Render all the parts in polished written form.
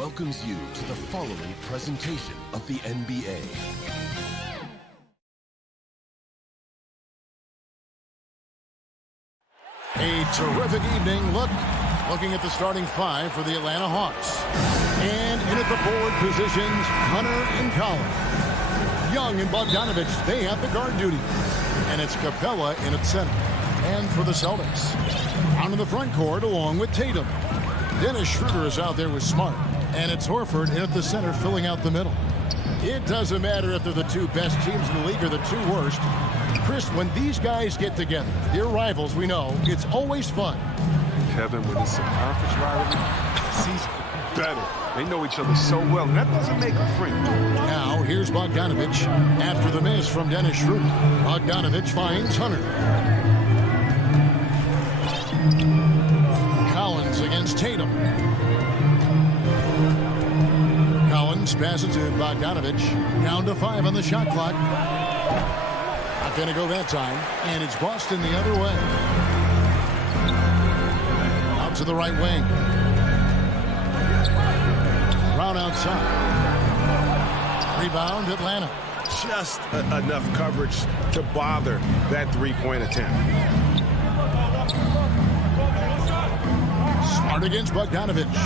welcomes you to the following presentation of the NBA. A terrific evening looking at the starting five for the Atlanta Hawks. And in at the forward positions, Hunter and Collins. Young and Bogdanovich, they have the guard duty. And it's Capella in at center. And for the Celtics, out in the front court along with Tatum. Dennis Schroeder is out there with Smart. And it's Horford in at the center filling out the middle. It doesn't matter if they're the two best teams in the league or the two worst. Chris, when these guys get together, they're rivals, we know, it's always fun. Kevin, when it's a conference rivalry, he's better. They know each other so well, and that doesn't make them free. Now, here's Bogdanovich. After the miss from Dennis Schroeder, Bogdanovich finds Hunter. Collins against Tatum. Collins passes to Bogdanovich. Down to 5 on the shot clock. Not going to go that time. And it's Boston the other way. Out to the right wing. Brown outside. Rebound Atlanta. Just enough coverage to bother that three-point attempt. Smart against Bogdanovich.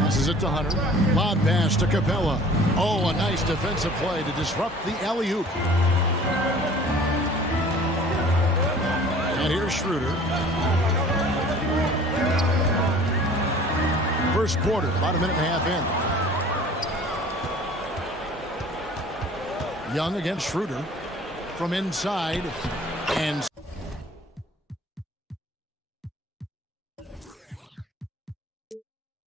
Passes it to Hunter. Lob pass to Capella. Oh, a nice defensive play to disrupt the alley-oop. And here's Schroeder. First quarter, about a minute and a half in. Young against Schroeder. From inside. And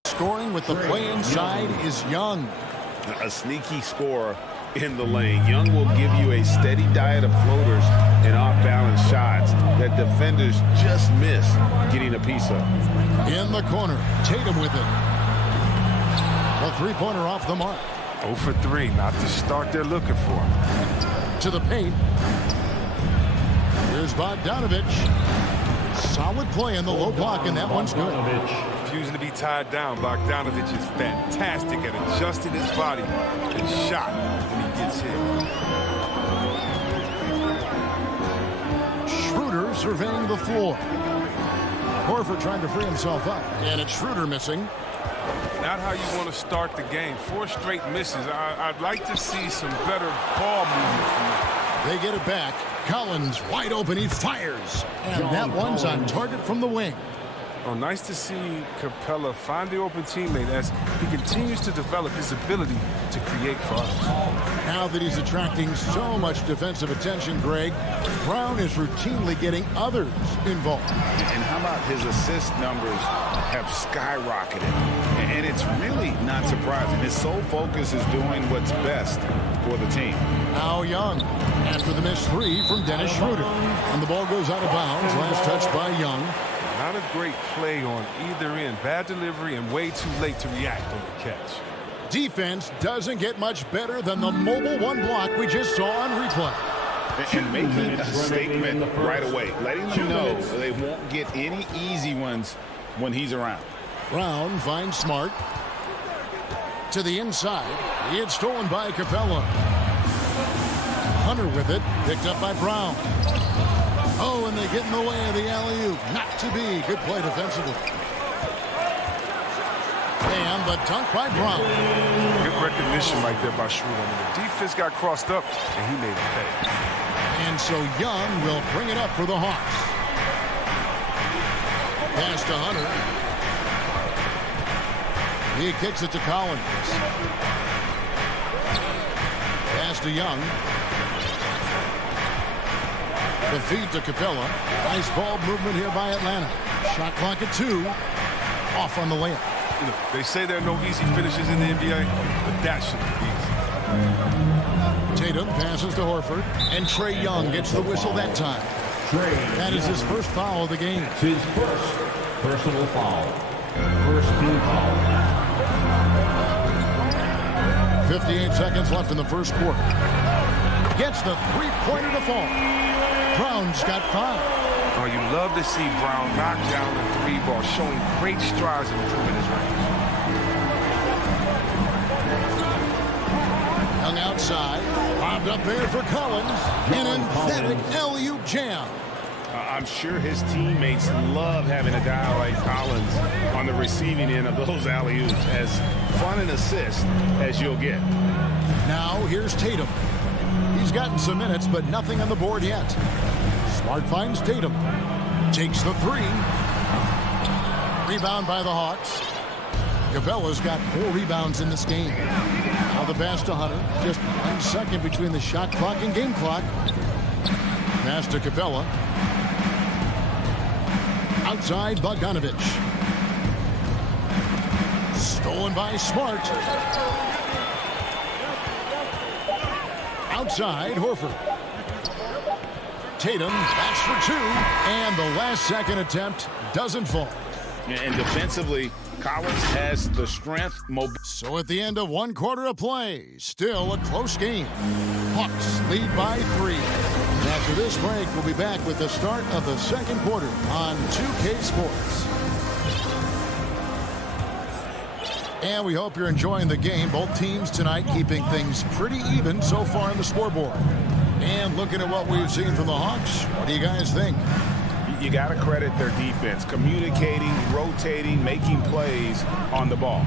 scoring with the play inside is Young. A sneaky scorer in the lane. Young will give you a steady diet of floaters and off-balance shots that defenders just miss getting a piece of. In the corner, Tatum with it. A three-pointer off the mark. 0 for 3, not the start they're looking for. To the paint. Here's Bogdanovich. Solid play in the low block, and that one's good. Refusing to be tied down, Bogdanovich is fantastic at adjusting his body and shot when he gets hit. Schroeder surveying the floor. Horford trying to free himself up. And it's Schroeder missing. Not how you want to start the game. 4 straight misses. I'd like to see some better ball movement from him. They get it back. Collins wide open. He fires. And that one's on target from the wing. Oh, nice to see Capella find the open teammate as he continues to develop his ability to create for others. Now that he's attracting so much defensive attention, Greg, Brown is routinely getting others involved. And how about his assist numbers have skyrocketed? And it's really not surprising. His sole focus is doing what's best for the team. Now Young, after the missed 3 from Dennis Schroeder. And the ball goes out of bounds. Last touch by Young. Not a great play on either end. Bad delivery and way too late to react on the catch. Defense doesn't get much better than the mobile one block we just saw on replay. And making a statement right away. Letting them know they won't get any easy ones when he's around. Brown finds Smart. To the inside. It's stolen by Capella. Hunter with it. Picked up by Brown. Oh, and they get in the way of the alley-oop. Not to be. Good play defensively. And the dunk by Brown. Good recognition right there by Schroeder. The defense got crossed up, and he made it pay. And so Young will bring it up for the Hawks. Pass to Hunter. He kicks it to Collins. Pass to Young. The feed to Capella. Nice ball movement here by Atlanta. Shot clock at 2. Off on the layup. You know, they say there are no easy finishes in the NBA, but that should be easy. Tatum passes to Horford. And Trae Young gets the whistle that time. That is his first foul of the game. His first personal foul. First team foul. 58 seconds left in the first quarter. Gets the three-pointer to fall. Brown's got 5. Oh, you love to see Brown knock down the three ball, showing great strides in improving his range. Young outside, bobbed up there for Collins. An emphatic alley-oop jam. I'm sure his teammates love having a guy like Collins on the receiving end of those alley-oops. As fun an assist as you'll get. Now here's Tatum. He's gotten some minutes, but nothing on the board yet. Smart finds Tatum. Takes the three. Rebound by the Hawks. Capella's got 4 rebounds in this game. Now the pass to Hunter. Just 1 second between the shot clock and game clock. Pass to Capella. Outside Bogdanovich. Stolen by Smart. Outside Horford. Tatum backs for 2, and the last second attempt doesn't fall. And defensively, Collins has the strength. So at the end of 1 quarter of play, still a close game. Hawks lead by 3. And after this break, we'll be back with the start of the second quarter on 2K Sports. And we hope you're enjoying the game. Both teams tonight keeping things pretty even so far on the scoreboard. And looking at what we've seen from the Hawks, what do you guys think? You got to credit their defense, communicating, rotating, making plays on the ball.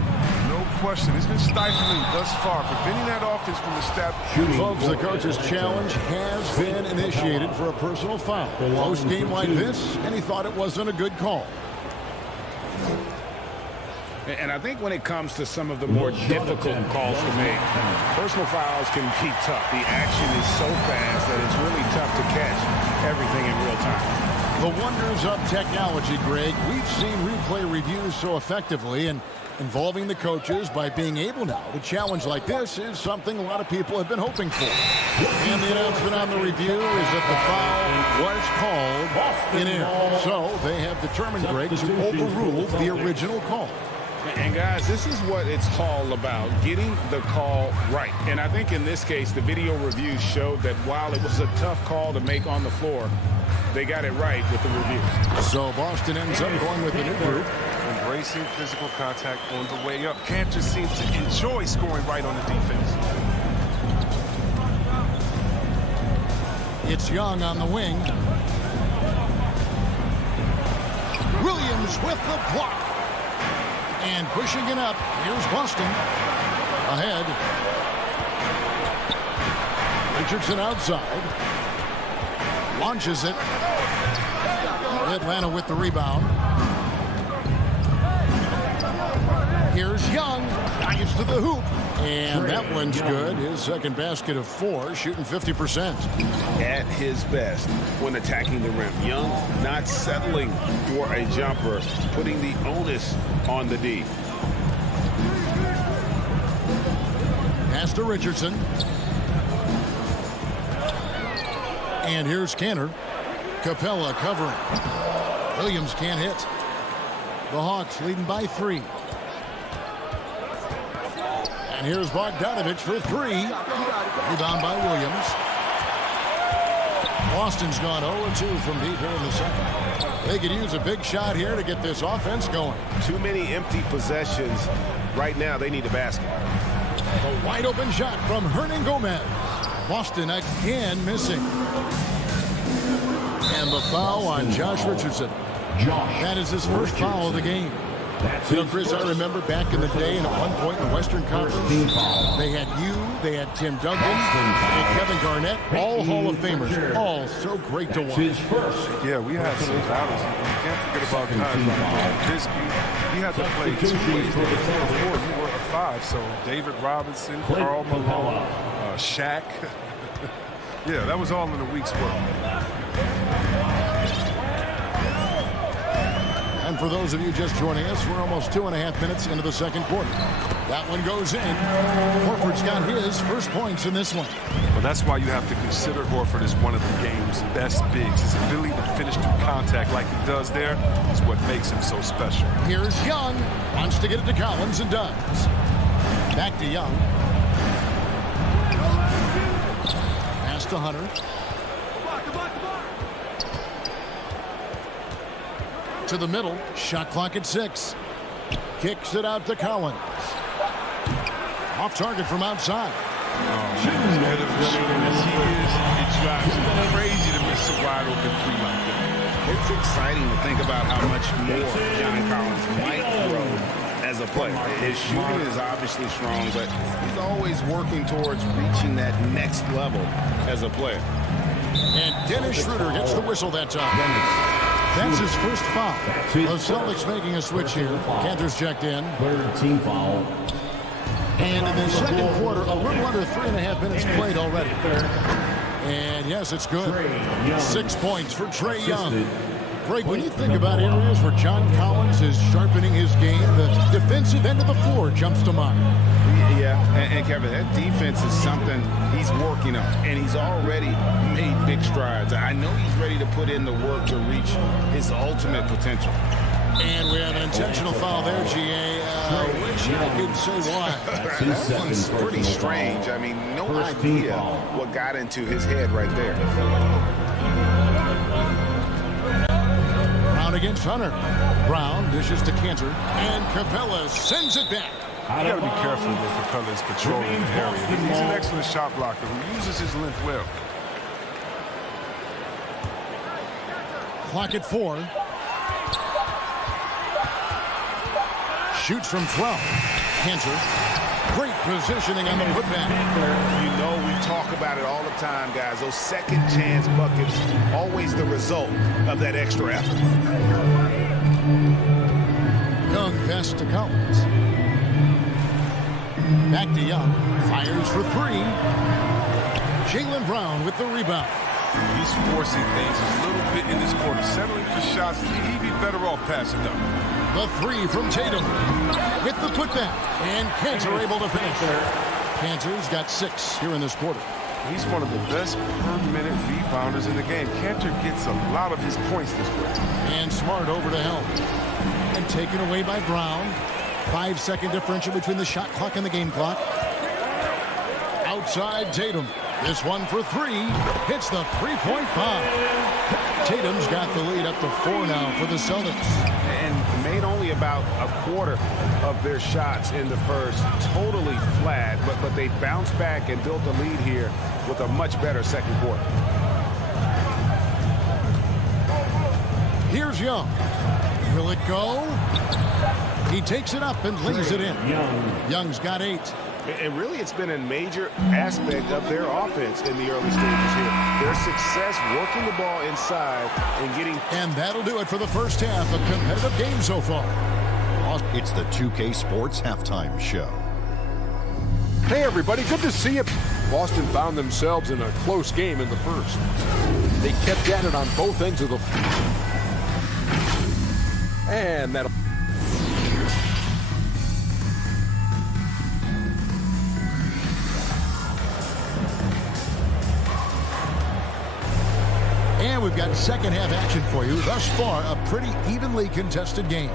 No question. It's been stifling thus far, preventing that offense from the step. Folks, the coach's challenge has been initiated for a personal foul. Close game like this, and he thought it wasn't a good call. And I think when it comes to some of the more difficult calls to make, personal fouls can be tough. The action is so fast that it's really tough to catch everything in real time. The wonders of technology, Greg. We've seen replay reviews so effectively, and involving the coaches by being able now to challenge like this is something a lot of people have been hoping for. And the announcement on the review is that the foul was called in air. So they have determined, Greg, to overrule the original call. And guys, this is what it's all about, getting the call right. And I think in this case, the video review showed that while it was a tough call to make on the floor, they got it right with the review. So Boston ends up going with the new group. Embracing physical contact on the way up. Cantor seems to enjoy scoring right on the defense. It's Young on the wing. Williams with the block. And pushing it up, here's Boston. Ahead. Richardson outside. Launches it. Atlanta with the rebound. Here's Young. Dives to the hoop. And that one's good. His second basket of 4, shooting 50%. At his best when attacking the rim. Young not settling for a jumper, putting the onus on the D. Pass to Richardson. And here's Cantor. Capella covering. Williams can't hit. The Hawks leading by 3. And here's Bogdanovich for 3. Rebound by Williams. Boston's gone 0-2 from deep here in the second. They could use a big shot here to get this offense going. Too many empty possessions. Right now, they need a basket. A wide open shot from Hernan Gomez. Boston again missing. And the foul on Josh Richardson. That is his first foul of the game. You know, Chris, I remember back in the day, and at one point in the Western Conference, they had you, they had Tim Duncan, and Kevin Garnett, all Hall of Famers, all so great to watch. Yeah, we had some battles. You can't forget about guys like Biscuit. He had to play 2 ways. Before you were a 5, so David Robinson, Karl Malone, Shaq. Yeah, that was all in a week's work. And for those of you just joining us, we're almost 2.5 minutes into the second quarter. That one goes in. Horford's got his first points in this one. Well, that's why you have to consider Horford as one of the game's best bigs. His ability to finish through contact like he does there is what makes him so special. Here's Young. Wants to get it to Collins and does. Back to Young. Pass to Hunter. to the middle. Shot clock at 6. Kicks it out to Collins. Off target from outside. As good of a shooter as he is, it drives him crazy to miss a wide open three like that. It's exciting to think about how much more John Collins might grow as a player. His shooting is obviously strong, but he's always working towards reaching that next level as a player. And Dennis Schroeder gets the whistle that time. That's his first foul. The Celtics making a switch here. Cantor's checked in. Third team foul. And in the second quarter, a little under 3.5 minutes played already. And yes, it's good. 6 points for Trae Young. Greg, when you think about areas where John Collins is sharpening his game, the defensive end of the floor jumps to mind. Yeah, and Kevin, that defense is something he's working on, and he's already made big strides. I know he's ready to put in the work to reach his ultimate potential. And we have an intentional foul there, G.A. Wish I could say why. That one's pretty strange. I mean, no idea what got into his head right there. Brown against Hunter. Brown dishes to Cantor, and Capella sends it back. You got to be careful with Capella's controlling the area. He's an excellent shot blocker who uses his length well. Clock at 4. Shoots from 12. Cantor. Great positioning on the putback. You know, we talk about it all the time, guys. Those second chance buckets, always the result of that extra effort. Young pass to Collins. Back to Young. Fires for 3. Jaylen Brown with the rebound. He's forcing things a little bit in this quarter. Settling for shots, he'd be better off passing up. The 3 from Tatum. With the putback. And Cantor able to finish. Cantor's got 6 here in this quarter. He's one of the best per-minute rebounders in the game. Cantor gets a lot of his points this way. And Smart over to help. And taken away by Brown. 5-second differential between the shot clock and the game clock. Outside Tatum. This one for 3. Hits the three-point foul. Tatum's got the lead up to 4 now for the Celtics. And made only about a quarter of their shots in the first. Totally flat, but they bounced back and built a lead here with a much better second quarter. Here's Young. Will it go? He takes it up and lays it in. Young's got 8. And really, it's been a major aspect of their offense in the early stages here. Their success working the ball inside and getting... And that'll do it for the first half. A competitive game so far. It's the 2K Sports Halftime Show. Hey, everybody. Good to see you. Boston found themselves in a close game in the first. They kept at it on both ends of the... And that'll... And we've got second half action for you. Thus far, a pretty evenly contested game.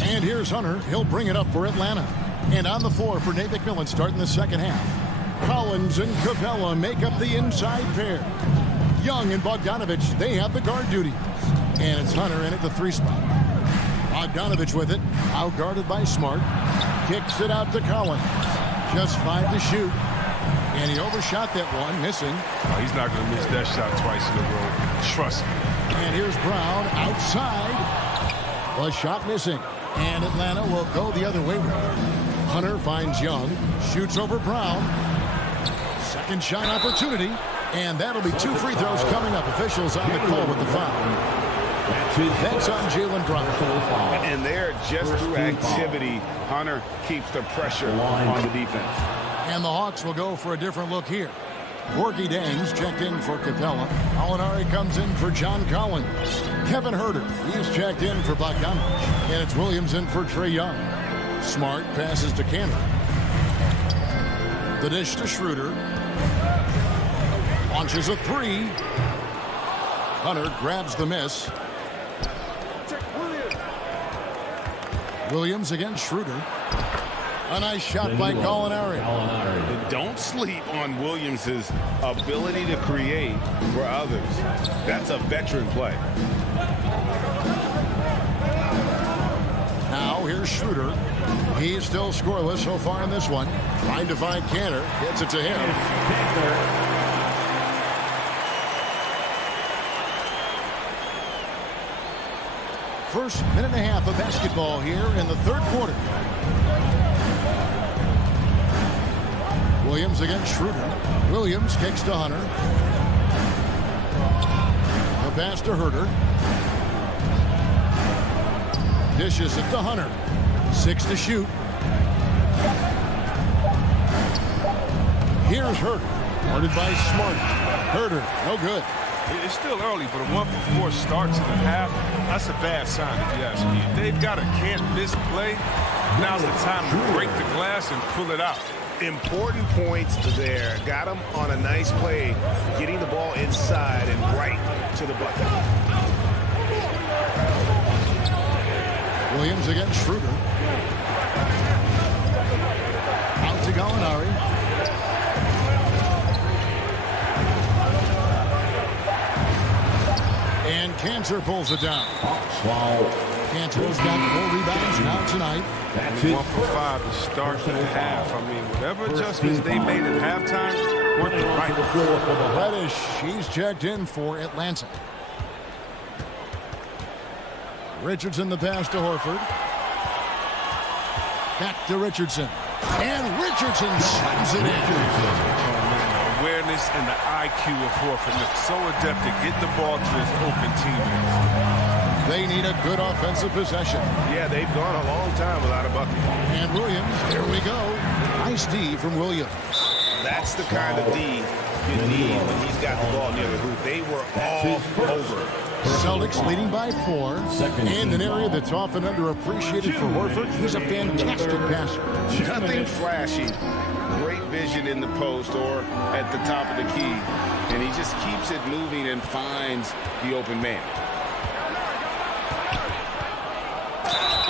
And here's Hunter. He'll bring it up for Atlanta. And on the floor for Nate McMillan starting the second half. Collins and Capella make up the inside pair. Young and Bogdanovich, they have the guard duties. And it's Hunter in at the 3 spot. Bogdanovich with it. Outguarded by Smart. Kicks it out to Collins. Just 5 to shoot. And he overshot that one, missing. He's not going to miss that shot twice in a row. Trust me. And here's Brown outside. The shot missing. And Atlanta will go the other way with it. Hunter finds Young. Shoots over Brown. Second shot opportunity. And that'll be 2 free throws coming up. Officials on the call with the foul. That's on Jaylen Brown. And there, just through activity, Hunter keeps the pressure on the defense. And the Hawks will go for a different look here. Gorgie Dangs checked in for Capella. Alinari comes in for John Collins. Kevin Herter, he's checked in for Bogdanovich. And it's Williams in for Trae Young. Smart passes to Cantor. The dish to Schroeder. Launches a 3. Hunter grabs the miss. Williams against Schroeder. A nice shot by Gallinari. But don't sleep on Williams' ability to create for others. That's a veteran play. Now here's Schroeder. He's still scoreless so far in this one. Trying to find Cantor. Gets it to him. First minute and a half of basketball here in the third quarter. Williams against Schroeder. Williams kicks to Hunter. The pass to Herter. Dishes it to Hunter. 6 to shoot. Here's Herter. Guarded by Smart. Herter, no good. It's still early, but a 1-for-4 start to the half, that's a bad sign if you ask me. If they've got a can't-miss play, now's the time to break the glass and pull it out. Important points there. Got him on a nice play, getting the ball inside and right to the bucket. Williams against Schroeder. Out to Gallinari. And Cantor pulls it down. Cantor's got 4 rebounds now tonight. That's 1 for 5 to start the half. I mean, whatever adjustments they made at halftime weren't the right. Reddish, he's checked in for Atlanta. Richardson the pass to Horford. Back to Richardson. And Richardson slams it in. Awareness and the IQ of Horford. Look, so adept at getting the ball to his open teammates. They need a good offensive possession. Yeah, they've gone a long time without a bucket. And Williams, here we go. Nice D from Williams. That's the kind of D you need when he's got the ball near the hoop. They were all over. Celtics leading by 4. In an area that's often underappreciated for Horford, he's a fantastic passer. Nothing flashy. Great vision in the post or at the top of the key. And he just keeps it moving and finds the open man.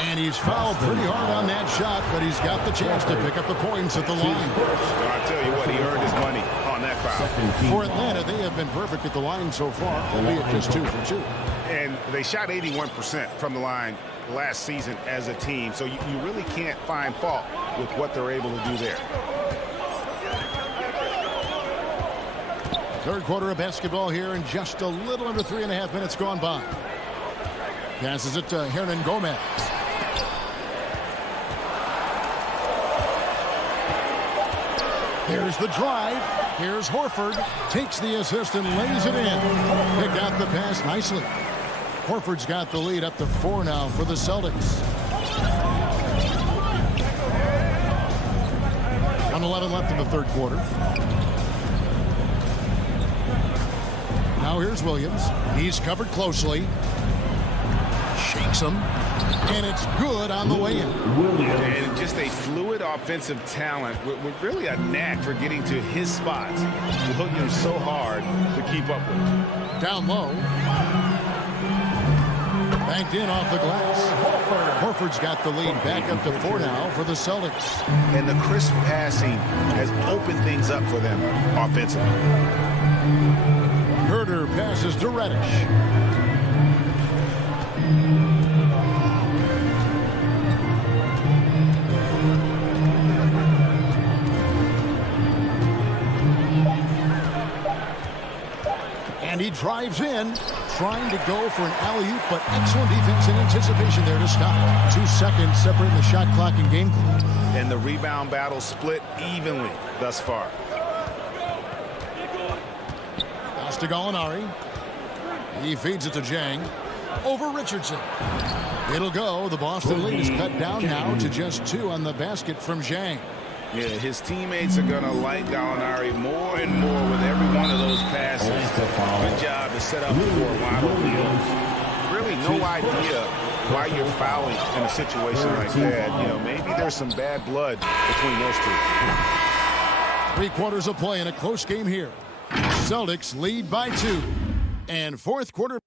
And he's fouled pretty hard on that shot, but he's got the chance to pick up the points at the line. I'll tell you what, he earned his money on that foul. For Atlanta, they have been perfect at the line so far, albeit just 2 for 2. And they shot 81% from the line last season as a team, so you really can't find fault with what they're able to do there. Third quarter of basketball here, and just a little under 3.5 minutes gone by. Passes it to Hernan Gomez. Here's the drive. Here's Horford. Takes the assist and lays it in. Picked out the pass nicely. Horford's got the lead up to 4 now for the Celtics. 1:11 left in the third quarter. Now here's Williams. He's covered closely. Shakes him. And it's good on the way in. And just a fluid offensive talent with really a knack for getting to his spots. Williams so hard to keep up with. Down low. Banked in off the glass. Horford's got the lead back up to 4 now for the Celtics. And the crisp passing has opened things up for them offensively. Herter passes to Reddish. And he drives in, trying to go for an alley-oop, but excellent defense and anticipation there to stop. 2 seconds separating the shot clock and game clock. And the rebound battle split evenly thus far. Pass to Gallinari. He feeds it to Jang. Over Richardson. It'll go. The Boston lead is cut down now to just 2 on the basket from Jang. Yeah, his teammates are going to like Gallinari more and more with every one of those passes. Good job to set up for a wide open. Really no idea why you're fouling in a situation like that. You know, maybe there's some bad blood between those two. 3 quarters of play in a close game here. Celtics lead by 2. And fourth quarter.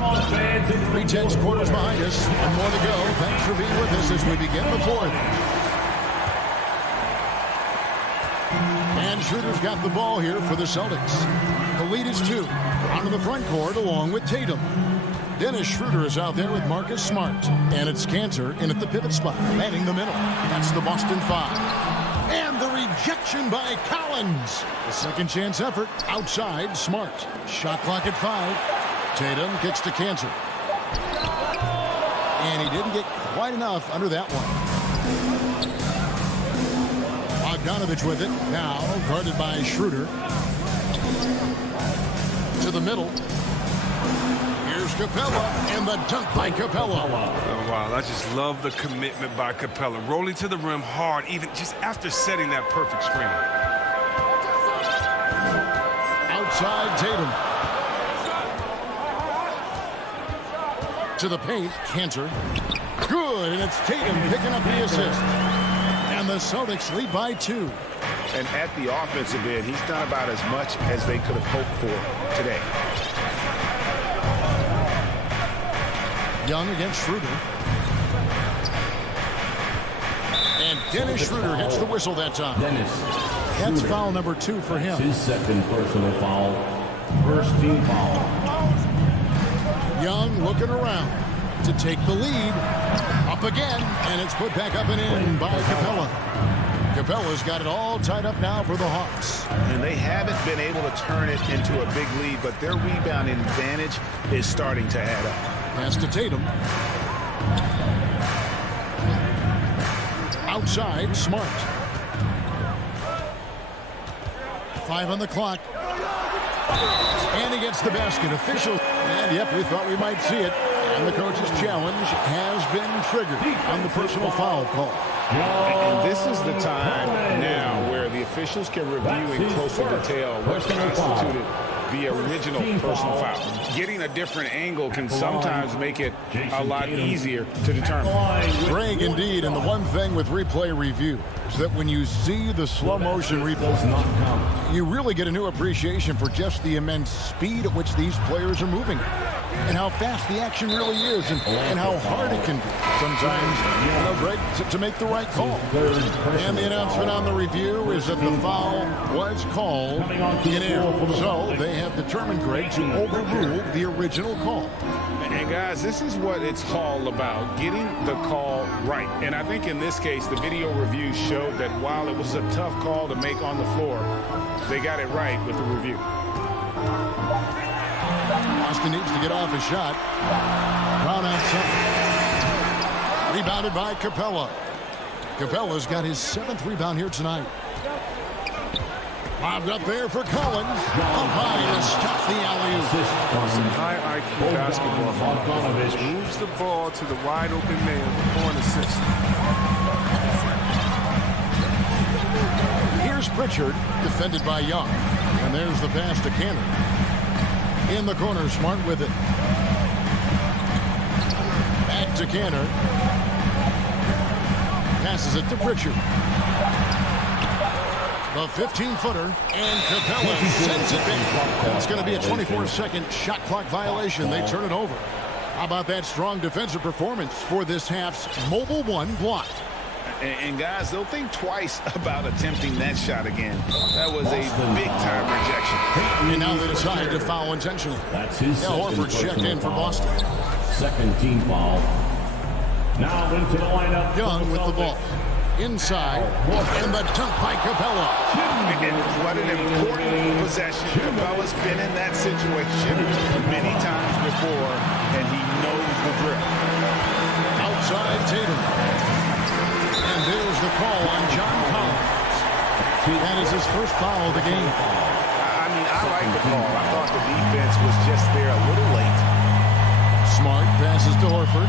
Come on, fans. 3/10 quarters behind us. One more to go. Thanks for being with us as we begin the fourth. And Schroeder's got the ball here for the Celtics. The lead is 2. Onto the front court along with Tatum. Dennis Schroeder is out there with Marcus Smart. And it's Cantor in at the pivot spot, manning the middle. That's the Boston 5. And the rejection by Collins. The second chance effort outside Smart. Shot clock at 5. Tatum gets to Cantor. And he didn't get quite enough under that one. Bogdanovich with it. Now guarded by Schroeder. To the middle. Here's Capella, and the dunk by Capella. Oh, wow, I just love the commitment by Capella. Rolling to the rim hard, even just after setting that perfect screen. Outside Tatum. To the paint, Cantor. Good, and it's Tatum picking up the assist. And the Celtics lead by 2. And at the offensive end, he's done about as much as they could have hoped for today. Young against Schroeder. And Dennis Schroeder gets the whistle that time. Dennis. That's foul number 2 for him. His second personal foul. First team foul. Young looking around to take the lead. Up again, and it's put back up and in by Capella. Capella's got it all tied up now for the Hawks. And they haven't been able to turn it into a big lead, but their rebounding advantage is starting to add up. Pass to Tatum. Outside, Smart. 5 on the clock. And he gets the basket. Official. And yep, we thought we might see it. And the coach's challenge has been triggered on the personal foul call. And this is the time now where the officials can review in closer detail what constituted the original personal foul. Getting a different angle can sometimes make it a lot easier to determine. Greg, indeed, and the one thing with replay review is that when you see the slow motion replay, you really get a new appreciation for just the immense speed at which these players are moving and how fast the action really is and how hard it can be sometimes, Greg, to make the right call. And the announcement on the review is that the foul was called in air. So they have determined, Greg, to overrule the original call. And guys, this is what it's all about, getting the call right. And I think in this case, the video review showed that while it was a tough call to make on the floor, they got it right with the review. Austin needs to get off a shot. Brown outside. Rebounded by Capella. Capella's got his 7th rebound here tonight. Lobbed up there for Collins. Up high and stops the alley-oop. Some high IQ basketball. Bogdanovich moves the ball to the wide open man for an assist. Here's Pritchard, defended by Young. And there's the pass to Cantor. In the corner, Smart with it. Back to Cantor. Passes it to Pritchard. The 15-footer, and Capella sends it back. It's going to be a 24-second shot clock violation. They turn it over. How about that strong defensive performance for this half's mobile one block? And guys, they'll think twice about attempting that shot again. That was a big-time rejection. And now they decide to foul intentionally. That's his Horford checked in for Boston. Second team foul. Now into the lineup. Young with the ball. Inside. And the dunk by Capella. And what an important possession. Capella's been in that situation many times before, and he knows the drill. Outside Tatum. And there's the call on John Collins. That is his first foul of the game. I mean, I like the call. I thought the defense was just there a little late. Smart passes to Horford.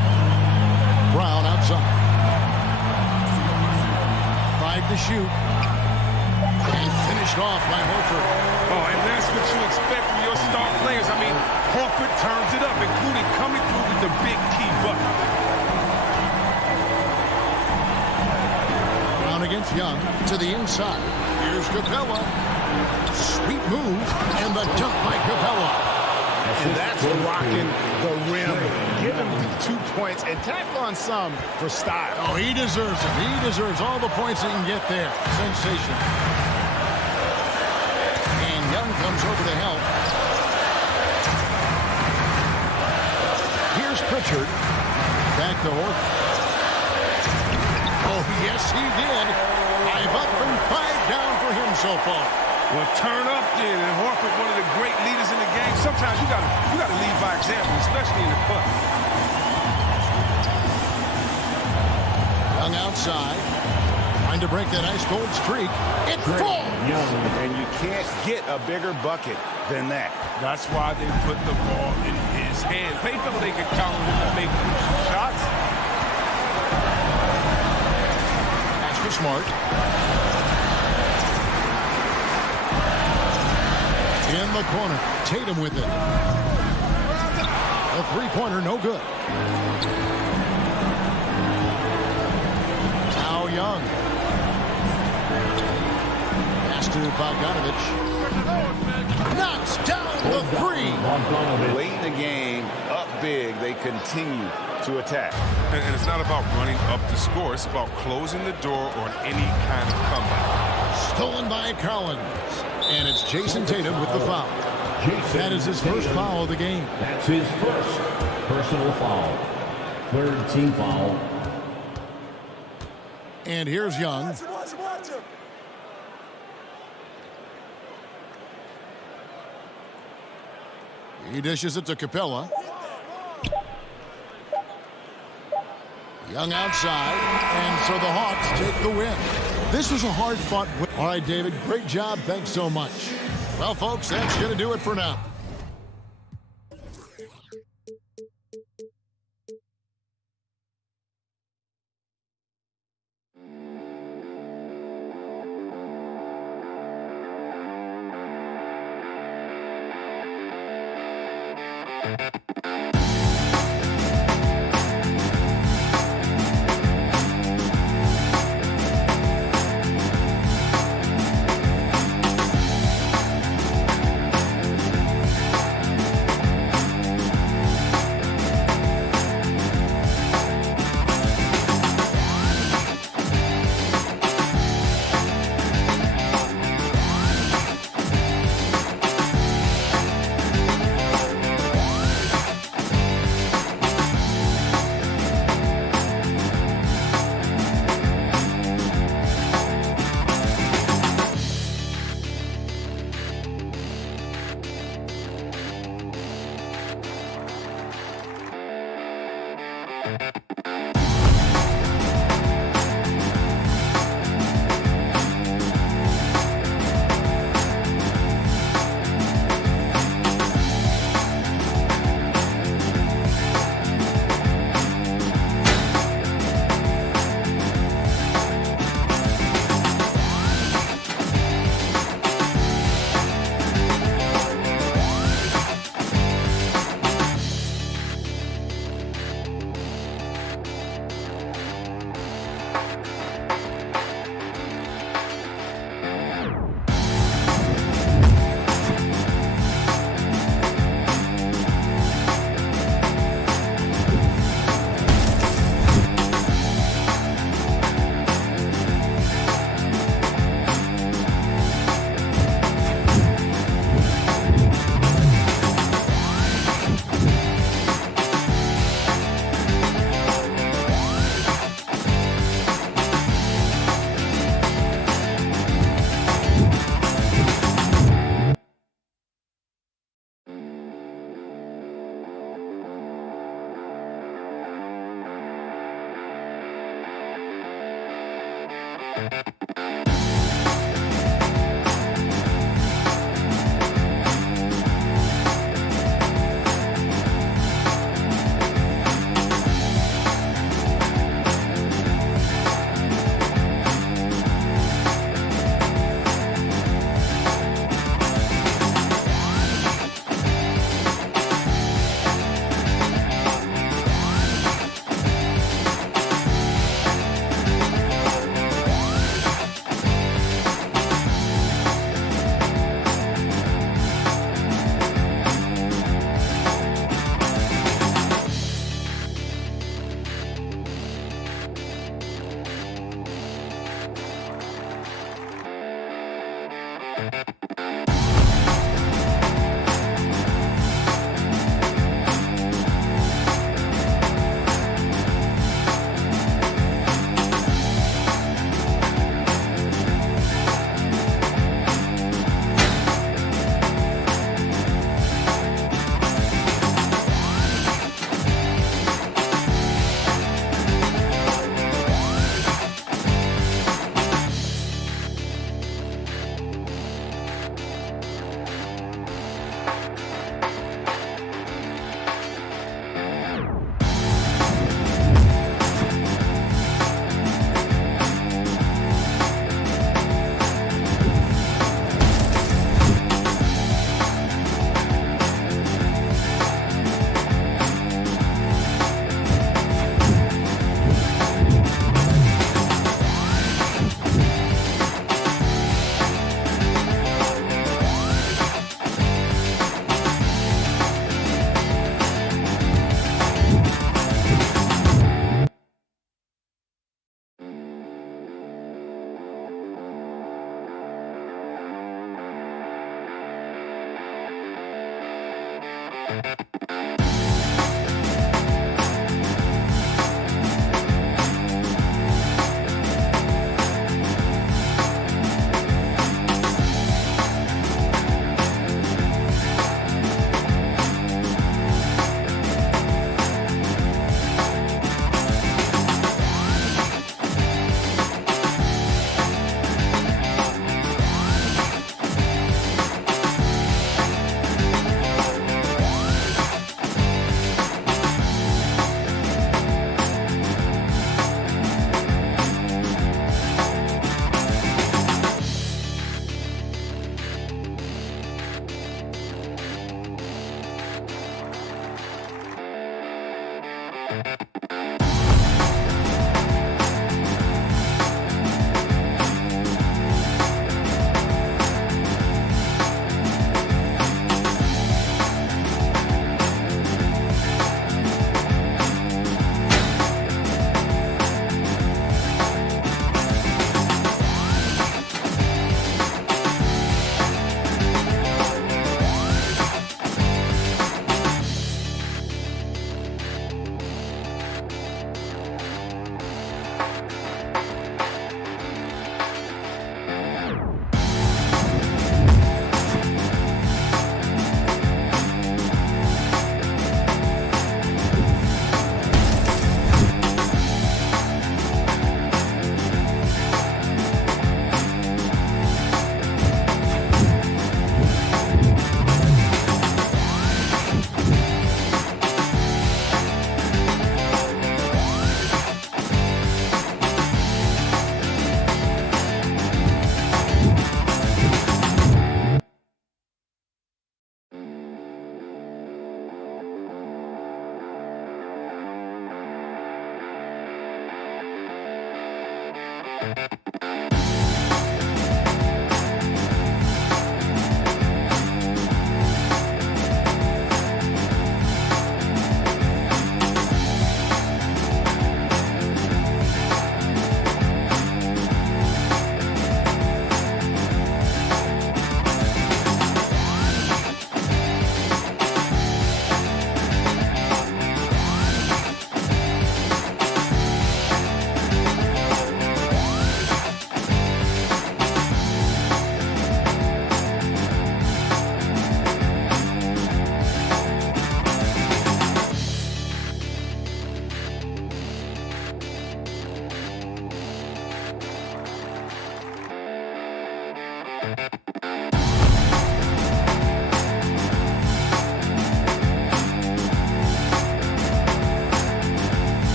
Brown outside. 5 to shoot. And finished off by Horford. Oh, and that's what you expect from your star players. I mean, Horford turns it up, including coming through with the big key bucket. Brown against Young to the inside. Here's Capella. Sweet move. And the dunk by Capella. And that's rocking the rim. Give him 2 points and tack on some for style. Oh, he deserves it. He deserves all the points he can get there. Sensation. And Young comes over to help. Here's Pritchard. Back to Horford. Oh, yes, he did. 5 up and 5 down for him so far. Well, turn up then, and Horford, one of the great leaders in the game. Sometimes you gotta lead by example, especially in the clutch. Young outside, trying to break that ice cold streak. It falls. And you can't get a bigger bucket than that. That's why they put the ball in his hands. They felt they could count on him to make crucial shots. That's for Smart. In the corner, Tatum with it. A three-pointer, no good. Now Young. Pass to Bogdanovich. Knocks down the three. Late in the game, up big, they continue to attack. And it's not about running up the score. It's about closing the door on any kind of comeback. Stolen by Collins. And it's Jason Tatum with the foul. That is his first foul of the game. That's his first personal foul. Third team foul. And here's Young. He dishes it to Capella. Young outside, and so the Hawks take the win. This was a hard-fought win. All right, David, great job. Thanks so much. Well, folks, that's going to do it for now.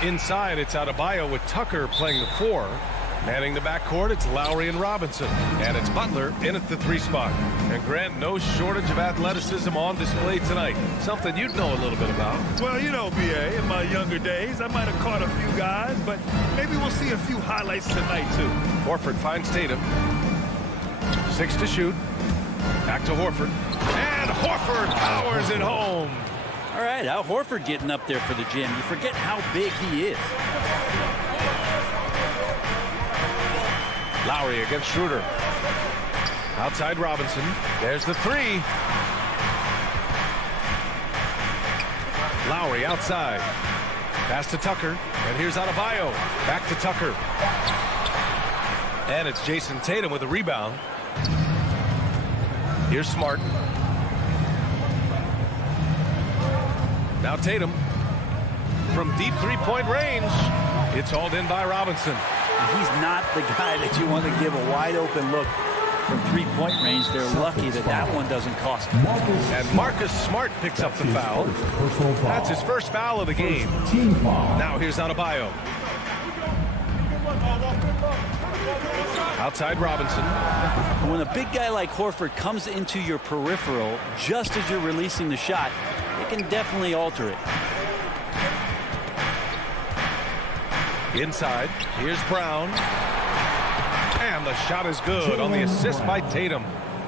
Inside, it's Adebayo with Tucker playing the 4. Manning the backcourt, it's Lowry and Robinson. And it's Butler in at the 3 spot. And Grant, no shortage of athleticism on display tonight. Something you'd know a little bit about. Well, you know, B.A., in my younger days, I might have caught a few guys, but maybe we'll see a few highlights tonight, too. Horford finds Tatum. 6 to shoot. Back to Horford. And Horford powers it home. All right, Al Horford getting up there for the gym. You forget how big he is. Lowry against Schroeder. Outside Robinson. There's the 3. Lowry outside. Pass to Tucker. And here's Adebayo. Back to Tucker. And it's Jason Tatum with a rebound. Here's Smart. Now Tatum. From deep three-point range. It's hauled in by Robinson. He's not the guy that you want to give a wide-open look from three-point range. They're lucky that that one doesn't cost them. And Marcus Smart picks up the foul. That's his first foul of the game. Now here's Adebayo. Outside Robinson. When a big guy like Horford comes into your peripheral just as you're releasing the shot, it can definitely alter it. Inside, here's Brown. And the shot is good on the assist by Tatum.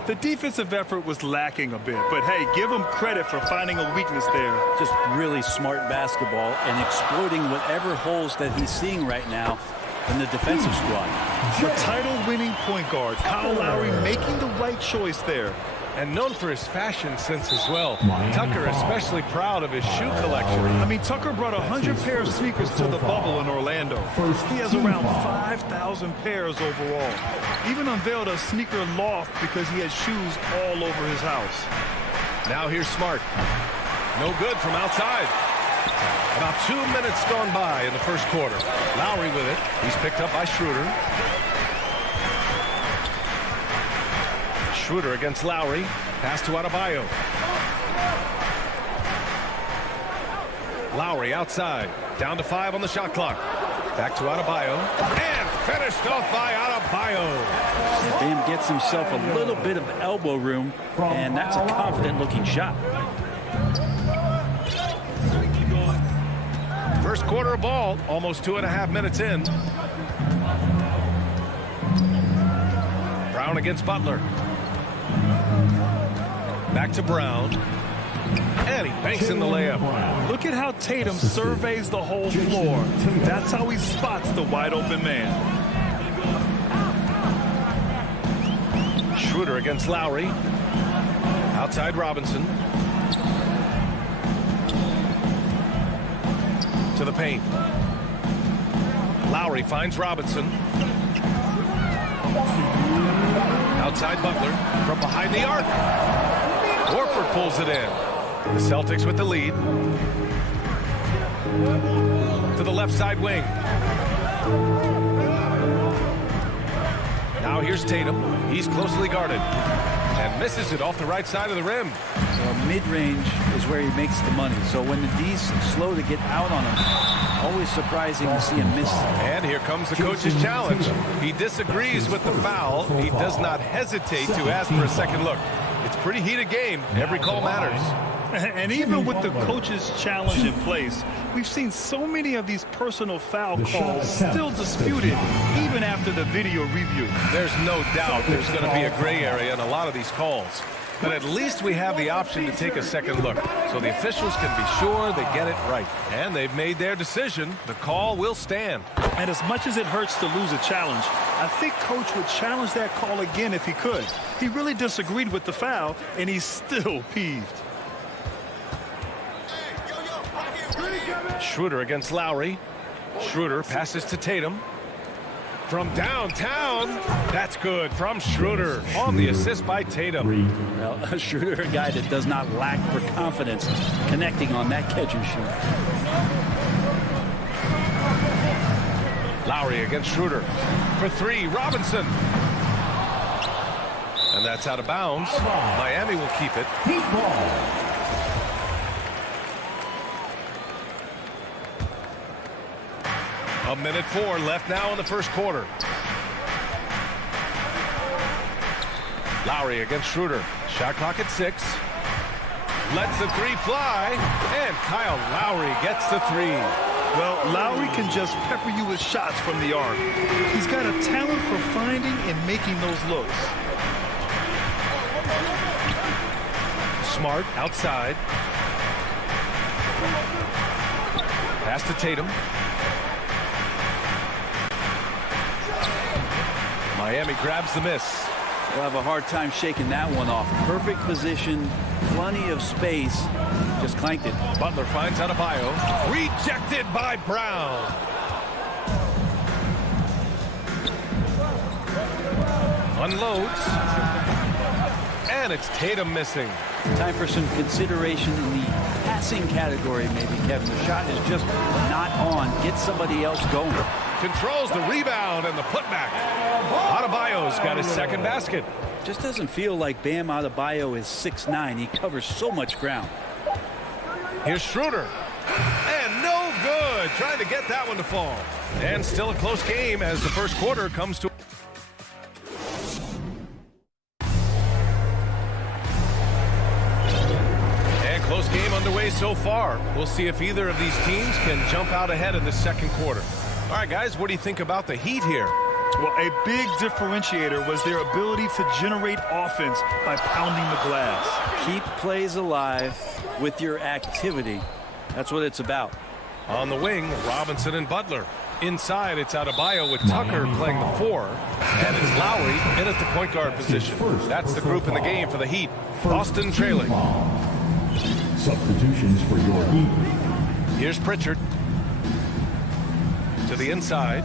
The defensive effort was lacking a bit, but hey, give him credit for finding a weakness there. Just really smart basketball and exploiting whatever holes that he's seeing right now in the defensive squad. The title-winning point guard, Kyle Lowry, making the right choice there. And known for his fashion sense as well. Tucker especially proud of his shoe collection. I mean, Tucker brought 100 pairs of sneakers to the bubble in Orlando. He has around 5,000 pairs overall. Even unveiled a sneaker loft because he has shoes all over his house. Now here's Smart. No good from outside. About 2 minutes gone by in the first quarter. Lowry with it. He's picked up by Schroeder. Schroeder against Lowry. Pass to Adebayo. Lowry outside. Down to 5 on the shot clock. Back to Adebayo. And finished off by Adebayo. Bam gets himself a little bit of elbow room, and that's a confident-looking shot. First quarter of ball, almost 2.5 minutes in. Brown against Butler. Back to Brown. And he banks in the layup. Look at how Tatum surveys the whole floor. That's how he spots the wide open man. Schroeder against Lowry. Outside Robinson. To the paint. Lowry finds Robinson. Outside Butler from behind the arc. Horford pulls it in. The Celtics with the lead. To the left side wing. Now here's Tatum. He's closely guarded. And misses it off the right side of the rim. So mid-range is where he makes the money. So when the D's slow to get out on him, always surprising to see him miss. And here comes the coach's challenge. He disagrees with the foul. He does not hesitate to ask for a second look. It's a pretty heated game. Every call matters. And even with the coach's challenge in place, we've seen so many of these personal foul calls still disputed even after the video review. There's no doubt there's going to be a gray area in a lot of these calls. But at least we have the option to take a second look. So the officials can be sure they get it right. And they've made their decision. The call will stand. And as much as it hurts to lose a challenge, I think Coach would challenge that call again if he could. He really disagreed with the foul, and he's still peeved. Schroeder against Lowry. Schroeder passes to Tatum. From downtown, that's good from Schroeder on the assist by Tatum. Well, Schroeder, a guy that does not lack for confidence connecting on that catch and shoot. Lowry against Schroeder. For 3, Robinson. And that's out of bounds. Miami will keep it. A minute 4 left now in the first quarter. Lowry against Schroeder. Shot clock at 6. Lets the 3 fly. And Kyle Lowry gets the 3. Well, Lowry can just pepper you with shots from the arc. He's got a talent for finding and making those looks. Smart outside. Pass to Tatum. Miami grabs the miss. We'll have a hard time shaking that one off. Perfect position, plenty of space. Just clanked it. Butler finds Adebayo. Rejected by Brown. Unloads. And it's Tatum missing. Time for some consideration in the passing category, maybe, Kevin. The shot is just not on. Get somebody else going. Controls the rebound and the putback. Adebayo's got his second basket. Just doesn't feel like Bam Adebayo is 6'9". He covers so much ground. Here's Schroeder. And no good. Trying to get that one to fall. And still a close game as the first quarter comes to. And close game underway so far. We'll see if either of these teams can jump out ahead in the second quarter. All right, guys, what do you think about the Heat here? Well, a big differentiator was their ability to generate offense by pounding the glass. Keep plays alive with your activity. That's what it's about. On the wing, Robinson and Butler. Inside, it's Adebayo with Tucker playing the 4. And it's Lowry in at the point guard position. That's the group in the game for the Heat. Boston trailing. Substitutions for your Heat. Here's Pritchard. To the inside.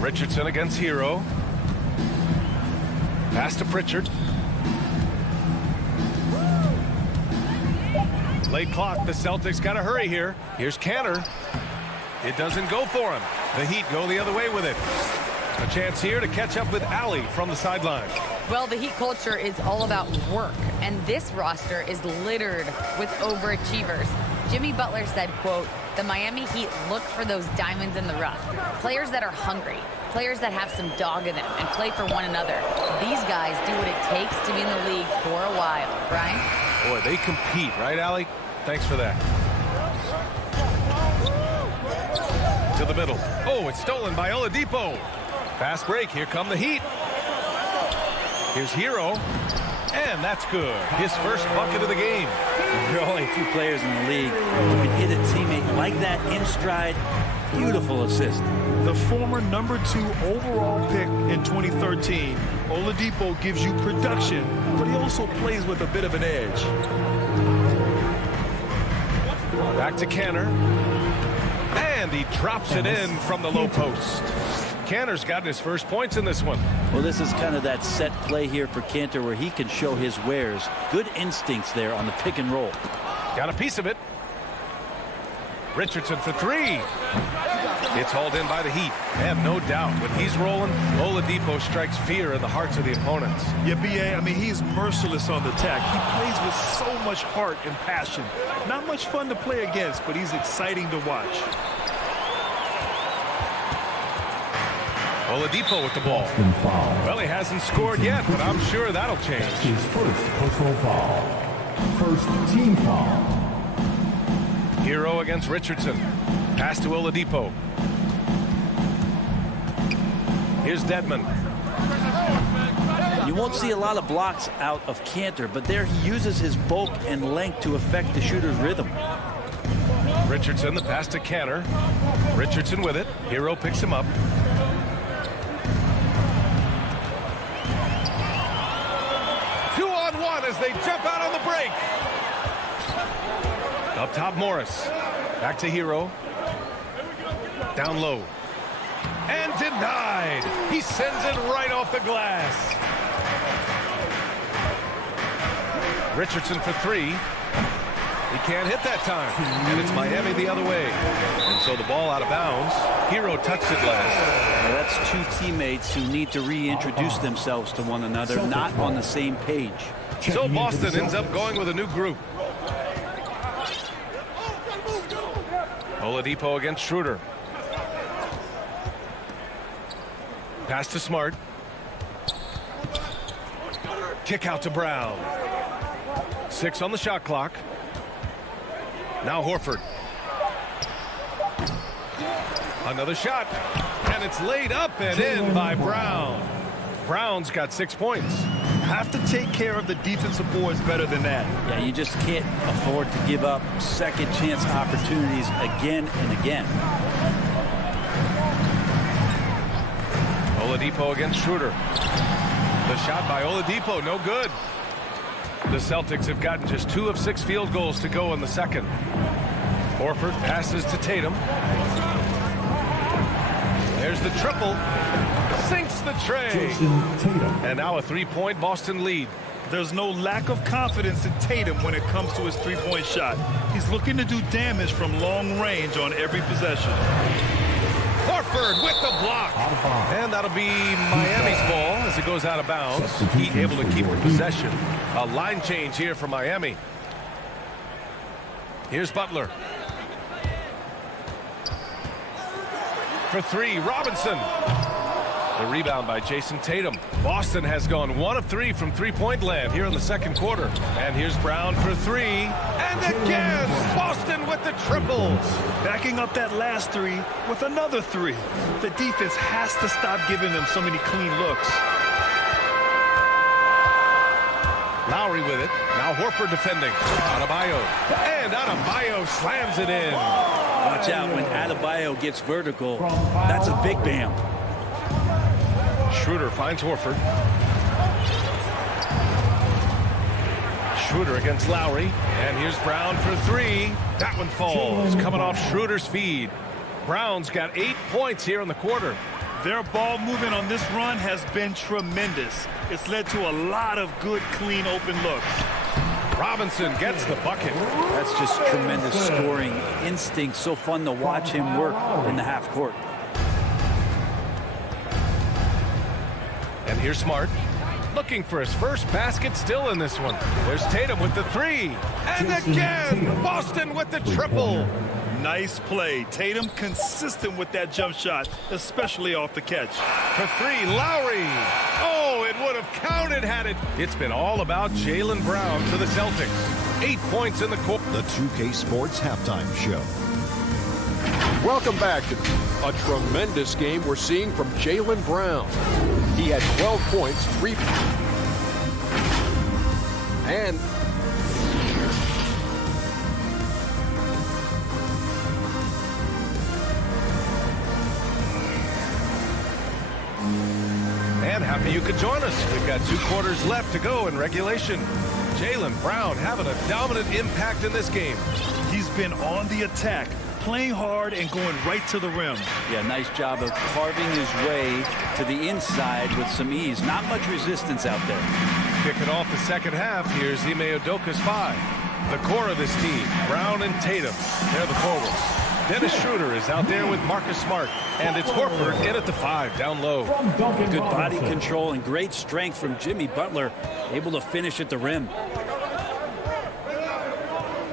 Richardson against Hero. Pass to Pritchard. Late clock. The Celtics got to hurry here. Here's Cantor. It doesn't go for him. The Heat go the other way with it. A chance here to catch up with Allie from the sideline. Well, the Heat culture is all about work, and this roster is littered with overachievers. Jimmy Butler said, quote, "The Miami Heat look for those diamonds in the rough. Players that are hungry, players that have some dog in them and play for one another. These guys do what it takes to be in the league for a while." Brian? Boy, they compete, right, Allie? Thanks for that. To the middle. Oh, it's stolen by Oladipo. Fast break. Here come the Heat. Here's Hero. And that's good. His first bucket of the game. There are only a few players in the league who can hit a teammate like that in stride. Beautiful assist. The former #2 overall pick in 2013, Oladipo gives you production, but he also plays with a bit of an edge. Back to Cantor. And he drops it in from the low post. Cantor's gotten his first points in this one. Well, this is kind of that set play here for Cantor where he can show his wares. Good instincts there on the pick and roll. Got a piece of it. Richardson for 3. It's hauled in by the Heat. And no doubt, when he's rolling, Oladipo strikes fear in the hearts of the opponents. Yeah, B.A., I mean, he's merciless on the attack. He plays with so much heart and passion. Not much fun to play against, but he's exciting to watch. Oladipo with the ball. Well, he hasn't scored yet, but I'm sure that'll change. His first personal foul. First team foul. Hero against Richardson. Pass to Oladipo. Here's Dedmon. You won't see a lot of blocks out of Cantor, but there he uses his bulk and length to affect the shooter's rhythm. Richardson, the pass to Cantor. Richardson with it. Hero picks him up. As they jump out on the break. Up top, Morris. Back to Hero. Down low. And denied. He sends it right off the glass. Richardson for 3. He can't hit that time. And it's Miami the other way. And so the ball out of bounds. Hero touched it last. Now that's two teammates who need to reintroduce themselves to one another, not on the same page. So Boston ends up going with a new group. Oladipo against Schroeder. Pass to Smart. Kick out to Brown. 6 on the shot clock. Now Horford. Another shot. And it's laid up and in by Brown. Brown's got 6 points. have to take care of the defensive boards better than that. Yeah, you just can't afford to give up second chance opportunities again and again. Oladipo against Schroeder. The shot by Oladipo, no good. The Celtics have gotten just 2 of 6 field goals to go in the second. Horford passes to Tatum. There's the triple. Sinks the tray. And now a 3-point Boston lead. There's no lack of confidence in Tatum when it comes to his three-point shot. He's looking to do damage from long range on every possession. Horford with the block. And that'll be Miami's ball as it goes out of bounds. Heat able to keep the possession. A line change here for Miami. Here's Butler. For 3, Robinson. The rebound by Jason Tatum. Boston has gone 1 of 3 from three-point land here in the second quarter. And here's Brown for 3. And again, Boston with the triples. Backing up that last 3 with another 3. The defense has to stop giving them so many clean looks. Lowry with it. Now Horford defending. Adebayo. And Adebayo slams it in. Watch out when Adebayo gets vertical. That's a big bam. Schroeder finds Horford. Schroeder against Lowry. And here's Brown for 3. That one falls. Coming off Schroeder's feed. Brown's got 8 points here in the quarter. Their ball movement on this run has been tremendous. It's led to a lot of good, clean, open looks. Robinson gets the bucket. That's just tremendous scoring instinct. So fun to watch him work in the half court. And here's Smart. Looking for his first basket still in this one. There's Tatum with the 3. And again, Boston with the triple. Nice play. Tatum consistent with that jump shot, especially off the catch. For 3, Lowry. Oh, it would have counted had it. It's been all about Jaylen Brown for the Celtics. 8 points in the court. The 2K Sports Halftime Show. Welcome back to a tremendous game we're seeing from Jaylen Brown. He had 12 points, 3 and happy you could join us. We've got 2 quarters left to go in regulation. Jaylen Brown having a dominant impact in this game. He's been on the attack, playing hard and going right to the rim. Yeah, nice job of carving his way to the inside with some ease. Not much resistance out there. Kicking off the second half, here's Ime Udoka's 5. The core of this team, Brown and Tatum. They're the forwards. Dennis Schroeder is out there with Marcus Smart. And it's Horford in at the 5, down low. Good body control and great strength from Jimmy Butler. Able to finish at the rim.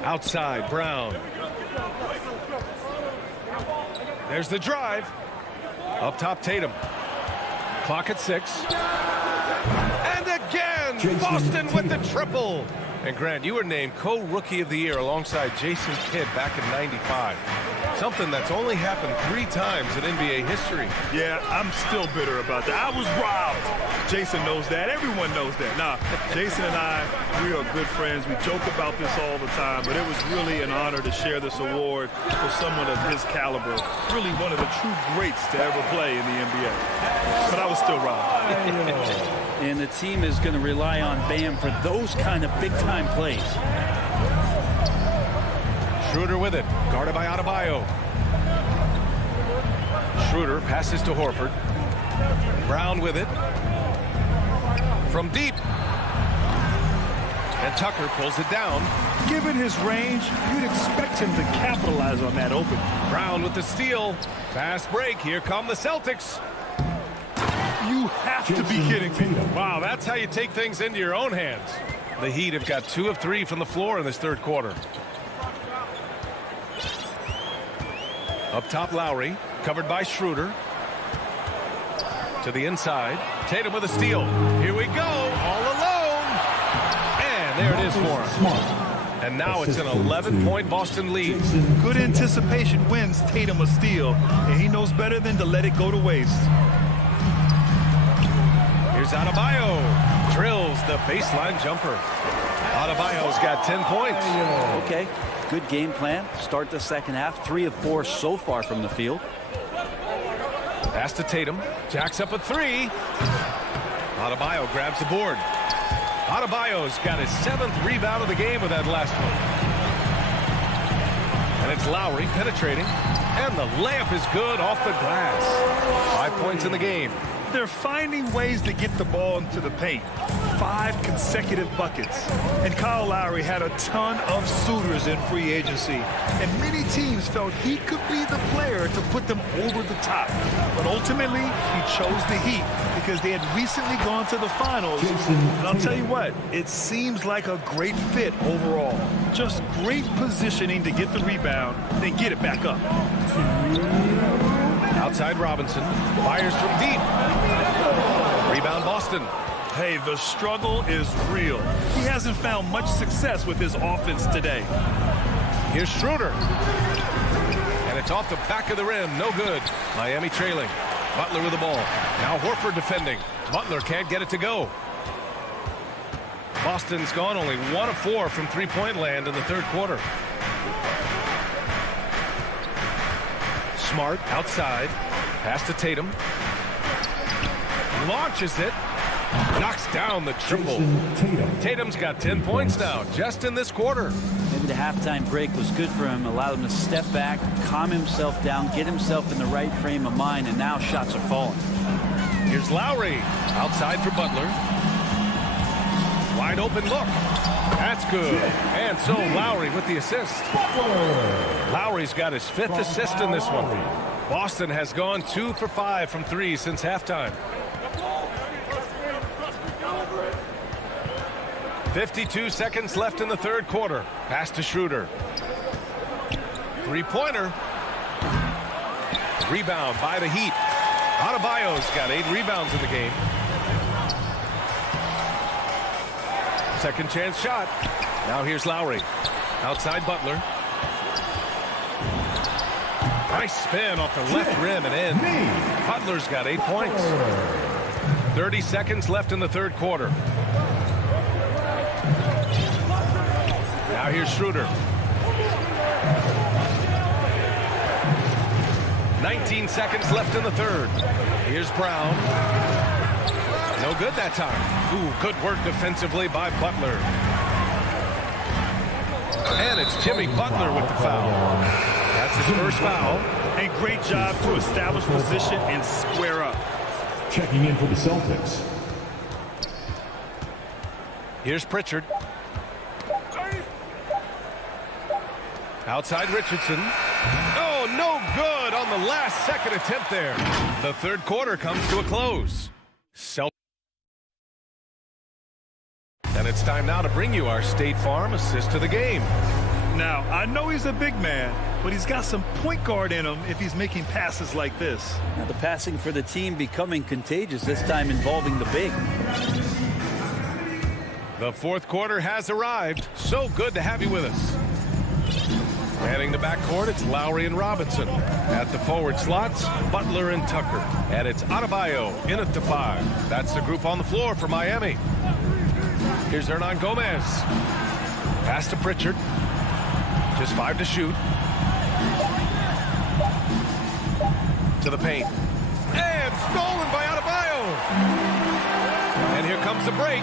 Outside, Brown. There's the drive. Up top, Tatum. Clock at 6. And again, Boston with the triple. And Grant, you were named co-rookie of the year alongside Jason Kidd back in '95. Something that's only happened 3 times in NBA history. Yeah, I'm still bitter about that. I was robbed. Jason knows that. Everyone knows that. Nah, Jason and I, we are good friends. We joke about this all the time, but it was really an honor to share this award with someone of his caliber. Really one of the true greats to ever play in the NBA. But I was still robbed. And the team is going to rely on Bam for those kind of big-time plays. Schroeder with it, guarded by Adebayo. Schroeder passes to Horford. Brown with it. From deep. And Tucker pulls it down. Given his range, you'd expect him to capitalize on that open. Brown with the steal. Fast break. Here come the Celtics. You have to be kidding me. Wow, that's how you take things into your own hands. The Heat have got 2 of 3 from the floor in this third quarter. Up top, Lowry, covered by Schroeder. To the inside. Tatum with a steal. Here we go, all alone. And there it is for him. And now it's an 11-point Boston lead. Good anticipation wins Tatum a steal, and he knows better than to let it go to waste. Here's Adebayo. Drills the baseline jumper. Adebayo's got 10 points. Okay, good game plan. Start the second half. 3 of 4 so far from the field. Pass to Tatum. Jacks up a 3. Adebayo grabs the board. Adebayo's got his 7th rebound of the game with that last one. And it's Lowry penetrating. And the layup is good off the glass. 5 points in the game. They're finding ways to get the ball into the paint. 5 consecutive buckets. And Kyle Lowry had a ton of suitors in free agency. And many teams felt he could be the player to put them over the top. But ultimately, he chose the Heat because they had recently gone to the finals. And I'll tell you what, it seems like a great fit overall. Just great positioning to get the rebound, then get it back up. Outside Robinson. Fires from deep. Rebound Boston. Hey, the struggle is real. He hasn't found much success with his offense today. Here's Schroeder. And it's off the back of the rim. No good. Miami trailing. Butler with the ball. Now Horford defending. Butler can't get it to go. Boston's gone only 1 of 4 from three-point land in the third quarter. Smart outside. Pass to Tatum. Launches it. Knocks down the triple. Tatum's got 10 points now, just in this quarter. Maybe the halftime break was good for him. Allowed him to step back, calm himself down, get himself in the right frame of mind, and now shots are falling. Here's Lowry. Outside for Butler. Wide open look. That's good. And so Lowry with the assist. Lowry's got his 5th assist in this one. Boston has gone 2 for 5 from 3 since halftime. 52 seconds left in the third quarter. Pass to Schroeder. Three-pointer. Rebound by the Heat. Adebayo's got 8 rebounds in the game. Second chance shot. Now here's Lowry. Outside Butler. Nice spin off the left rim and in. Butler's got 8 points. 30 seconds left in the third quarter. Now here's Schroeder. 19 seconds left in the third. Here's Brown. No good that time. Ooh, good work defensively by Butler. And it's Jimmy Butler with the foul. That's his first foul. And great job to establish position and square up. Checking in for the Celtics. Here's Pritchard. Outside Richardson. Oh, no good on the last second attempt there. The third quarter comes to a close. And it's time now to bring you our State Farm assist of the game. Now, I know he's a big man, but he's got some point guard in him if he's making passes like this. Now the passing for the team becoming contagious, this time involving the big. The fourth quarter has arrived. So good to have you with us. Manning the backcourt, it's Lowry and Robinson. At the forward slots, Butler and Tucker. And it's Adebayo in at the 5. That's the group on the floor for Miami. Here's Hernan Gomez. Pass to Pritchard. Just 5 to shoot. To the paint. And stolen by Adebayo. And here comes the break.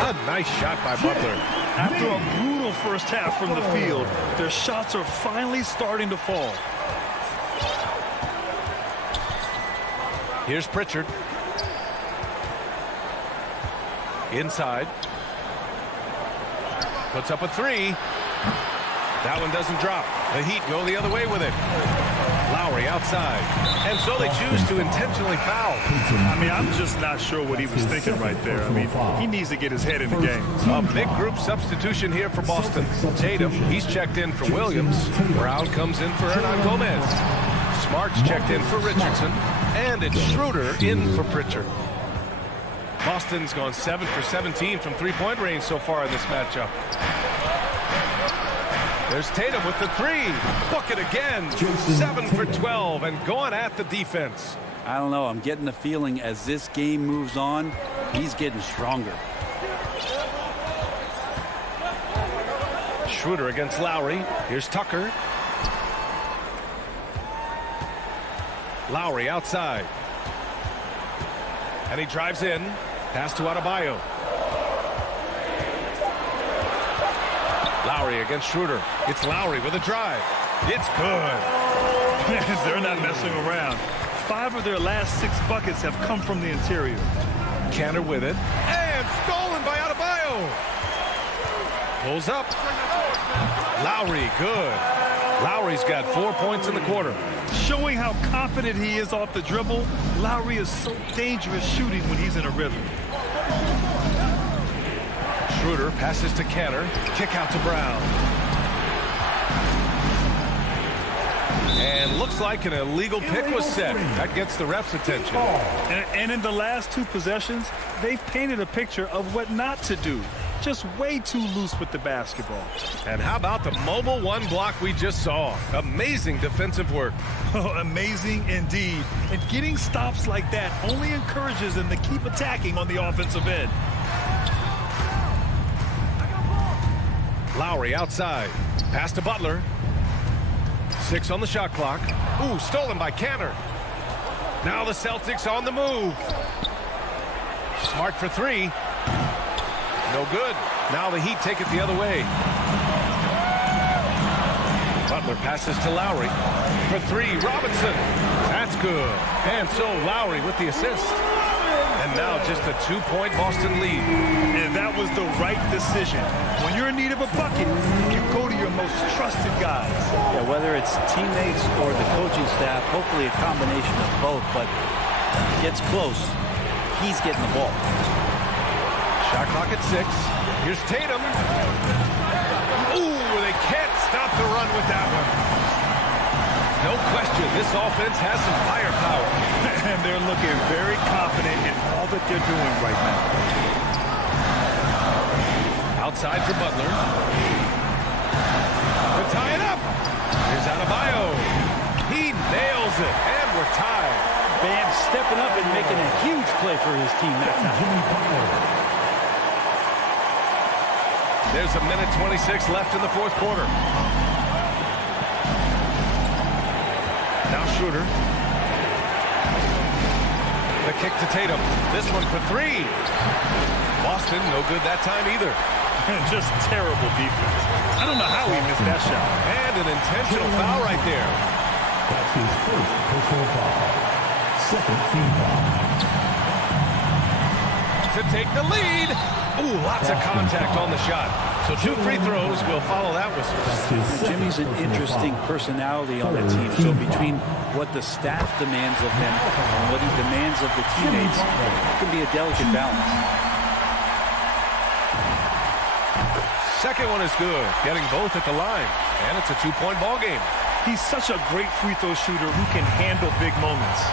A nice shot by Butler. After a brutal first half from the field, their shots are finally starting to fall. Here's Pritchard. Inside. Puts up a 3. That one doesn't drop. The Heat go the other way with it. Lowry outside. And so they choose to intentionally foul. I mean, I'm just not sure what he was thinking right there. I mean, he needs to get his head in the game. A big group substitution here for Boston. Tatum, he's checked in for Williams. Brown comes in for Hernan Gomez. Smart's checked in for Richardson. And it's Schroeder in for Pritchard. Boston's gone 7 for 17 from three-point range so far in this matchup. There's Tatum with the 3. Book it again. 7 for 12 and going at the defense. I don't know. I'm getting the feeling as this game moves on, He's getting stronger. Schroeder against Lowry. Here's Tucker. Lowry outside. And he drives in. Pass to Adebayo. Lowry against Schroeder. It's Lowry with a drive. It's good. They're not messing around. 5 of their last 6 buckets have come from the interior. Cantor with it. And stolen by Adebayo. Pulls up. Lowry, good. Lowry's got 4 points in the quarter. Showing how confident he is off the dribble, Lowry is so dangerous shooting when he's in a rhythm. Schroeder passes to Cantor. Kick out to Brown. And looks like an illegal pick was set. That gets the ref's attention. And in the last 2 possessions, they've painted a picture of what not to do. Just way too loose with the basketball. And how about the mobile 1 block we just saw? Amazing defensive work. Oh, amazing indeed. And getting stops like that only encourages them to keep attacking on the offensive end. Lowry outside. Pass to Butler. 6 on the shot clock. Ooh, stolen by Cantor. Now the Celtics on the move. Smart for 3. No good. Now the Heat take it the other way. Butler passes to Lowry. For 3, Robinson. That's good. And so Lowry with the assist. And now just a 2-point Boston lead. And that was the right decision. When you're in need of a bucket, you go to your most trusted guys. Yeah, whether it's teammates or the coaching staff, hopefully a combination of both, but gets close. He's getting the ball. Shot clock at 6. Here's Tatum. Ooh, they can't stop the run with that one. No question, this offense has some firepower. And they're looking very confident in all that they're doing right now. Outside for Butler. To tie it up. Here's Adebayo. He nails it, and we're tied. Bam stepping up and making a huge play for his team that time. There's a minute 26 left in the 4th quarter. Now Schroeder. The kick to Tatum. This one for 3. Boston, no good that time either. Just terrible defense. I don't know how he missed that shot. And an intentional foul right there. That's his first personal foul. Second team foul. To take the lead. Ooh, lots of contact on the shot. So 2 free throws will follow that whistle. Jimmy's an interesting personality on the team. So between what the staff demands of him and what he demands of the teammates, it can be a delicate balance. Second one is good, getting both at the line. And it's a 2-point ball game. He's such a great free throw shooter who can handle big moments.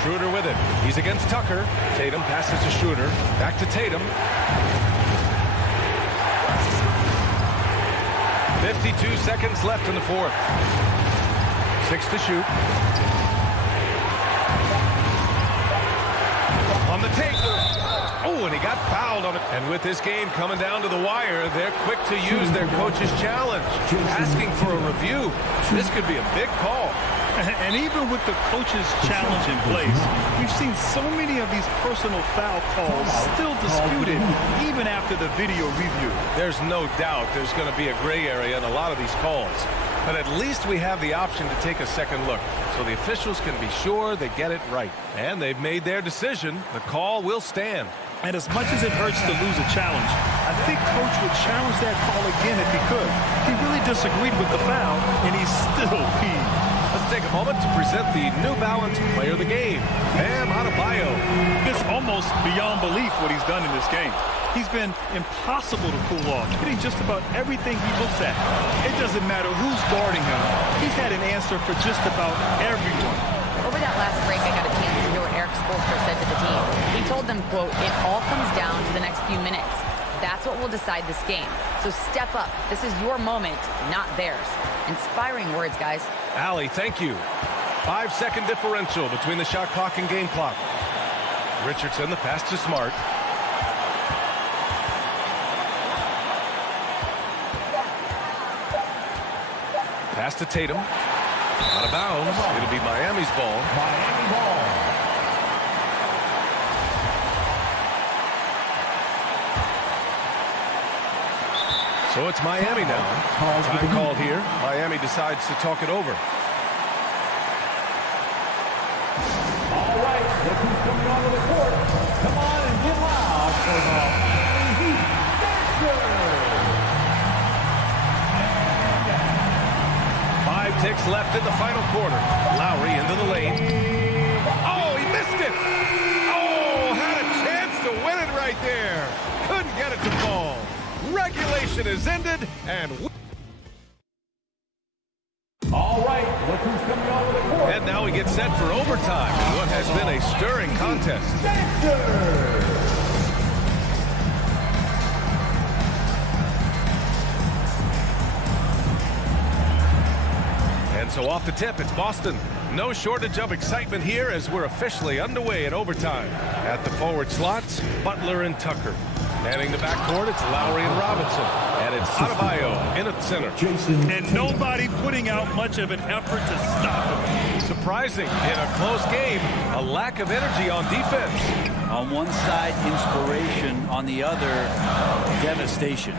Schroeder with it. He's against Tucker. Tatum passes to Schroeder. Back to Tatum. 52 seconds left in the 4th. 6 to shoot. On the take. Oh, and he got fouled on it. And with this game coming down to the wire, they're quick to use their coach's challenge, asking for a review. This could be a big call. And even with the coach's challenge in place, we've seen so many of these personal foul calls still disputed even after the video review. There's no doubt there's going to be a gray area in a lot of these calls. But at least we have the option to take a second look, so the officials can be sure they get it right. And they've made their decision. The call will stand. And as much as it hurts to lose a challenge, I think Coach would challenge that call again if he could. He really disagreed with the foul, and he's still peeved. Let's take a moment to present the New Balance Player of the Game, Bam Adebayo. It's almost beyond belief what he's done in this game. He's been impossible to cool off, hitting just about everything he looks at. It doesn't matter who's guarding him. He's had an answer for just about everyone. Over that last break, I got a chance to hear what Eric Spoelstra said to the team. He told them, quote, "It all comes down to the next few minutes. That's what will decide this game. So step up. This is your moment, not theirs." Inspiring words, guys. Allie, thank you. 5-second differential between the shot clock and game clock. Richardson, the pass to Smart. Pass to Tatum. Out of bounds. It'll be Miami's ball. Miami ball. So it's Miami now. Time called here. Miami decides to talk it over. All right, look who's coming onto the court. Come on and get loud for the Miami Heat. Dexter! 5 ticks left in the final quarter. Lowry into the lane. Oh, he missed it! Oh, had a chance to win it right there. Couldn't get it to fall. Regulation is ended, and all right, look who's coming onto the court. and now we get set for overtime. What has been a stirring contest. And so off the tip, it's Boston. No shortage of excitement here as we're officially underway at overtime. At the forward slots, Butler and Tucker. Manning the backcourt, it's Lowry and Robinson. And it's Adebayo in at center. And nobody putting out much of an effort to stop him. Surprising, in a close game, a lack of energy on defense. On one side, inspiration. On the other, devastation.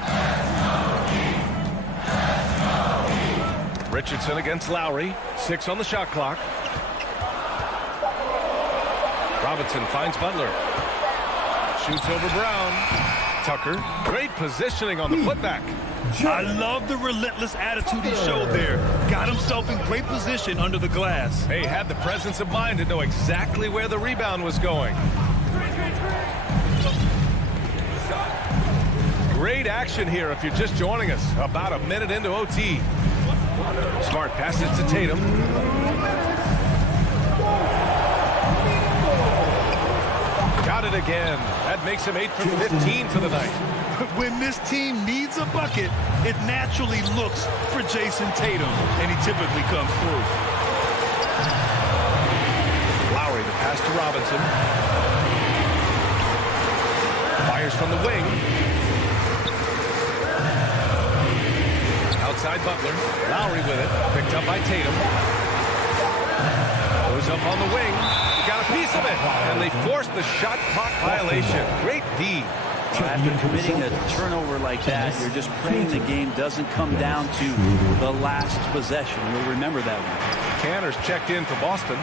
Richardson against Lowry. 6 on the shot clock. Robinson finds Butler. Shoots over Brown. Tucker. Great positioning on the putback. I love the relentless attitude he showed there. Got himself in great position under the glass. He had the presence of mind to know exactly where the rebound was going. Great action here if you're just joining us. About a minute into OT. Smart passes to Tatum. Got it again. That makes him 8 for 15 for the night. When this team needs a bucket, it naturally looks for Jason Tatum, and he typically comes through. Lowry, the pass to Robinson. Fires from the wing. Outside Butler. Lowry with it. Picked up by Tatum. Goes up on the wing. Got a piece of it. And they forced the shot clock violation. Great D. After committing a turnover like that, you're just praying the game doesn't come down to the last possession. You'll remember that one. Canner's checked in for Boston.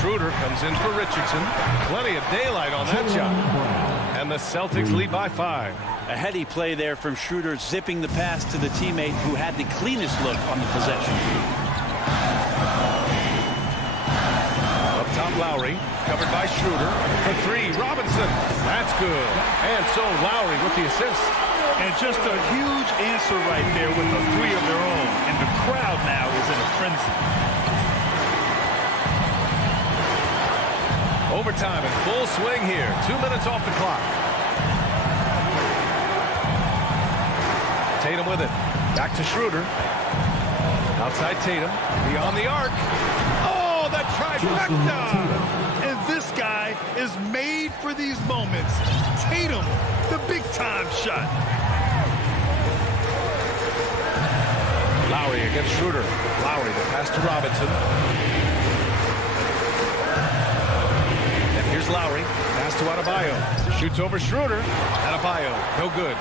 Schroeder comes in for Richardson. Plenty of daylight on that shot. And the Celtics lead by 5. A heady play there from Schroeder, zipping the pass to the teammate who had the cleanest look on the possession. Up top, Lowry, covered by Schroeder. For 3, Robinson. That's good. And so Lowry with the assist. And just a huge answer right there with the 3 of their own. And the crowd now is in a frenzy. Overtime in full swing here. 2 minutes off the clock. Tatum with it. Back to Schroeder. Outside Tatum. Beyond the arc. Oh, the trifecta! And this guy is made for these moments. Tatum, the big-time shot. Lowry against Schroeder. Lowry, the pass to Robinson. And here's Lowry. Pass to Adebayo. Shoots over Schroeder. Adebayo, no good.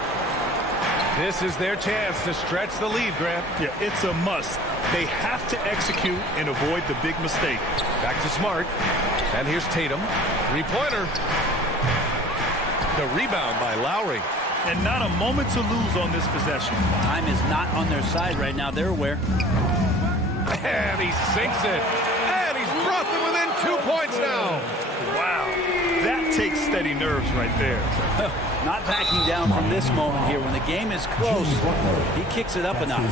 This is their chance to stretch the lead, Grant. Yeah, it's a must. They have to execute and avoid the big mistake. Back to Smart. And here's Tatum. Three-pointer. The rebound by Lowry. And not a moment to lose on this possession. Time is not on their side right now. They're aware. And he sinks it. And he's brought them within 2 points now. Wow. That takes steady nerves right there. Not backing down from this moment here. When the game is close, he kicks it up a notch.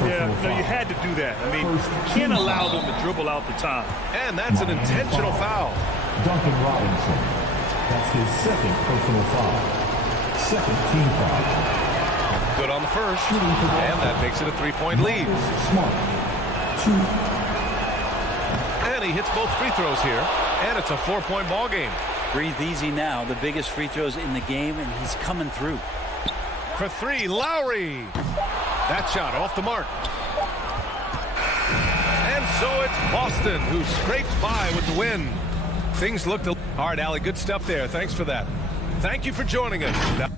Yeah, no, you had to do that. I mean, you can't allow them to dribble out the time. And that's an intentional foul. Duncan Robinson. That's his second personal foul. Second team foul. Good on the first. And that makes it a 3-point lead. Smart. 2. And he he hits both free throws here, and it's a 4-point ball game. Breathe easy now. The biggest free throws in the game, and he's coming through. For three, Lowry. That shot off the mark. And so it's Boston who scrapes by with the win. Things looked hard, Allie. Good stuff there. Thanks for that. Thank you for joining us.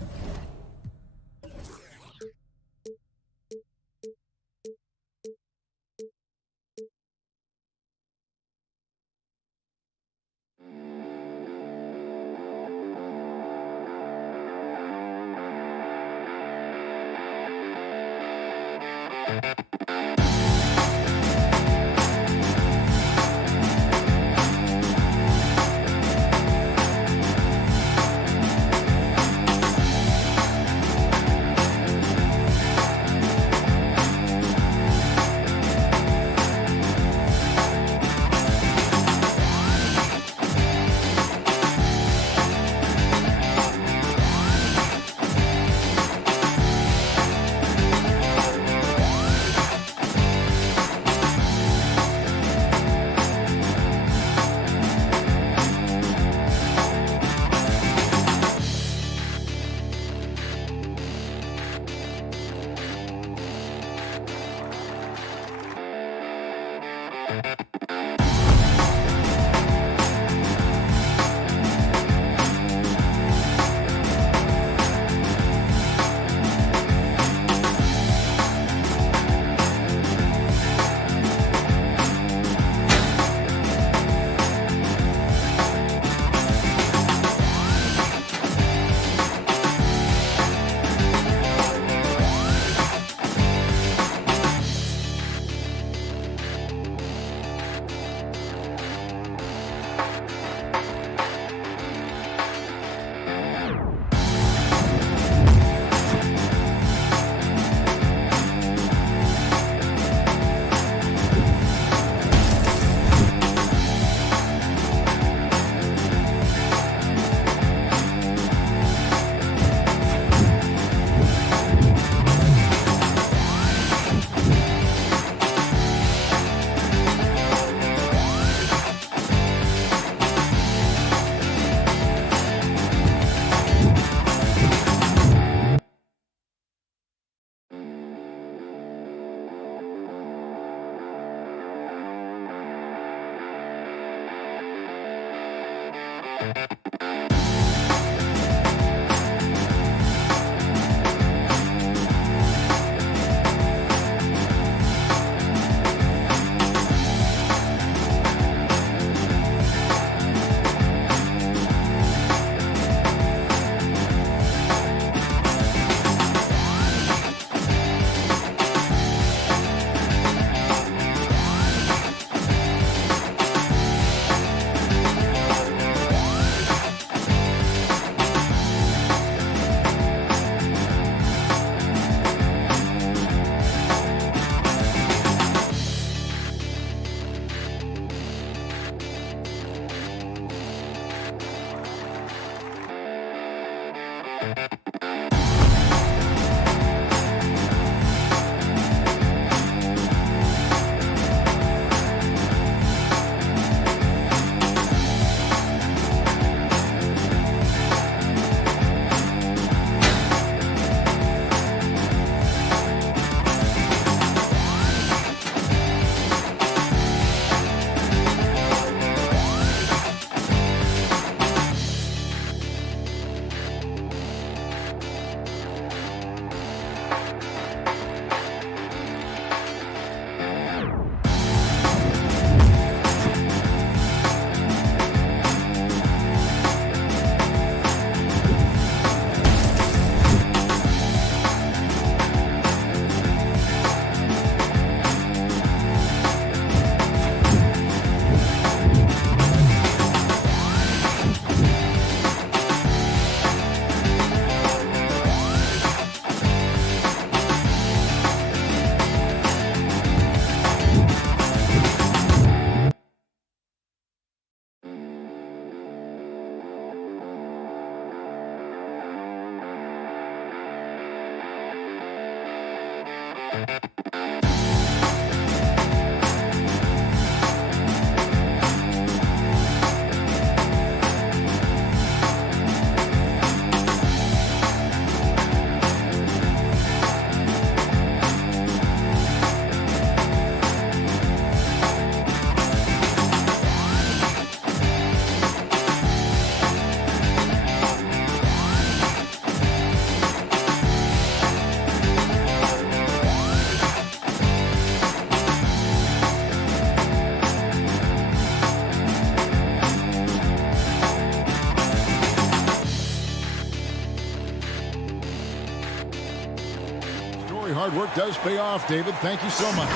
hard work does pay off, David. Thank you so much.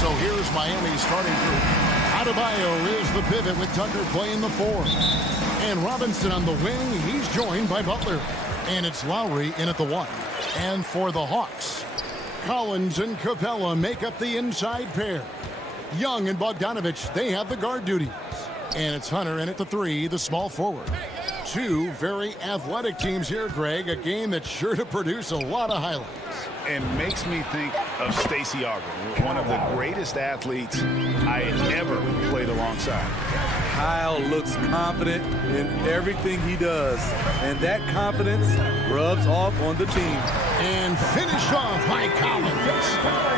So here's Miami's starting group. Adebayo is the pivot with Tucker playing the 4. And Robinson on the wing. He's joined by Butler. And it's Lowry in at the 1. And for the Hawks, Collins and Capella make up the inside pair. Young and Bogdanovich, they have the guard duties. And it's Hunter in at the 3, the small forward. Two very athletic teams here, Greg. A game that's sure to produce a lot of highlights. And makes me think of Stacey Augmon, one of the greatest athletes I ever played alongside. Kyle looks confident in everything he does, and that confidence rubs off on the team. And finished off by Collins.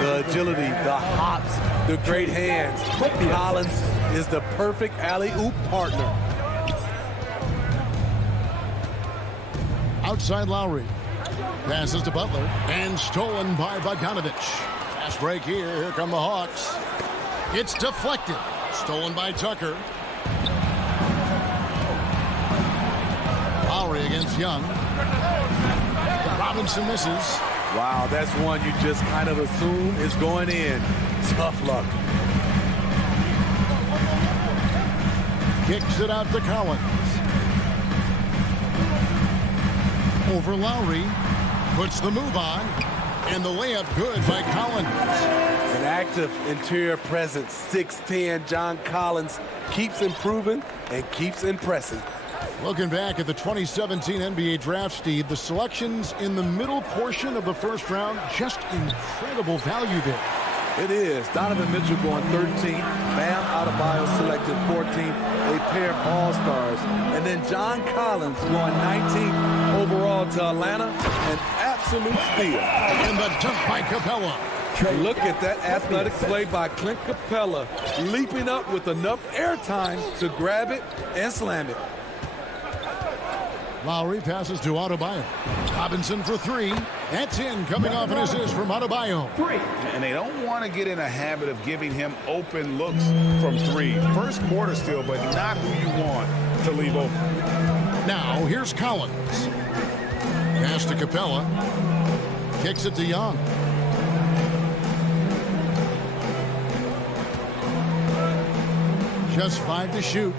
The agility, the hops, the great hands. Collins is the perfect alley-oop partner. Outside Lowry. Passes to Butler. And stolen by Bogdanovich. Fast break here. Here come the Hawks. It's deflected. Stolen by Tucker. Lowry against Young. Robinson misses. Wow, that's one you just kind of assume is going in. Tough luck. Kicks it out to Collins. Over Lowry. Puts the move on. And the layup good by Collins. An active interior presence. 6'10" John Collins keeps improving and keeps impressing. Looking back at the 2017 NBA draft, Steve, the selections in the middle portion of the first round, just incredible value there. It is. Donovan Mitchell going 13. Bam Adebayo selected 14. A pair of all-stars. And then John Collins going 19th overall to Atlanta. An absolute steal. And the dunk by Capella. Look at that athletic play by Clint Capella. Leaping up with enough airtime to grab it and slam it. Lowry passes to Adebayo. Robinson for 3. That's in, coming off an assist from Adebayo. And they don't want to get in a habit of giving him open looks from 3. First quarter still, but not who you want to leave open. Now, here's Collins. Pass to Capella. Kicks it to Young. Just 5 to shoot.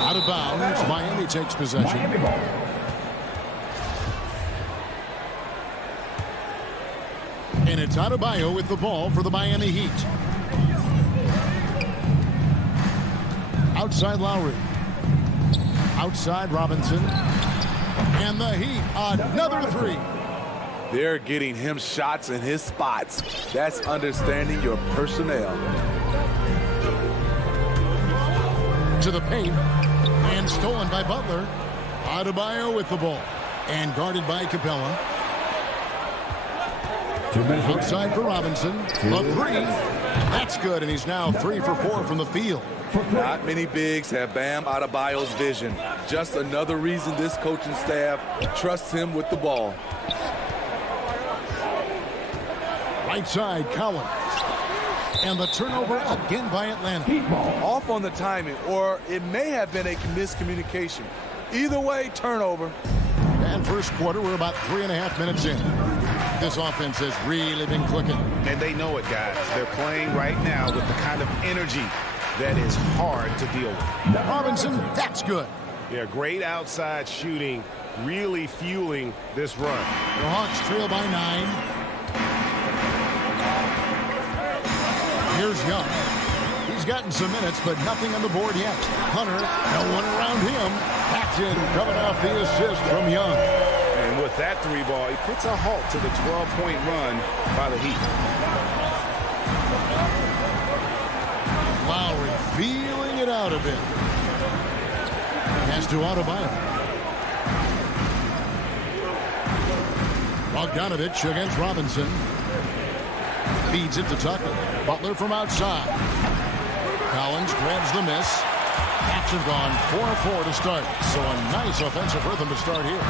Out of bounds. Miami takes possession. And it's Adebayo with the ball for the Miami Heat. Outside Lowry. Outside Robinson. And the Heat, another 3. They're getting him shots in his spots. That's understanding your personnel. To the paint. And stolen by Butler. Adebayo with the ball. And guarded by Capella. Outside for Robinson. The 3. That's good, and he's now 3 for 4 from the field. Not many bigs have Bam Adebayo's vision. Just another reason this coaching staff trusts him with the ball. Right side, Collins. And the turnover again by Atlanta. Off on the timing, or it may have been a miscommunication. Either way, turnover. And first quarter, we're about 3.5 minutes in. This offense has really been clicking. And they know it, guys. They're playing right now with the kind of energy that is hard to deal with. Robinson, that's good. Yeah, great outside shooting, really fueling this run. The Hawks trail by 9. Here's Young. He's gotten some minutes, but nothing on the board yet. Hunter, no one around him. That's in, coming off the assist from Young. And with that 3 ball, he puts a halt to the 12-point run by the Heat. Lowry feeling it out a bit. Pass to Adebayo. Bogdanovich against Robinson. Feeds it to Tucker. Butler from outside. Collins grabs the miss. Hawks have gone 4-4 to start. So a nice offensive rhythm to start here.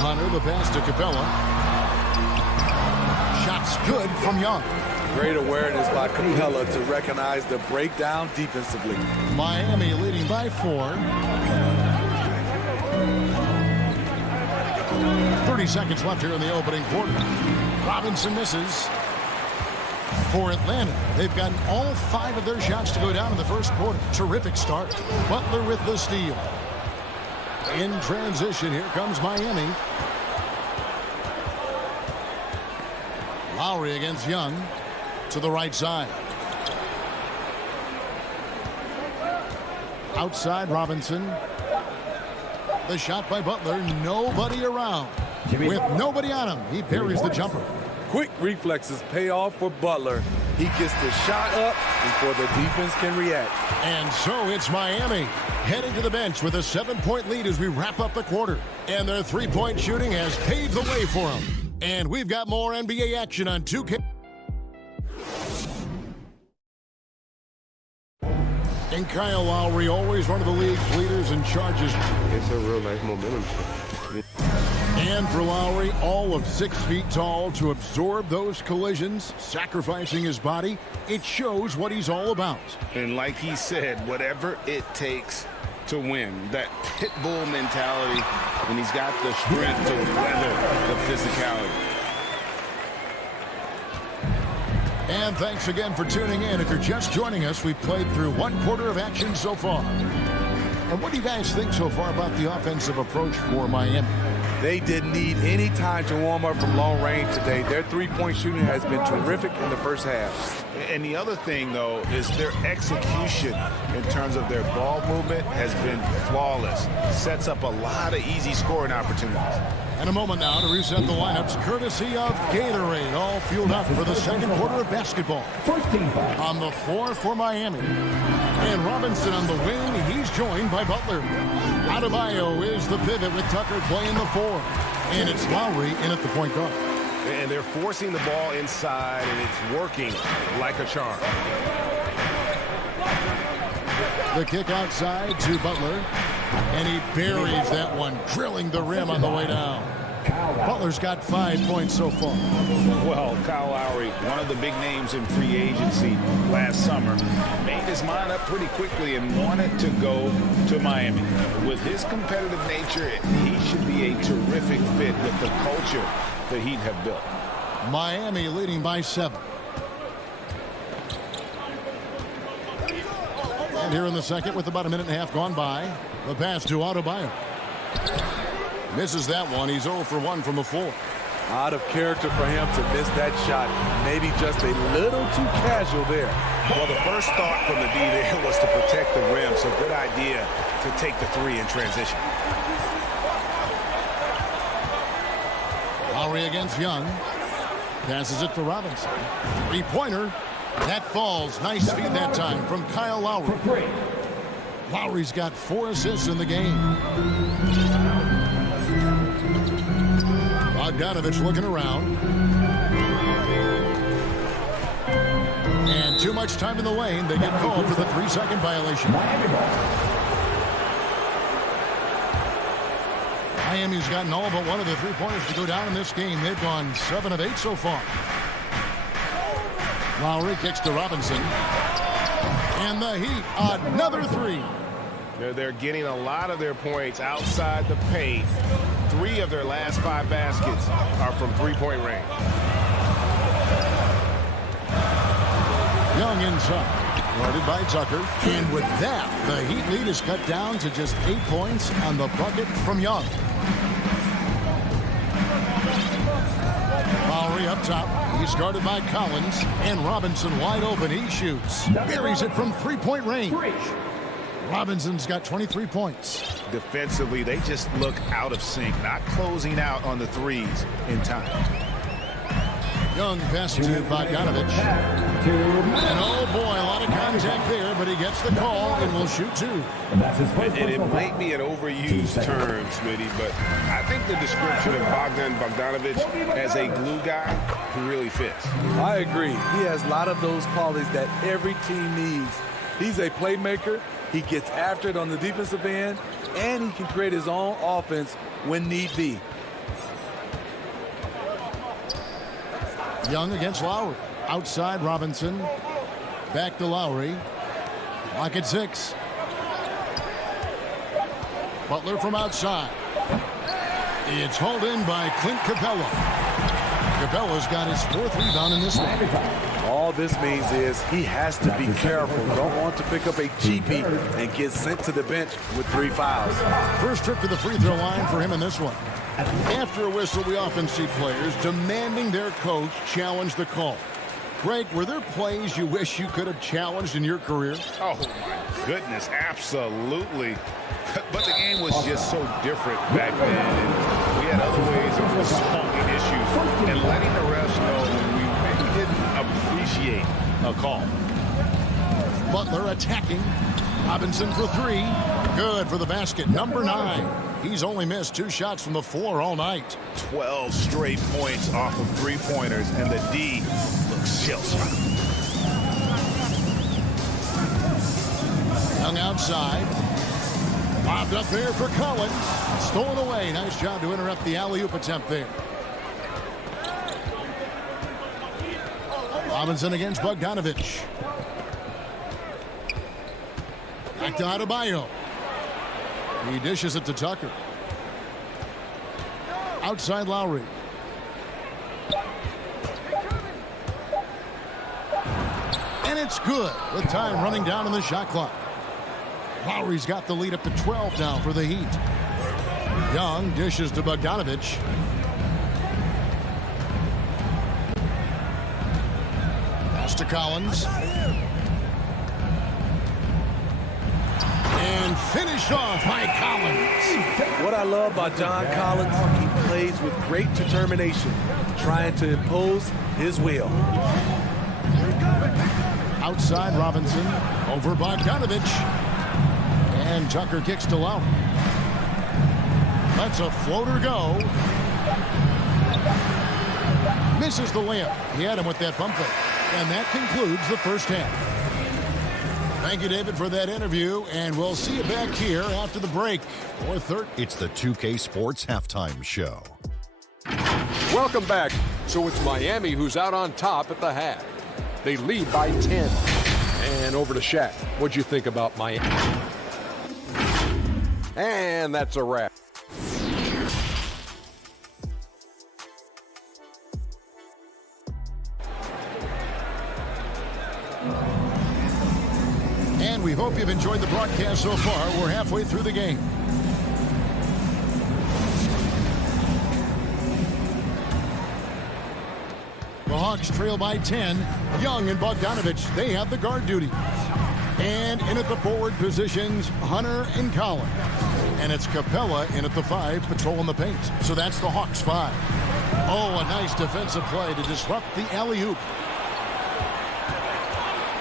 Hunter, the pass to Capella. Shots good from Young. Great awareness by Capella to recognize the breakdown defensively. Miami leading by 4. 30 seconds left here in the opening quarter. Robinson misses. For Atlanta, they've gotten all 5 of their shots to go down in the first quarter. Terrific start. Butler with the steal. In transition, here comes Miami. Lowry against Young to the right side. Outside Robinson. The shot by Butler. Nobody around. With nobody on him, he buries the jumper. Quick reflexes pay off for Butler. He gets the shot up before the defense can react. And so it's Miami heading to the bench with a 7-point lead as we wrap up the quarter. And their three-point shooting has paved the way for them. And we've got more NBA action on 2K. And Kyle Lowry, always one of the league's leaders in charges. It's a real-life momentum. And for Lowry, all of 6 feet tall to absorb those collisions, sacrificing his body, it shows what he's all about. And like he said, whatever it takes to win, that pit bull mentality, and he's got the strength to weather the physicality. And thanks again for tuning in. If you're just joining us, we've played through 1 quarter of action so far. And what do you guys think so far about the offensive approach for Miami? They didn't need any time to warm up from long range today. Their three-point shooting has been terrific in the first half. And the other thing, though, is their execution in terms of their ball movement has been flawless. Sets up a lot of easy scoring opportunities. And a moment now to reset the lineups, courtesy of Gatorade, all fueled up for the second quarter of basketball. On the floor for Miami. And Robinson on the wing, he's joined by Butler. Adebayo is the pivot with Tucker playing the 4. And it's Lowry in at the point guard. And they're forcing the ball inside, and it's working like a charm. The kick outside to Butler. And he buries that one, drilling the rim on the way down. Butler's got 5 points so far. Well, Kyle Lowry, one of the big names in free agency last summer, made his mind up pretty quickly and wanted to go to Miami. With his competitive nature, he should be a terrific fit with the culture the Heat have built. Miami leading by 7. And here in the second with about a minute and a half gone by, the pass to Adebayo. Misses that one. He's 0 for 1 from the floor. Out of character for him to miss that shot. Maybe just a little too casual there. Well, the first thought from the D there was to protect the rim, so good idea to take the 3 in transition. Lowry against Young. Passes it to Robinson. 3-pointer. That falls. Nice feed that time from Kyle Lowry. Lowry's got 4 assists in the game. Bogdanovich looking around. And too much time in the lane. They get called for the 3-second violation. Miami's gotten all but one of the 3-pointers to go down in this game. They've gone 7 of 8 so far. Lowry kicks to Robinson. And the Heat, another 3. They're getting a lot of their points outside the paint. 3 of their last 5 baskets are from 3-point range. Young inside. Guarded by Tucker. And with that, the Heat lead is cut down to just 8 points on the bucket from Young. Lowry up top. He's guarded by Collins. And Robinson wide open. He shoots. Buries it from 3-point range. Robinson's got 23 points. Defensively, they just look out of sync, not closing out on the 3s in time. Young pass to Bogdanovich. And oh boy, a lot of contact there, but he gets the call and will shoot 2. And it might be an overused term, Smitty, but I think the description of Bogdanovich as a glue guy really fits. I agree. He has a lot of those qualities that every team needs. He's a playmaker. He gets after it on the defensive end, and he can create his own offense when need be. Young against Lowry. Outside Robinson. Back to Lowry. Lock at 6. Butler from outside. It's hauled in by Clint Capella. Capella's got his 4th rebound in this one. All this means is he has to be careful. Don't want to pick up a cheapie and get sent to the bench with 3 fouls. First trip to the free throw line for him in this one. After a whistle, we often see players demanding their coach challenge the call. Greg, were there plays you wish you could have challenged in your career? Oh, my goodness, absolutely. But the game was just so different back then. And we had other ways of resolving issues and letting the refs know when we maybe didn't appreciate a call. Butler attacking. Robinson for 3. Good for the basket. Number 9. He's only missed 2 shots from the floor all night. 12 straight points off of 3-pointers, and the D looks shell-shocked. Young outside. Bobbed up there for Collins. Stolen away. Nice job to interrupt the alley-oop attempt there. Robinson against Bogdanovich. Back to Adebayo. He dishes it to Tucker. Outside Lowry. And it's good with time running down in the shot clock. Lowry's got the lead up to 12 now for the Heat. Young dishes to Bogdanovich. Pass to Collins. And finished off by Collins. What I love about John Collins, he plays with great determination, trying to impose his will. Outside Robinson, over Bogdanovich. And Tucker kicks to Lowry. Lets a floater go. Misses the layup. He had him with that bump fake. And that concludes the first half. Thank you, David, for that interview, and we'll see you back here after the break. 4:30. It's the 2K Sports Halftime Show. Welcome back. So it's Miami who's out on top at the half. They lead by 10. And over to Shaq. What'd you think about Miami? And that's a wrap. And we hope you've enjoyed the broadcast so far. We're halfway through the game. The Hawks trail by 10. Young and Bogdanovich, they have the guard duty. And in at the forward positions, Hunter and Collins. And it's Capella in at the 5, patrolling the paint. So that's the Hawks 5. Oh, a nice defensive play to disrupt the alley-oop.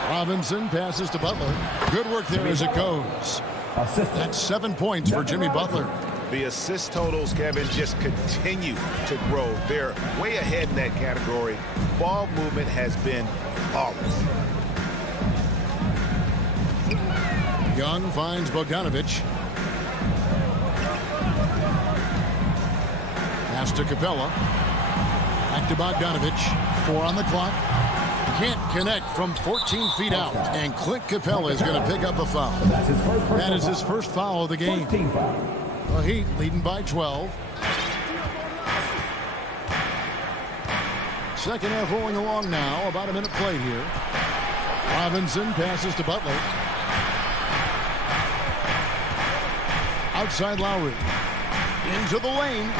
Robinson passes to Butler. Good work there as it goes. That's 7 points for Jimmy Butler. The assist totals, Kevin, just continue to grow. They're way ahead in that category. Ball movement has been flawless. Young finds Bogdanovich. Pass to Capella. Back to Bogdanovich. 4 on the clock. Can't connect from 14 feet out. And Clint Capella is going to pick up a foul. That is his first foul of the game. The Heat leading by 12. Second half rolling along now. About a minute played here. Robinson passes to Butler. Outside Lowry. Into the lane.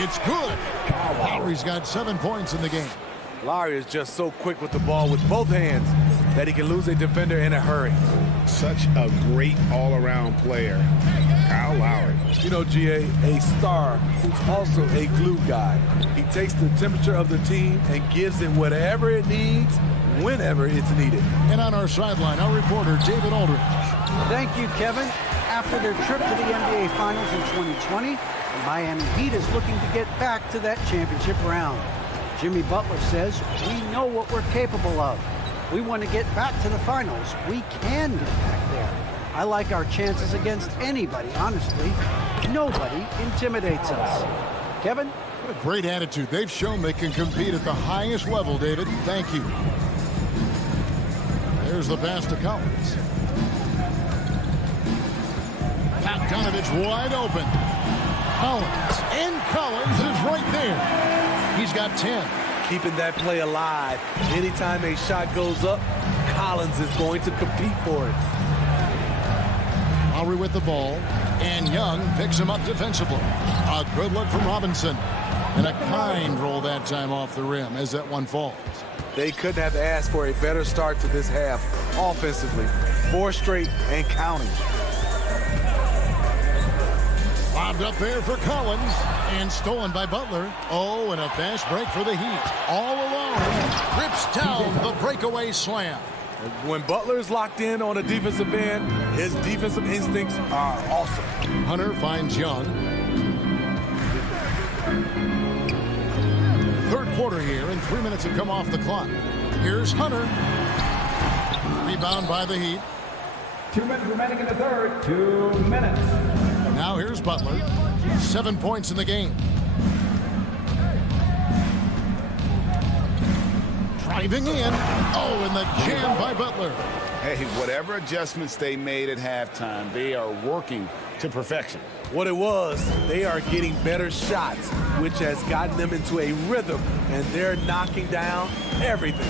It's good. Lowry's got 7 points in the game. Lowry is just so quick with the ball with both hands that he can lose a defender in a hurry. Such a great all-around player. Kyle Lowry. You know, GA, a star who's also a glue guy. He takes the temperature of the team and gives it whatever it needs, whenever it's needed. And on our sideline, our reporter, David Aldridge. Thank you, Kevin. After their trip to the NBA Finals in 2020, the Miami Heat is looking to get back to that championship round. Jimmy Butler says, we know what we're capable of. We want to get back to the finals. We can get back there. I like our chances against anybody, honestly. Nobody intimidates us. Kevin? What a great attitude. They've shown they can compete at the highest level, David. Thank you. There's the pass to Collins. Bogdanovich wide open. Collins. And Collins is right there. He's got 10. Keeping that play alive. Anytime a shot goes up, Collins is going to compete for it. Lowry with the ball, and Young picks him up defensively. A good look from Robinson. And a kind roll that time off the rim as that one falls. They couldn't have asked for a better start to this half offensively. 4 straight and counting. Lobbed up there for Collins and stolen by Butler. Oh, and a fast break for the Heat. All alone. Rips down the breakaway slam. When Butler's locked in on a defensive end, his defensive instincts are awesome. Hunter finds Young. Third quarter here, and 3 minutes have come off the clock. Here's Hunter. Rebound by the Heat. 2 minutes remaining in the third. 2 minutes. Now here's Butler. 7 points in the game. Driving in. Oh, and the jam by Butler. Hey, whatever adjustments they made at halftime, they are working to perfection. What it was, they are getting better shots, which has gotten them into a rhythm, and they're knocking down everything.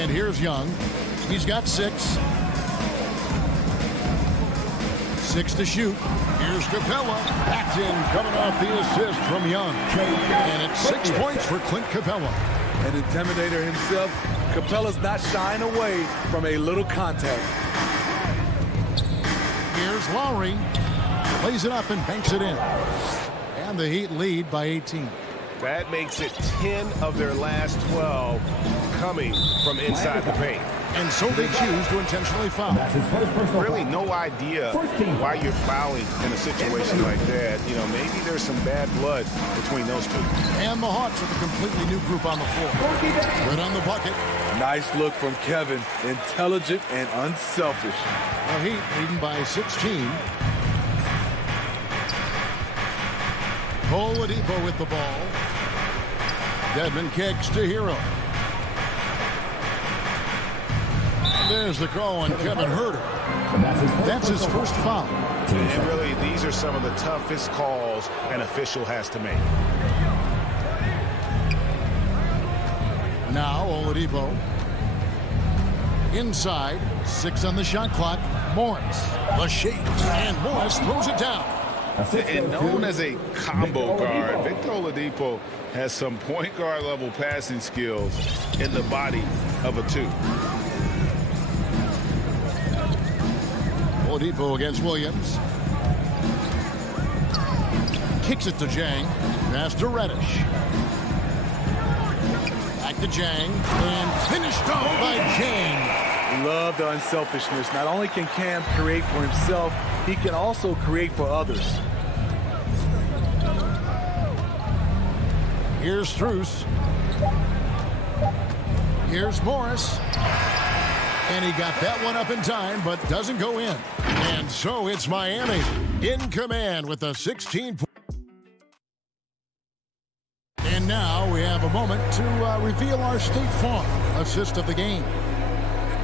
And here's Young. He's got 6. 6 to shoot. Here's Capella. Backed in, coming off the assist from Young. And it's 6 points for Clint Capella. An intimidator himself, Capella's not shying away from a little contact. Here's Lowry. Plays it up and banks it in. And the Heat lead by 18. That makes it 10 of their last 12 coming from inside the paint. And so they choose to intentionally foul. Really no idea why you're fouling in a situation like that. You know, maybe there's some bad blood between those two. And the Hawks with a completely new group on the floor. Right on the bucket. Nice look from Kevin. Intelligent and unselfish. The Heat leading by 16. Oladipo with the ball. Dedmon kicks to Hero. There's the call on Kevin Huerter. That's his first foul. And really, these are some of the toughest calls an official has to make. Now Oladipo. Inside. 6 on the shot clock. Morris. The shake. And Morris throws it down. And known as a combo guard, Victor Oladipo has some point guard level passing skills in the body of a 2. Oladipo against Williams. Kicks it to Jang. Pass to Reddish. Back to Jang. And finished off by Jang. Love the unselfishness. Not only can Cam create for himself, he can also create for others. Here's Strus. Here's Morris. And he got that one up in time, but doesn't go in. And so it's Miami in command with a 16 point. And now we have a moment to reveal our State Farm assist of the game.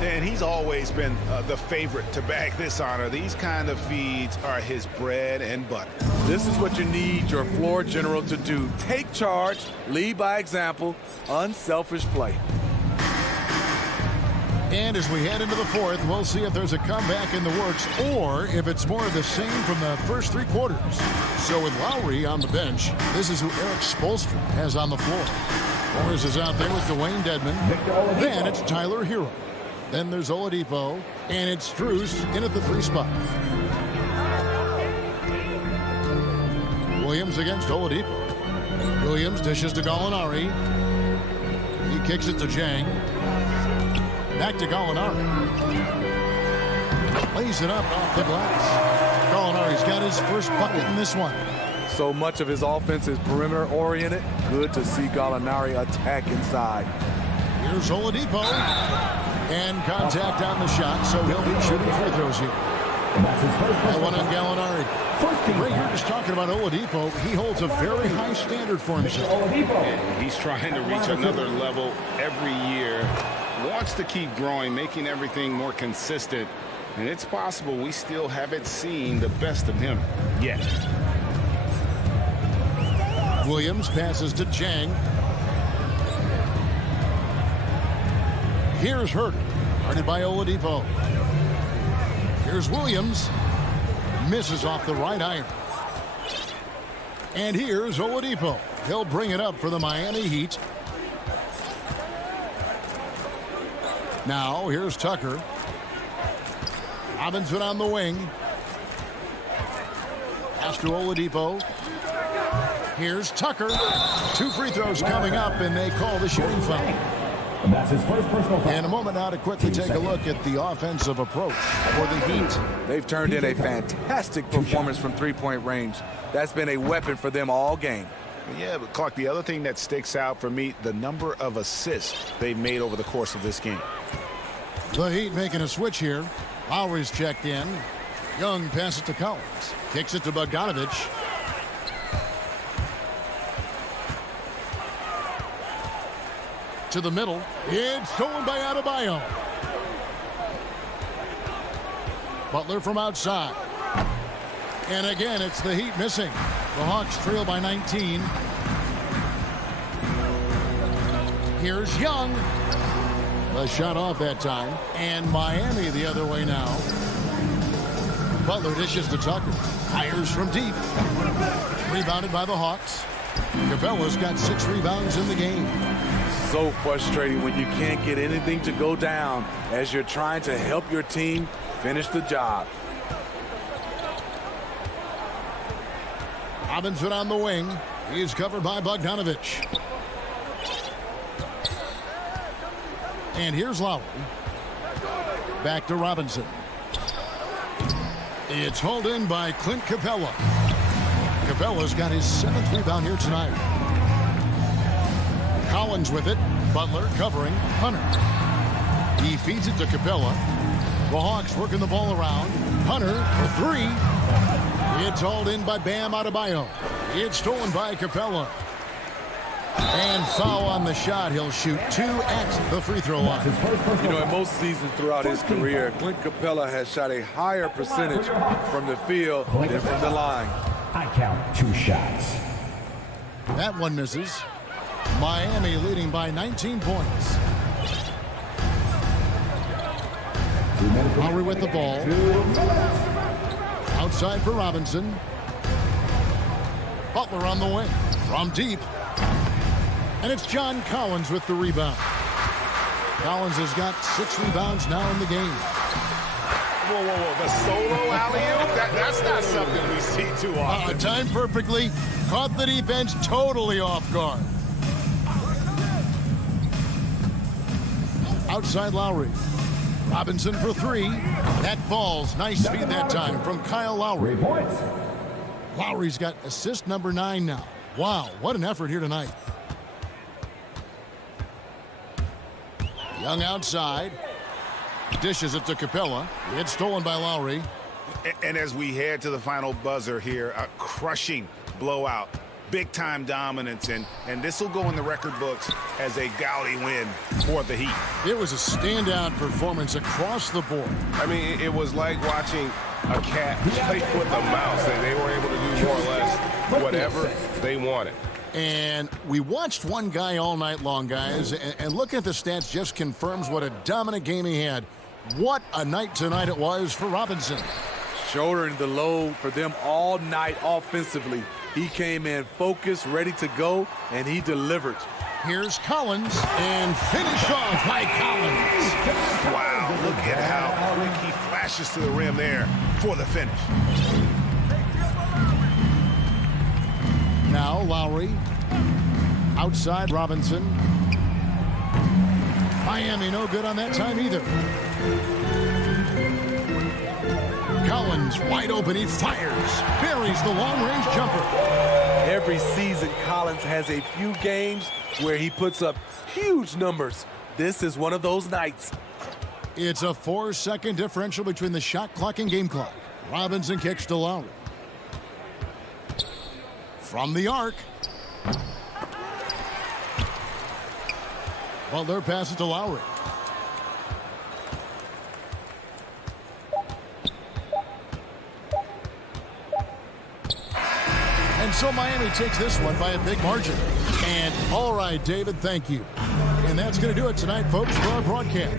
And he's always been the favorite to bag this honor. These kind of feeds are his bread and butter. This is what you need your floor general to do. Take charge, lead by example, unselfish play. And as we head into the fourth, we'll see if there's a comeback in the works or if it's more of the same from the first 3 quarters. So with Lowry on the bench, this is who Eric Spoelstra has on the floor. Morris is out there with Dwayne Dedmon. Then it's Tyler Hero. Then there's Oladipo, and it's Strus in at the 3 spot. Williams against Oladipo. Williams dishes to Gallinari. He kicks it to Jang. Back to Gallinari. Lays it up off the glass. Gallinari's got his first bucket in this one. So much of his offense is perimeter oriented. Good to see Gallinari attack inside. Here's Oladipo. And contact on the shot, so he'll be shooting free throws here. That one on Gallinari. Ray, you're just talking about Oladipo. He holds a very high standard for himself. And he's trying to reach another level every year. Wants to keep growing, making everything more consistent. And it's possible we still haven't seen the best of him yet. Williams passes to Chang. Here's Herter, guarded by Oladipo. Here's Williams. Misses off the right iron. And here's Oladipo. He'll bring it up for the Miami Heat. Now, here's Tucker. Robinson on the wing. Pass to Oladipo. Here's Tucker. 2 free throws coming up, and they call the shooting foul. That's his first personal foul. And a moment now to quickly take a look at the offensive approach for the Heat. They've turned in a fantastic performance from three-point range. That's been a weapon for them all game. Yeah, but Clark, the other thing that sticks out for me, the number of assists they've made over the course of this game. The Heat making a switch here. Lowry's checked in. Young passes to Collins. Kicks it to Bogdanovich. To the middle. It's stolen by Adebayo. Butler from outside. And again, it's the Heat missing. The Hawks trail by 19. Here's Young. The shot off that time. And Miami the other way now. Butler dishes to Tucker. Fires from deep. Rebounded by the Hawks. Capella's got 6 rebounds in the game. So frustrating when you can't get anything to go down as you're trying to help your team finish the job. Robinson on the wing. He's covered by Bogdanovich. And here's Lowry. Back to Robinson. It's hauled in by Clint Capella. Capella's got his 7th rebound here tonight. Collins with it. Butler covering Hunter. He feeds it to Capella. The Hawks working the ball around. Hunter for 3. It's hauled in by Bam Adebayo. It's stolen by Capella. And foul on the shot. He'll shoot 2 at the free throw line. You know, in most seasons throughout his career, Clint Capella has shot a higher percentage from the field than from the line. I count 2 shots. That one misses. Miami leading by 19 points. Lowry with the ball. Outside for Robinson. Butler on the wing. From deep. And it's John Collins with the rebound. Collins has got 6 rebounds now in the game. Whoa, whoa, whoa. The solo alley-oop? That's not something we see too often. Timed perfectly. Caught the defense totally off guard. Outside Lowry. Robinson for 3. That falls. Nice speed that time from Kyle Lowry. 3 points. Lowry's got assist number 9 now. Wow, what an effort here tonight. Young outside. Dishes it to Capella. It's stolen by Lowry. And as we head to the final buzzer here, a crushing blowout. Big-time dominance, and this will go in the record books as a gaudy win for the Heat. It was a standout performance across the board. I mean, it was like watching a cat play with a mouse. They were able to do more or less whatever they wanted. And we watched one guy all night long, guys, and looking at the stats just confirms what a dominant game he had. What a night tonight it was for Robinson. Shouldering the load for them all night offensively. He came in focused, ready to go, and he delivered. Here's Collins, and finish off by Collins. Wow, look at how quick he flashes to the rim there for the finish. Now Lowry. Outside Robinson. Miami no good on that time either. Collins wide open. He fires. Buries the long-range jumper. Every season, Collins has a few games where he puts up huge numbers. This is one of those nights. It's a 4-second differential between the shot clock and game clock. Robinson kicks to Lowry. From the arc. Butler passes to Lowry. And so Miami takes this one by a big margin. And all right, David, thank you. And that's going to do it tonight, folks, for our broadcast.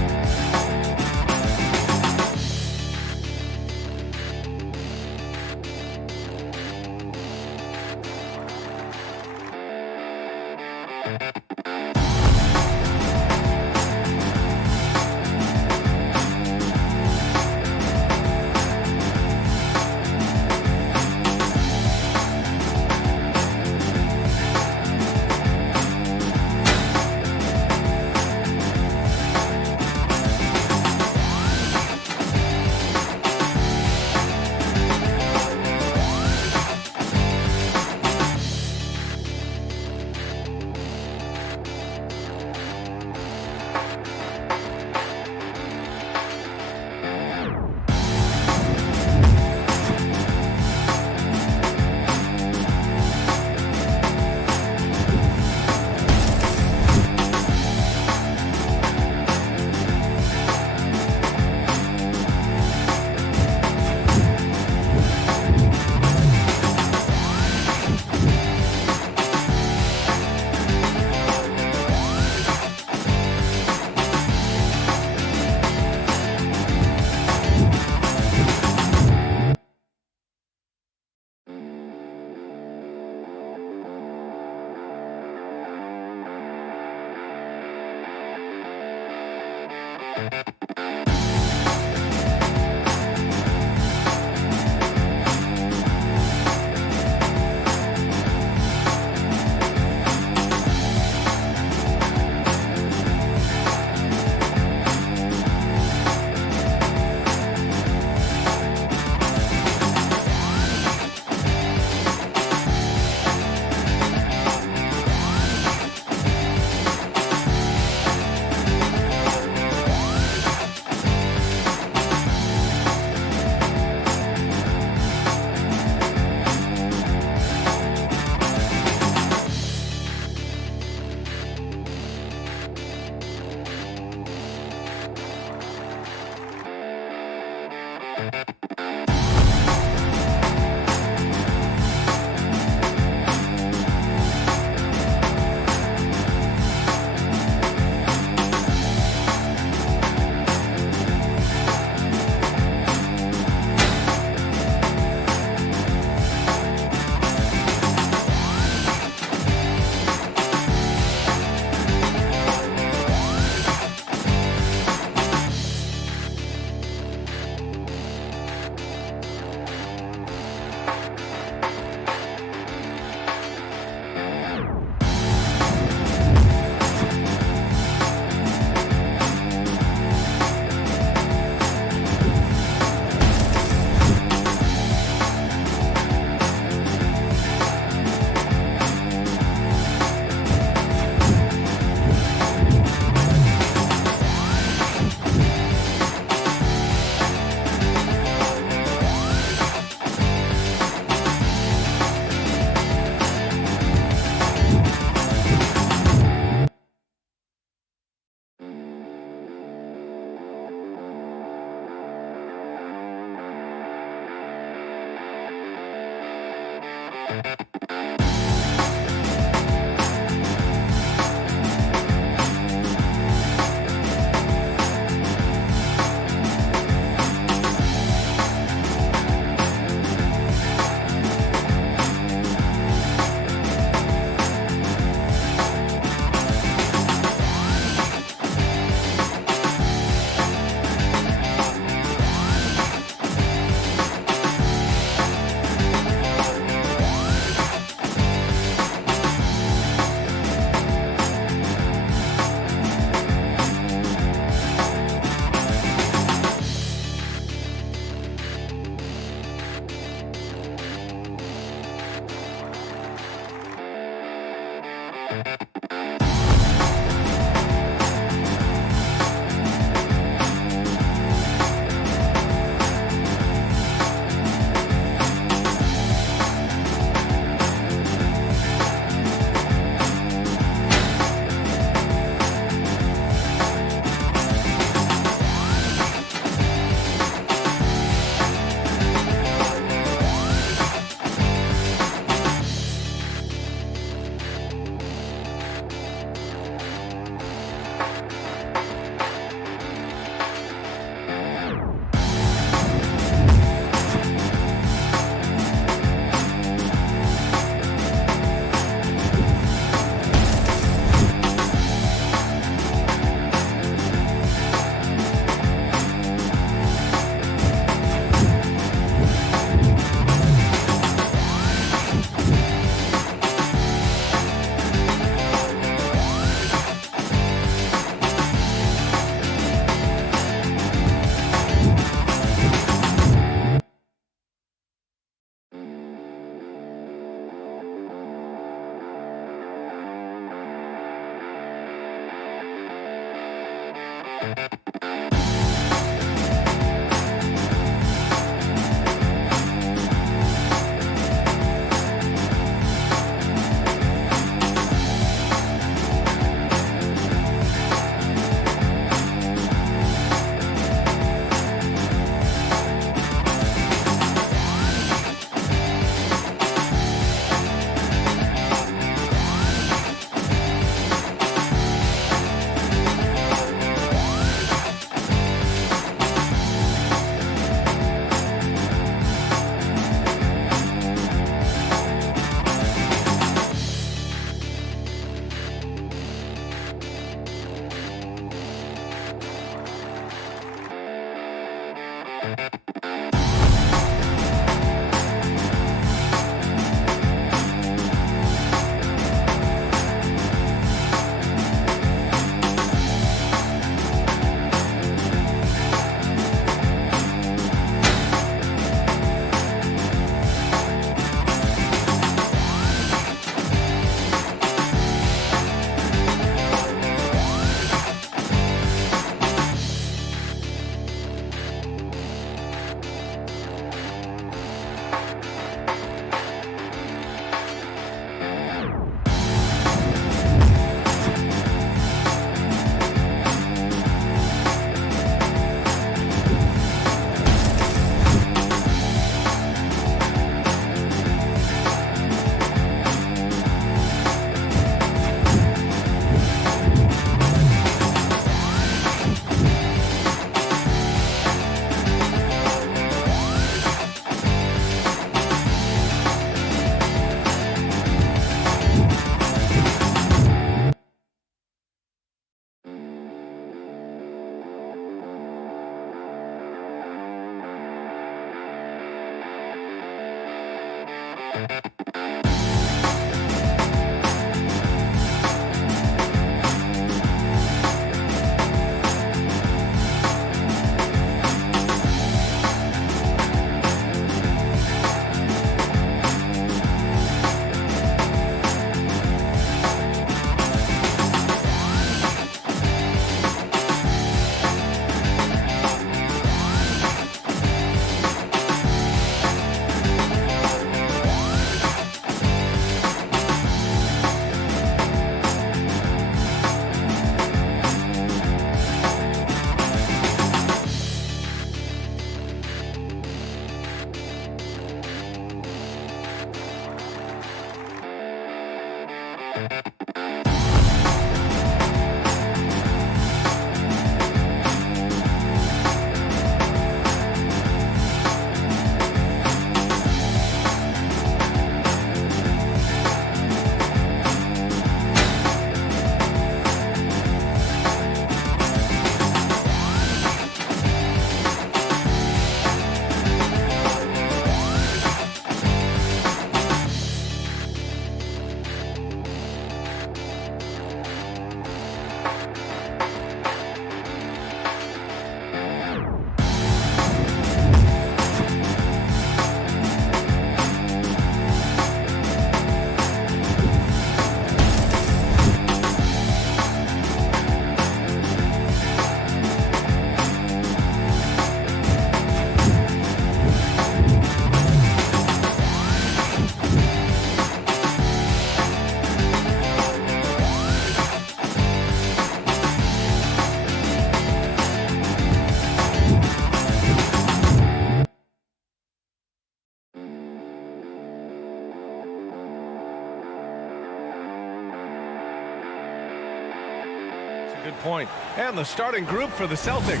Good point. And the starting group for the Celtics.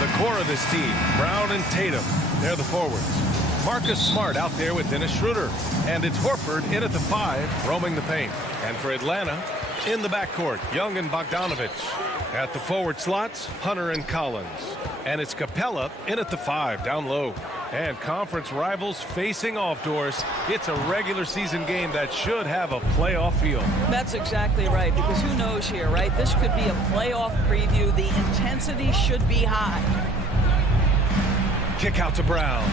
The core of this team, Brown and Tatum. They're the forwards. Marcus Smart out there with Dennis Schroeder. And it's Horford in at the 5, roaming the paint. And for Atlanta, in the backcourt, Young and Bogdanovich. At the forward slots, Hunter and Collins. And it's Capella in at the 5, down low. And conference rivals facing off doors. It's a regular season game that should have a playoff feel. That's exactly right, because who knows here, right? This could be a playoff preview. The intensity should be high. Kick out to Brown.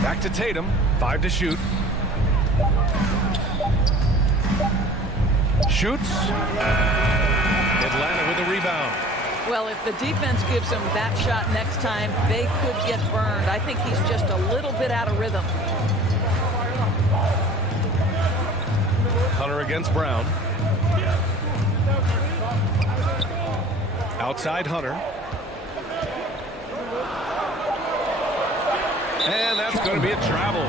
Back to Tatum, 5 to shoot. Shoots. Atlanta with a rebound. Well, if the defense gives him that shot next time, they could get burned. I think he's just a little bit out of rhythm. Hunter against Brown. Outside Hunter. And that's going to be a travel.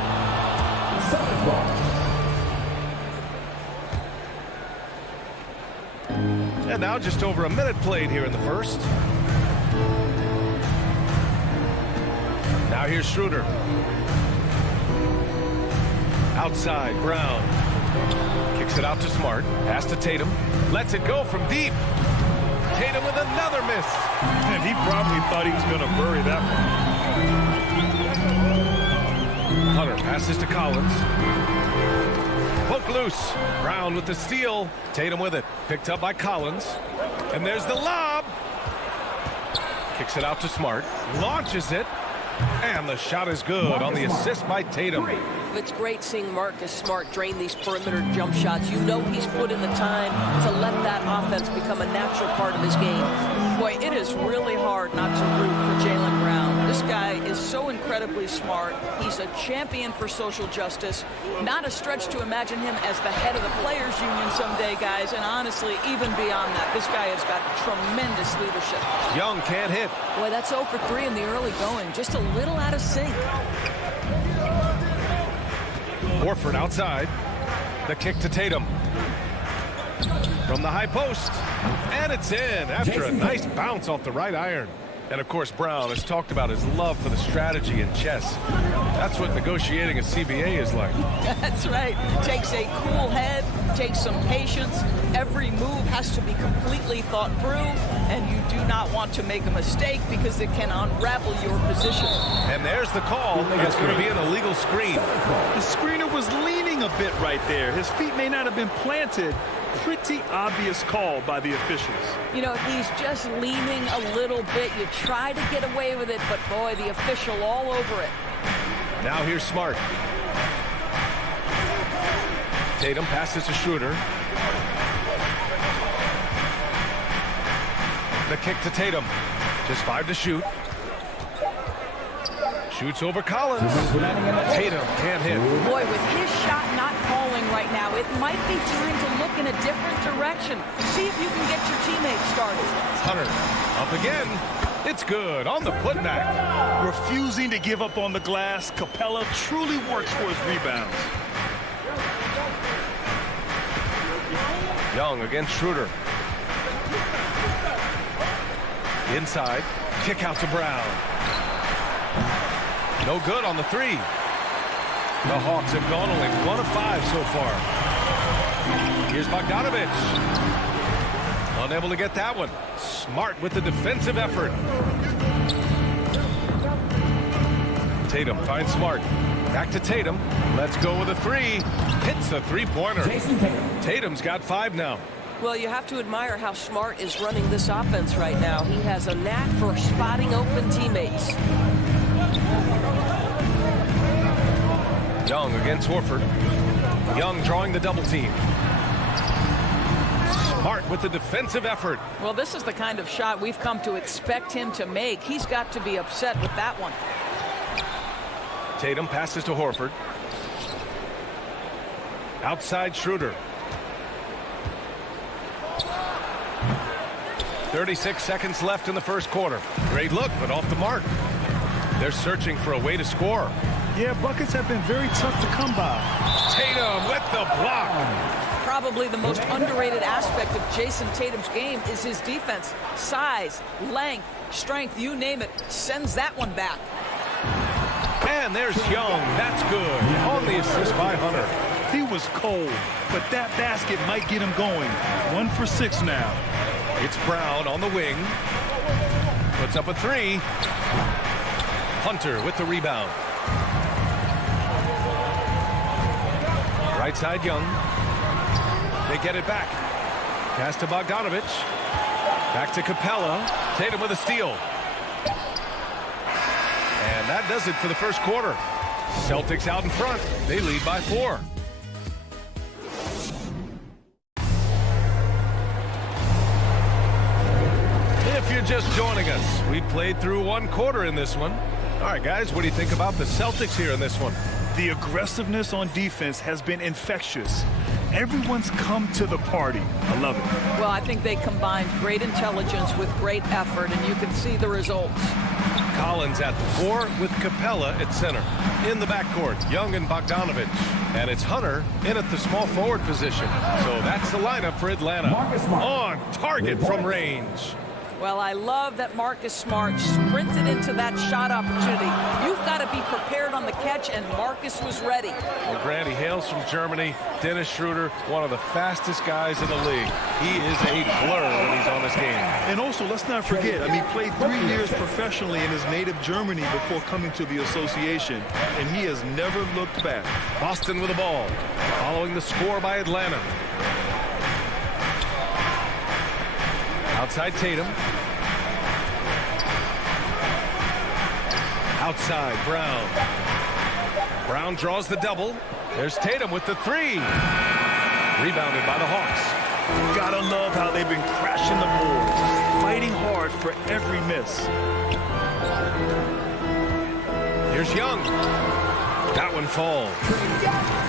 And now just over a minute played here in the first. Now here's Schroeder. Outside, Brown. Kicks it out to Smart. Pass to Tatum. Lets it go from deep. Tatum with another miss. And he probably thought he was going to bury that one. Hunter passes to Collins. Poke loose. Brown with the steal. Tatum with it. Picked up by Collins. And there's the lob. Kicks it out to Smart. Launches it. And the shot is good on the assist by Tatum. It's great seeing Marcus Smart drain these perimeter jump shots. You know he's put in the time to let that offense become a natural part of his game. Boy, it is really hard not to root for Jaylen Brown. This guy is so incredibly smart. He's a champion for social justice. Not a stretch to imagine him as the head of the Players Union someday, guys. And honestly, even beyond that, this guy has got tremendous leadership. Young can't hit. Boy, that's 0 for 3 in the early going. Just a little out of sync. Horford outside. The kick to Tatum. From the high post. And it's in after a nice bounce off the right iron. And, of course, Brown has talked about his love for the strategy in chess. That's what negotiating a CBA is like. That's right. Takes a cool head, takes some patience. Every move has to be completely thought through, and you do not want to make a mistake because it can unravel your position. And there's the call. It's going to be an illegal screen. The screener was leaning a bit right there. His feet may not have been planted. Pretty obvious call by the officials. You know, he's just leaning a little bit. You try to get away with it, but boy, the official all over it. Now here's Smart. Tatum passes to Schroeder. The kick to Tatum. Just 5 to shoot. Shoots over Collins. Tatum can't hit. Boy, with his shot not falling right now, it might be time to look in a different direction. See if you can get your teammates started. Hunter up again. It's good on the putback. Refusing to give up on the glass, Capella truly works for his rebounds. Young against Schroeder. Inside. Kick out to Brown. No good on the 3. The Hawks have gone only 1 of 5 so far. Here's Bogdanovich. Unable to get that one. Smart with the defensive effort. Tatum finds Smart. Back to Tatum. Let's go with a 3. Hits a 3-pointer. Tatum's got 5 now. Well, you have to admire how Smart is running this offense right now. He has a knack for spotting open teammates. Young against Horford. Young drawing the double team. Smart with the defensive effort. Well, this is the kind of shot we've come to expect him to make. He's got to be upset with that one. Tatum passes to Horford. Outside Schroeder. 36 seconds left in the first quarter. Great look, but off the mark. They're searching for a way to score. Yeah, buckets have been very tough to come by. Tatum with the block. Probably the most underrated aspect of Jason Tatum's game is his defense. Size, length, strength, you name it, sends that one back. And there's Young. That's good. On the assist by Hunter. He was cold, but that basket might get him going. 1 for 6 now. It's Brown on the wing. Puts up a 3. Hunter with the rebound. Right side, Young. They get it back. Pass to Bogdanovich. Back to Capella. Tatum with a steal. And that does it for the first quarter. Celtics out in front. They lead by 4. If you're just joining us, we played through 1 quarter in this one. All right, guys, what do you think about the Celtics here in this one? The aggressiveness on defense has been infectious. Everyone's come to the party. I love it. Well, I think they combined great intelligence with great effort, and you can see the results. Collins at the 4 with Capella at center. In the backcourt, Young and Bogdanovich. And it's Hunter in at the small forward position. So that's the lineup for Atlanta. On target from range. Well, I love that Marcus Smart sprinted into that shot opportunity. You've got to be prepared on the catch, and Marcus was ready. Well, Grant, he hails from Germany. Dennis Schroeder, one of the fastest guys in the league. He is a blur when he's on this game. And also, let's not forget, I mean, he played 3 years professionally in his native Germany before coming to the association, and he has never looked back. Boston with the ball, following the score by Atlanta. Outside Tatum. Outside Brown. Brown draws the double. There's Tatum with the 3. Rebounded by the Hawks. Gotta love how they've been crashing the boards, fighting hard for every miss. Here's Young. That one falls.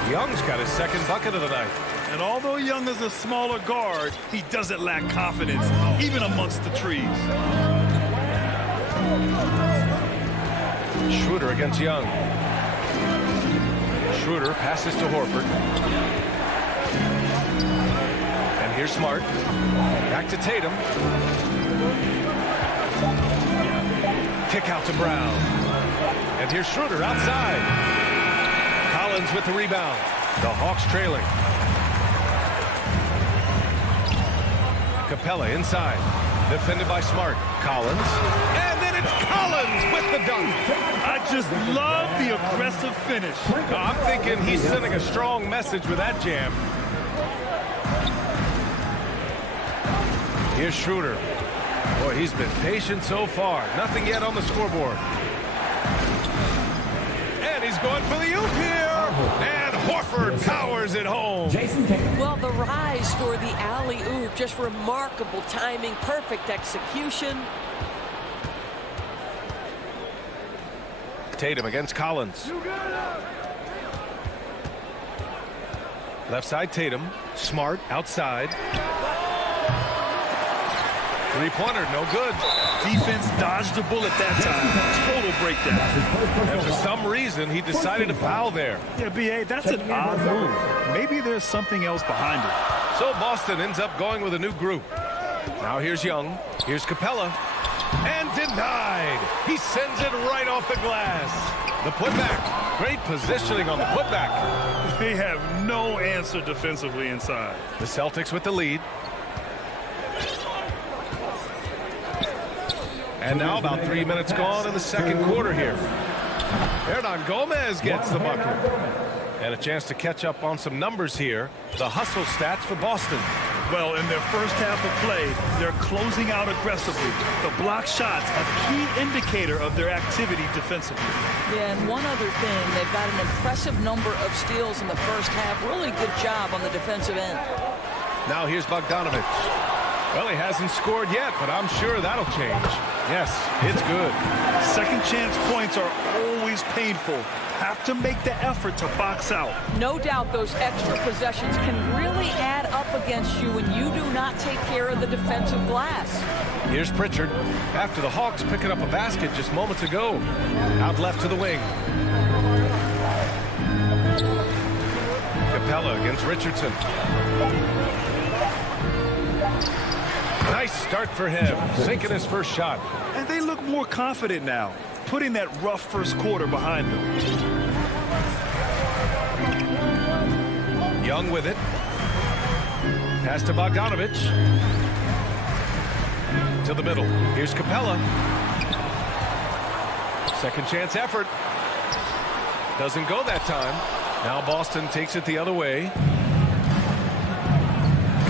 Young's got his 2nd bucket of the night. And although Young is a smaller guard, he doesn't lack confidence, even amongst the trees. Schroeder against Young. Schroeder passes to Horford. And here's Smart. Back to Tatum. Kick out to Brown. And here's Schroeder outside. Collins with the rebound. The Hawks trailing. Capella inside. Defended by Smart. Collins. And then it's Collins with the dunk. I just love the aggressive finish. I'm thinking he's sending a strong message with that jam. Here's Schroeder. Boy, he's been patient so far. Nothing yet on the scoreboard. And he's going for the oop here. And Horford powers it home. Well, the rise for the alley-oop, just remarkable timing, perfect execution. Tatum against Collins. Left side Tatum. Smart outside. 3-pointer, no good. Defense dodged the bullet that time. Total breakdown. And for some reason, he decided to foul there. Yeah, B.A., that's an odd move. Maybe there's something else behind it. So Boston ends up going with a new group. Now here's Young. Here's Capella. And denied. He sends it right off the glass. The putback. Great positioning on the putback. They have no answer defensively inside. The Celtics with the lead. And now about 3 minutes gone in the second quarter here. Hernan Gomez gets the bucket. And a chance to catch up on some numbers here. The hustle stats for Boston. Well, in their first half of play, they're closing out aggressively. The block shots, a key indicator of their activity defensively. Yeah, and one other thing, they've got an impressive number of steals in the first half. Really good job on the defensive end. Now here's Bogdanovich. Well, he hasn't scored yet, but I'm sure that'll change. Yes, it's good. Second chance points are always painful. Have to make the effort to box out. No doubt those extra possessions can really add up against you when you do not take care of the defensive glass. Here's Pritchard after the Hawks picking up a basket just moments ago. Out left to the wing. Capella against Richardson. Nice start for him, sinking his first shot. And they look more confident now, putting that rough first quarter behind them. Young with it. Pass to Bogdanovich. To the middle. Here's Capella. Second chance effort. Doesn't go that time. Now Boston takes it the other way.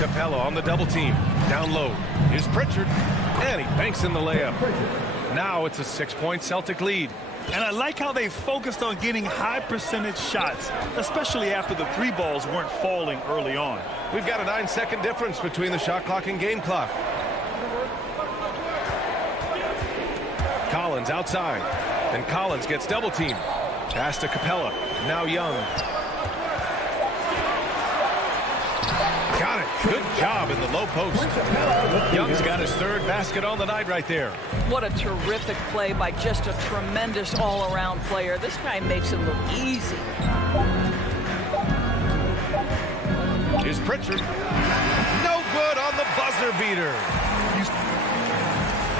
Capella on the double team. Down low. Here's Pritchard. And he banks in the layup. Now it's a 6-point Celtic lead. And I like how they focused on getting high percentage shots, especially after the 3 balls weren't falling early on. We've got a 9-second difference between the shot clock and game clock. Collins outside. And Collins gets double teamed. Pass to Capella. Now Young. Got it. Good job in the low post. Young's got his 3rd basket on the night right there. What a terrific play by just a tremendous all-around player. This guy makes it look easy. Here's Pritchard. No good on the buzzer beater.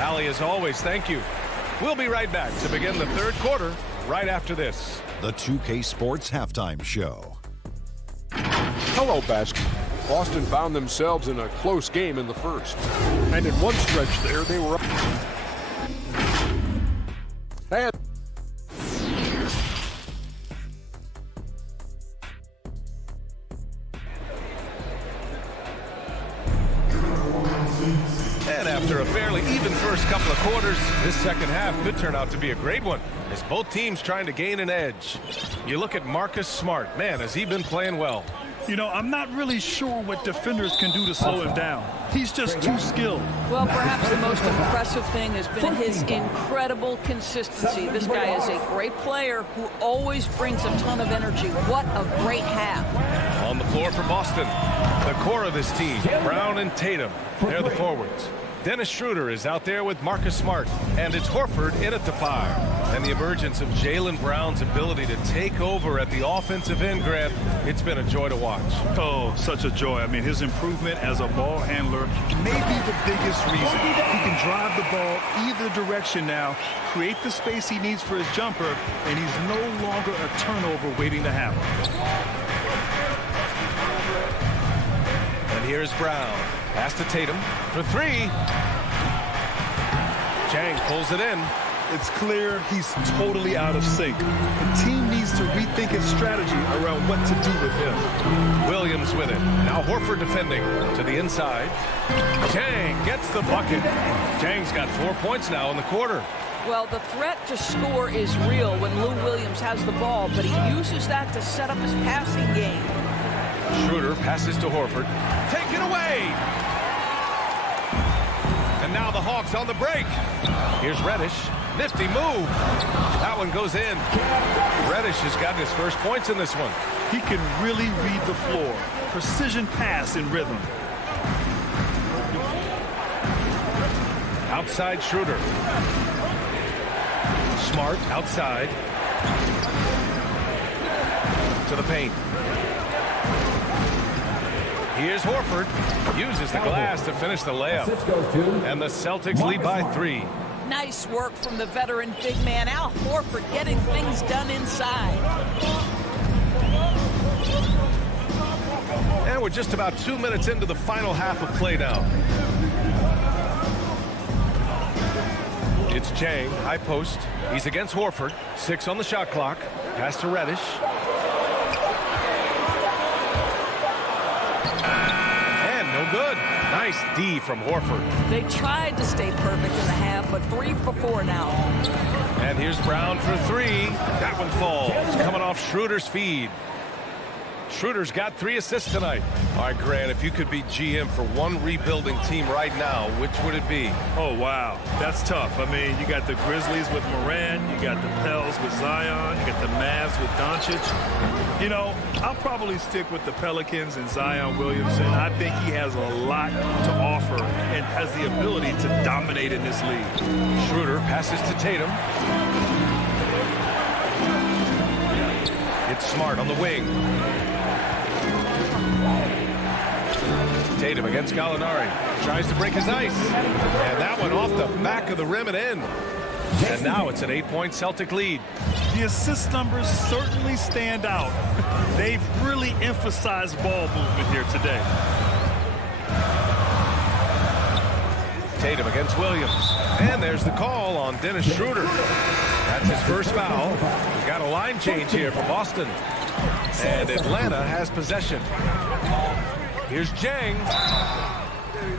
Allie, as always, thank you. We'll be right back to begin the 3rd quarter right after this. The 2K Sports Halftime Show. Hello, basketball. Boston found themselves in a close game in the first. And in one stretch there, they were up. And after a fairly even first couple of quarters, this second half could turn out to be a great one, as both teams trying to gain an edge. You look at Marcus Smart. Man, has he been playing well. You know, I'm not really sure what defenders can do to slow him down. He's just too skilled. Well, perhaps the most impressive thing has been his incredible consistency. This guy is a great player who always brings a ton of energy. What a great half. On the floor for Boston, the core of this team, Brown and Tatum. They're the forwards. Dennis Schroeder is out there with Marcus Smart, and it's Horford in at the 5. And the emergence of Jaylen Brown's ability to take over at the offensive end, Grant, it's been a joy to watch. Oh, such a joy. I mean, his improvement as a ball handler may be the biggest reason. He can drive the ball either direction now, create the space he needs for his jumper, and he's no longer a turnover waiting to happen. And here's Brown. Pass to Tatum for 3. Chang pulls it in. It's clear he's totally out of sync. The team needs to rethink its strategy around what to do with him. Williams with it. Now Horford defending to the inside. Chang gets the bucket. Chang's got 4 points now in the quarter. Well, the threat to score is real when Lou Williams has the ball, but he uses that to set up his passing game. Schroeder passes to Horford. Take it away! And now the Hawks on the break. Here's Reddish. Nifty move. That one goes in. Reddish has gotten his first points in this one. He can really read the floor. Precision pass in rhythm. Outside Schroeder. Smart outside. To the paint. Here's Horford. Uses the glass to finish the layup. And the Celtics lead by 3. Nice work from the veteran big man, Al Horford, getting things done inside. And we're just about 2 minutes into the final half of play now. It's Chang, high post. He's against Horford. 6 on the shot clock. Pass to Reddish. And no good. Nice D from Horford. They tried to stay perfect in the half, but 3 for 4 now. And here's Brown for 3. That one falls. Coming off Schroeder's feed. Schroeder's got 3 assists tonight. All right, Grant, if you could be GM for one rebuilding team right now, which would it be? Oh, wow. That's tough. I mean, you got the Grizzlies with Moran. You got the Pels with Zion. You got the Mavs with Doncic. You know, I'll probably stick with the Pelicans and Zion Williamson. I think he has a lot to offer and has the ability to dominate in this league. Schroeder passes to Tatum. It's Smart on the wing. Tatum against Gallinari. Tries to break his ice. And that one off the back of the rim and in. And now it's an 8-point Celtic lead. The assist numbers certainly stand out. They've really emphasized ball movement here today. Tatum against Williams. And there's the call on Dennis Schroeder. That's his first foul. We've got a line change here for Boston. And Atlanta has possession. Here's Zhang.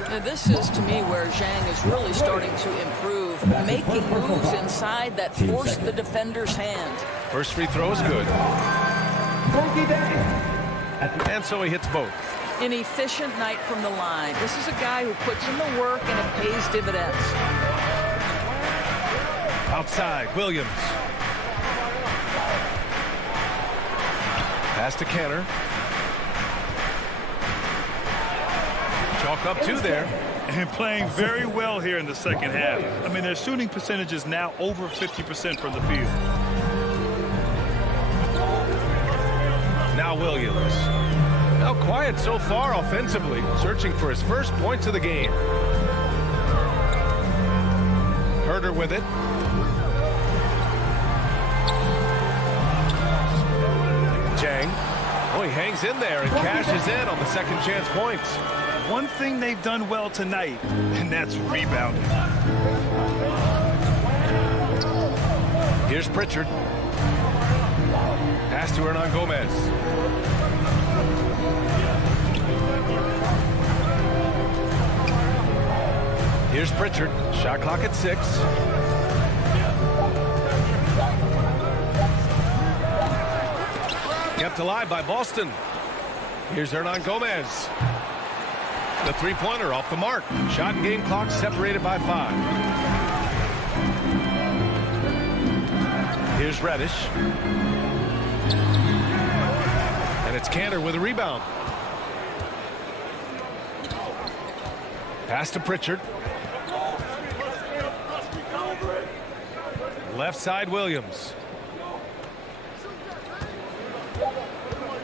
Now this is, to me, where Zhang is really starting to improve, making moves inside that force the defender's hand. First free throw is good. And so he hits both. An efficient night from the line. This is a guy who puts in the work and it pays dividends. Outside, Williams. Pass to Kenner. Chalk up two there. And playing very well here in the second half. I mean, their shooting percentage is now over 50% from the field. Now Williams. Now quiet so far offensively, searching for his first points of the game. Herder with it. Zhang. Oh, he hangs in there and cashes in on the second chance points. One thing they've done well tonight, and that's rebounding. Here's Pritchard. Pass to Hernan Gomez. Here's Pritchard. Shot clock at 6. Kept alive by Boston. Here's Hernan Gomez. The three-pointer off the mark. Shot and game clock separated by 5. Here's Reddish. And it's Kanter with a rebound. Pass to Pritchard. Left side, Williams.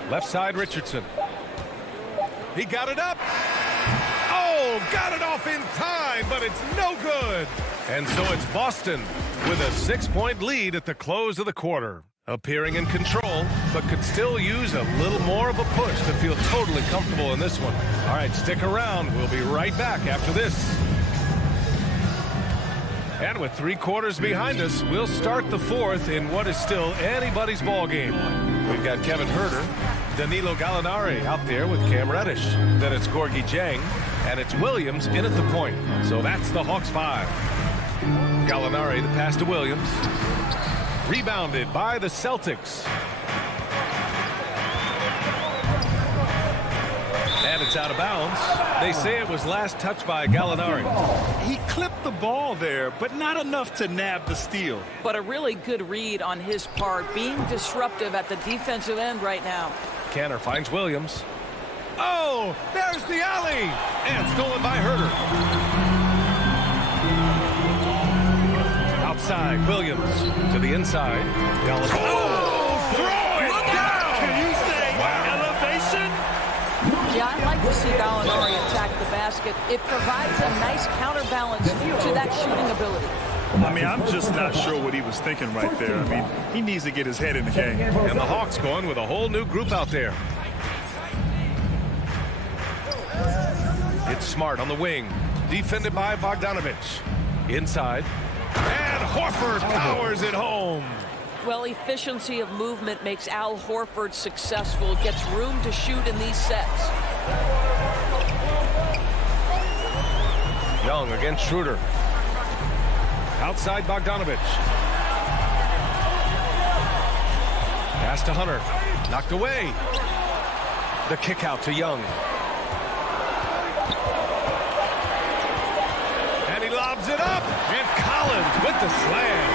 Left side, Richardson. He got it up. Oh, got it off in time, but it's no good. And so it's Boston with a 6-point lead at the close of the quarter. Appearing in control, but could still use a little more of a push to feel totally comfortable in this one. All right, stick around. We'll be right back after this. And with 3 quarters behind us, we'll start the fourth in what is still anybody's ball game. We've got Kevin Herder, Danilo Gallinari out there with Cam Reddish. Then it's Gorgui Dieng, and it's Williams in at the point. So that's the Hawks 5. Gallinari, the pass to Williams. Rebounded by the Celtics. And it's out of bounds. They say it was last touched by Gallinari. He clipped the ball there, but not enough to nab the steal. But a really good read on his part, being disruptive at the defensive end right now. Kanter finds Williams. Oh, there's the alley! And stolen by Herder. Outside, Williams to the inside. Gallinari. Oh, throw it down! Can you say elevation? Yeah, I'd like to see Gallinari attack the basket. It provides a nice counterbalance to that shooting ability. I mean, I'm just not sure what he was thinking right there. I mean, he needs to get his head in the game. And the Hawks going with a whole new group out there. It's Smart on the wing. Defended by Bogdanovich. Inside. And Horford powers it home. Well, efficiency of movement makes Al Horford successful. Gets room to shoot in these sets. Young against Schroeder. Outside Bogdanovich. Pass to Hunter. Knocked away. The kick out to Young. And he lobs it up. And Collins with the slam.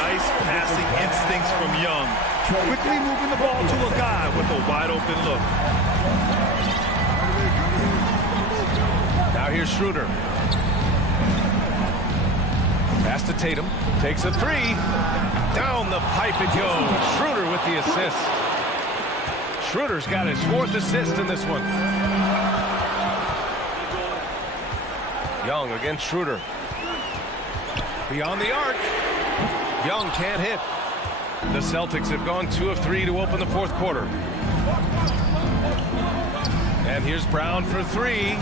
Nice passing instincts from Young. Quickly moving the ball to a guy with a wide open look. Now here's Schroeder. Pass to Tatum. Takes a 3. Down the pipe it goes. Schroeder with the assist. Schroeder's got his 4th assist in this one. Young against Schroeder. Beyond the arc. Young can't hit. The Celtics have gone 2 of 3 to open the 4th quarter. And here's Brown for 3. He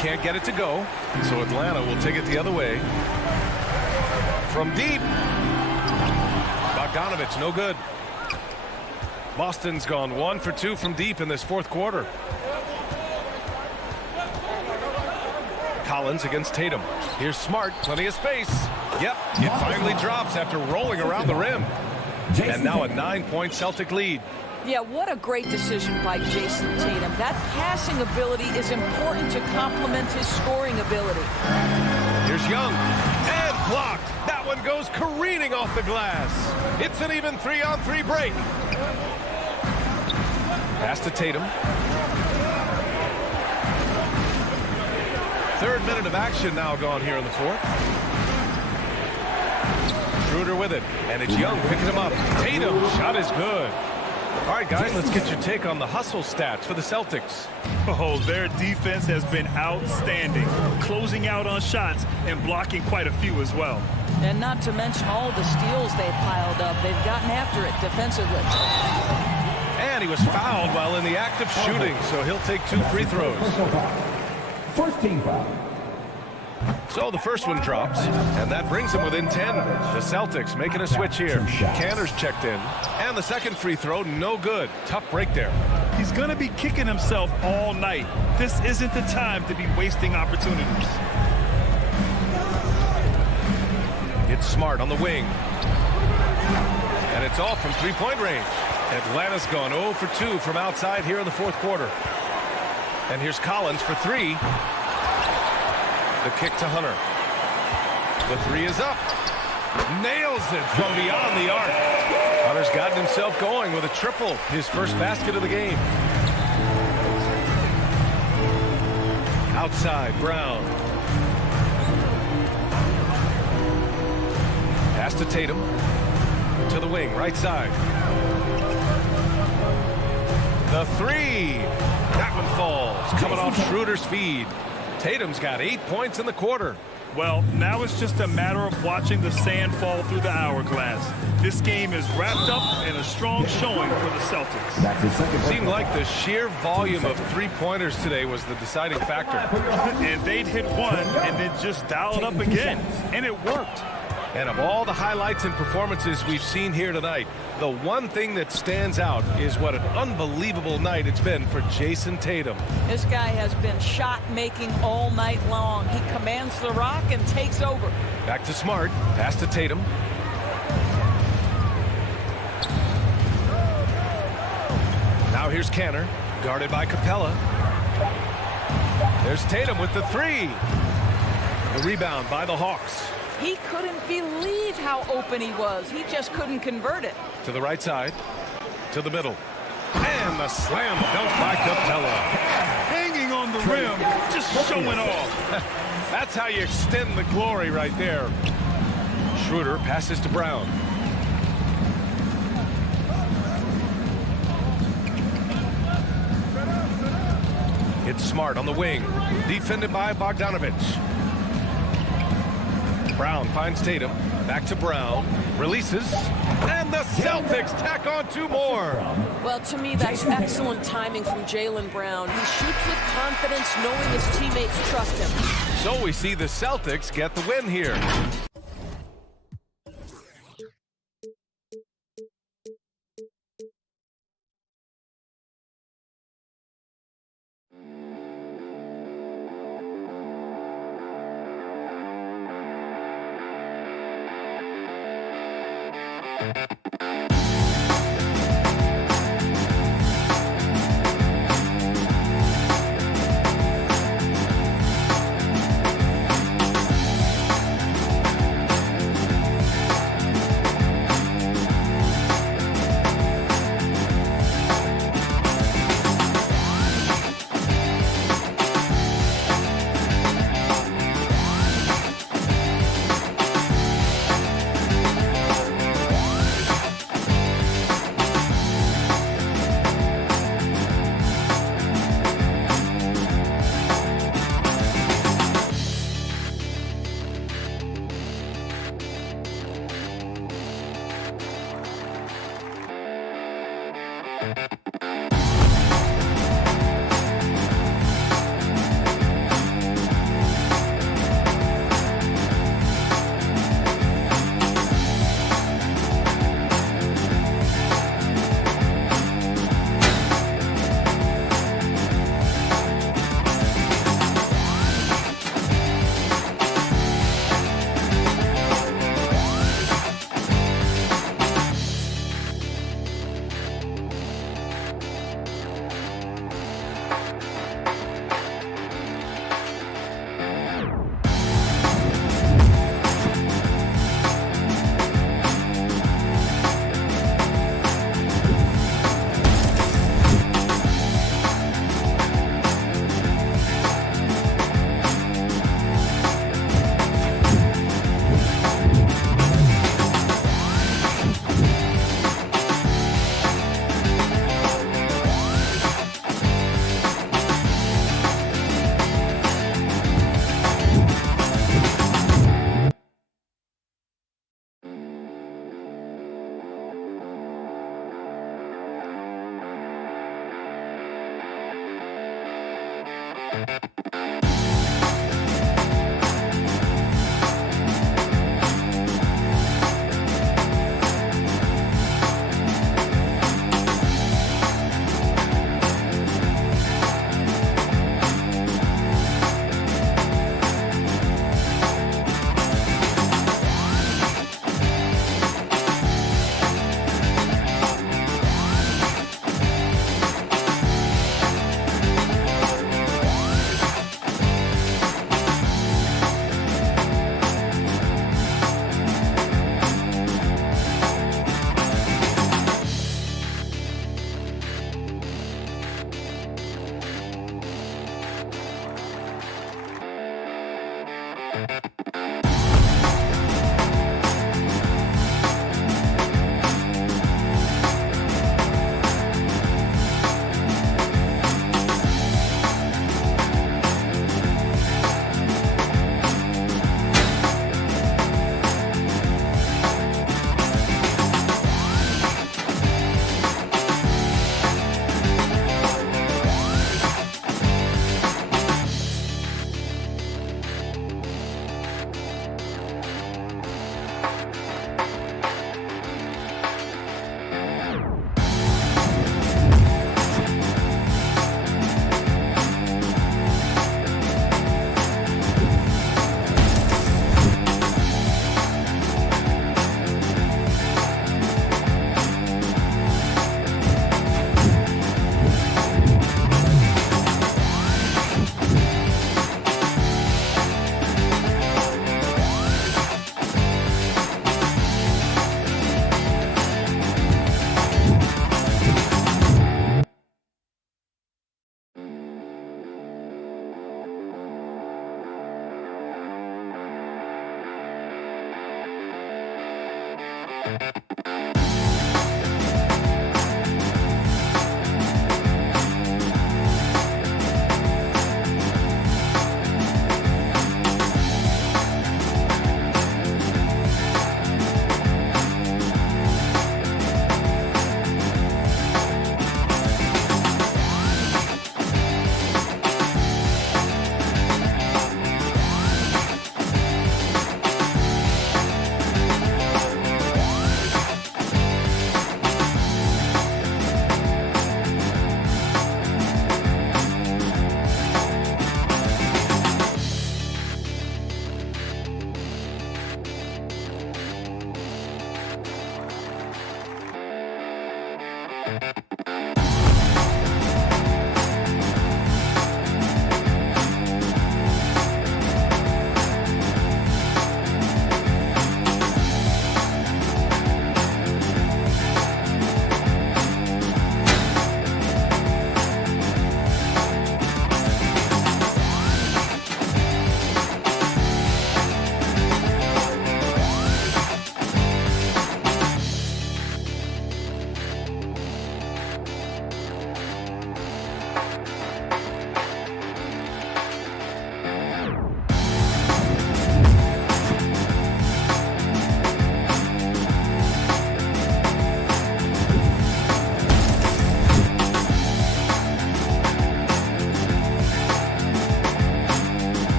can't get it to go, so Atlanta will take it the other way. From deep. Bogdanovich, no good. Boston's gone 1 for 2 from deep in this 4th quarter. Collins against Tatum. Here's Smart, plenty of space. Yep, it finally drops after rolling around the rim. And now a 9-point Celtic lead. Yeah, what a great decision by Jason Tatum. That passing ability is important to complement his scoring ability. Here's Young. And blocked. That one goes careening off the glass. It's an even 3-on-3 break. Pass to Tatum. 3rd minute of action now gone here in the 4th. Schroeder with it. And it's Young picking him up. Tatum, shot is good. All right, guys, let's get your take on the hustle stats for the Celtics. Oh, their defense has been outstanding, closing out on shots and blocking quite a few as well. And not to mention all the steals they've piled up. They've gotten after it defensively. And he was fouled while in the act of shooting, so he'll take 2 free throws. First team foul. So the first one drops, and that brings him within 10. The Celtics making a switch here. Canner's checked in, and the second free throw, no good. Tough break there. He's going to be kicking himself all night. This isn't the time to be wasting opportunities. It's Smart on the wing. And it's all from 3-point range. Atlanta's gone 0 for 2 from outside here in the 4th quarter. And here's Collins for 3. The kick to Hunter. The 3 is up. Nails it from beyond the arc. Hunter's gotten himself going with a triple. His first basket of the game. Outside, Brown. Pass to Tatum. To the wing, right side. The 3. That one falls. Coming off Schroeder's feed. Tatum's got 8 points in the quarter. Well, now it's just a matter of watching the sand fall through the hourglass. This game is wrapped up in a strong showing for the Celtics. It seemed like the sheer volume of 3-pointers today was the deciding factor. And they'd hit one and then just dial it up again. And it worked. And of all the highlights and performances we've seen here tonight, the one thing that stands out is what an unbelievable night it's been for Jason Tatum. This guy has been shot-making all night long. He commands the rock and takes over. Back to Smart. Pass to Tatum. Now here's Canner, guarded by Capella. There's Tatum with the 3. The rebound by the Hawks. He couldn't believe how open he was. He just couldn't convert it. To the right side. To the middle. And the slam dunk by Capella. Hanging on the rim, just showing off. That's how you extend the glory right there. Schroeder passes to Brown. It's Smart on the wing. Defended by Bogdanovich. Brown finds Tatum. Back to Brown. Releases. And the Celtics tack on 2 more. Well, to me, that's excellent timing from Jaylen Brown. He shoots with confidence, knowing his teammates trust him. So we see the Celtics get the win here.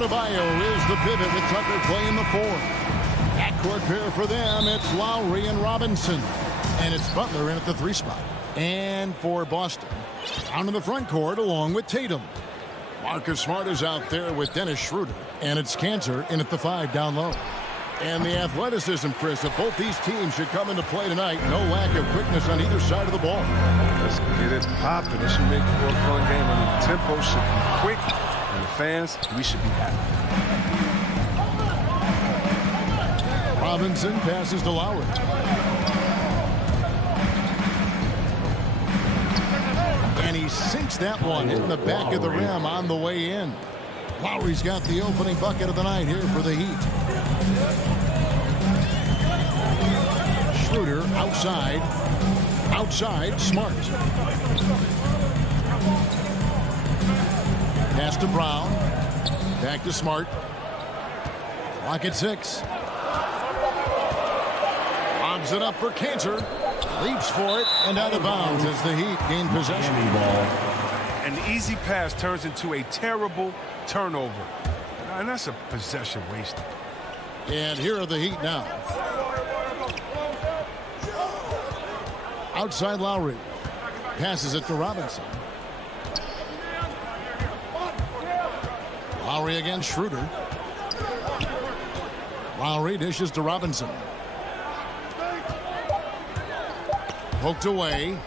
Adebayo is the pivot with Tucker playing the 4. Backcourt pair for them, it's Lowry and Robinson. And it's Butler in at the 3 spot. And for Boston, down in the front court along with Tatum. Marcus Smart is out there with Dennis Schroeder. And it's Cantor in at the 5 down low. And the athleticism, Chris, of both these teams should come into play tonight. No lack of quickness on either side of the ball. Let's get it popping. It should make for a fun game. I mean, the tempo should be quick. And the fans, we should be happy. Robinson passes to Lowry. And he sinks that one, hitting the back of the rim on the way in. Lowry's got the opening bucket of the night here for the Heat. Schroeder outside. Outside, Smart. Pass to Brown. Back to Smart. Clock at 6. Lobs it up for Cantor. Leaps for it and out of bounds as the Heat gain possession. An easy pass turns into a terrible turnover. And that's a possession wasted. And here are the Heat now. Outside Lowry. Passes it to Robinson. Lowry against Schroeder. Lowry dishes to Robinson. Poked away.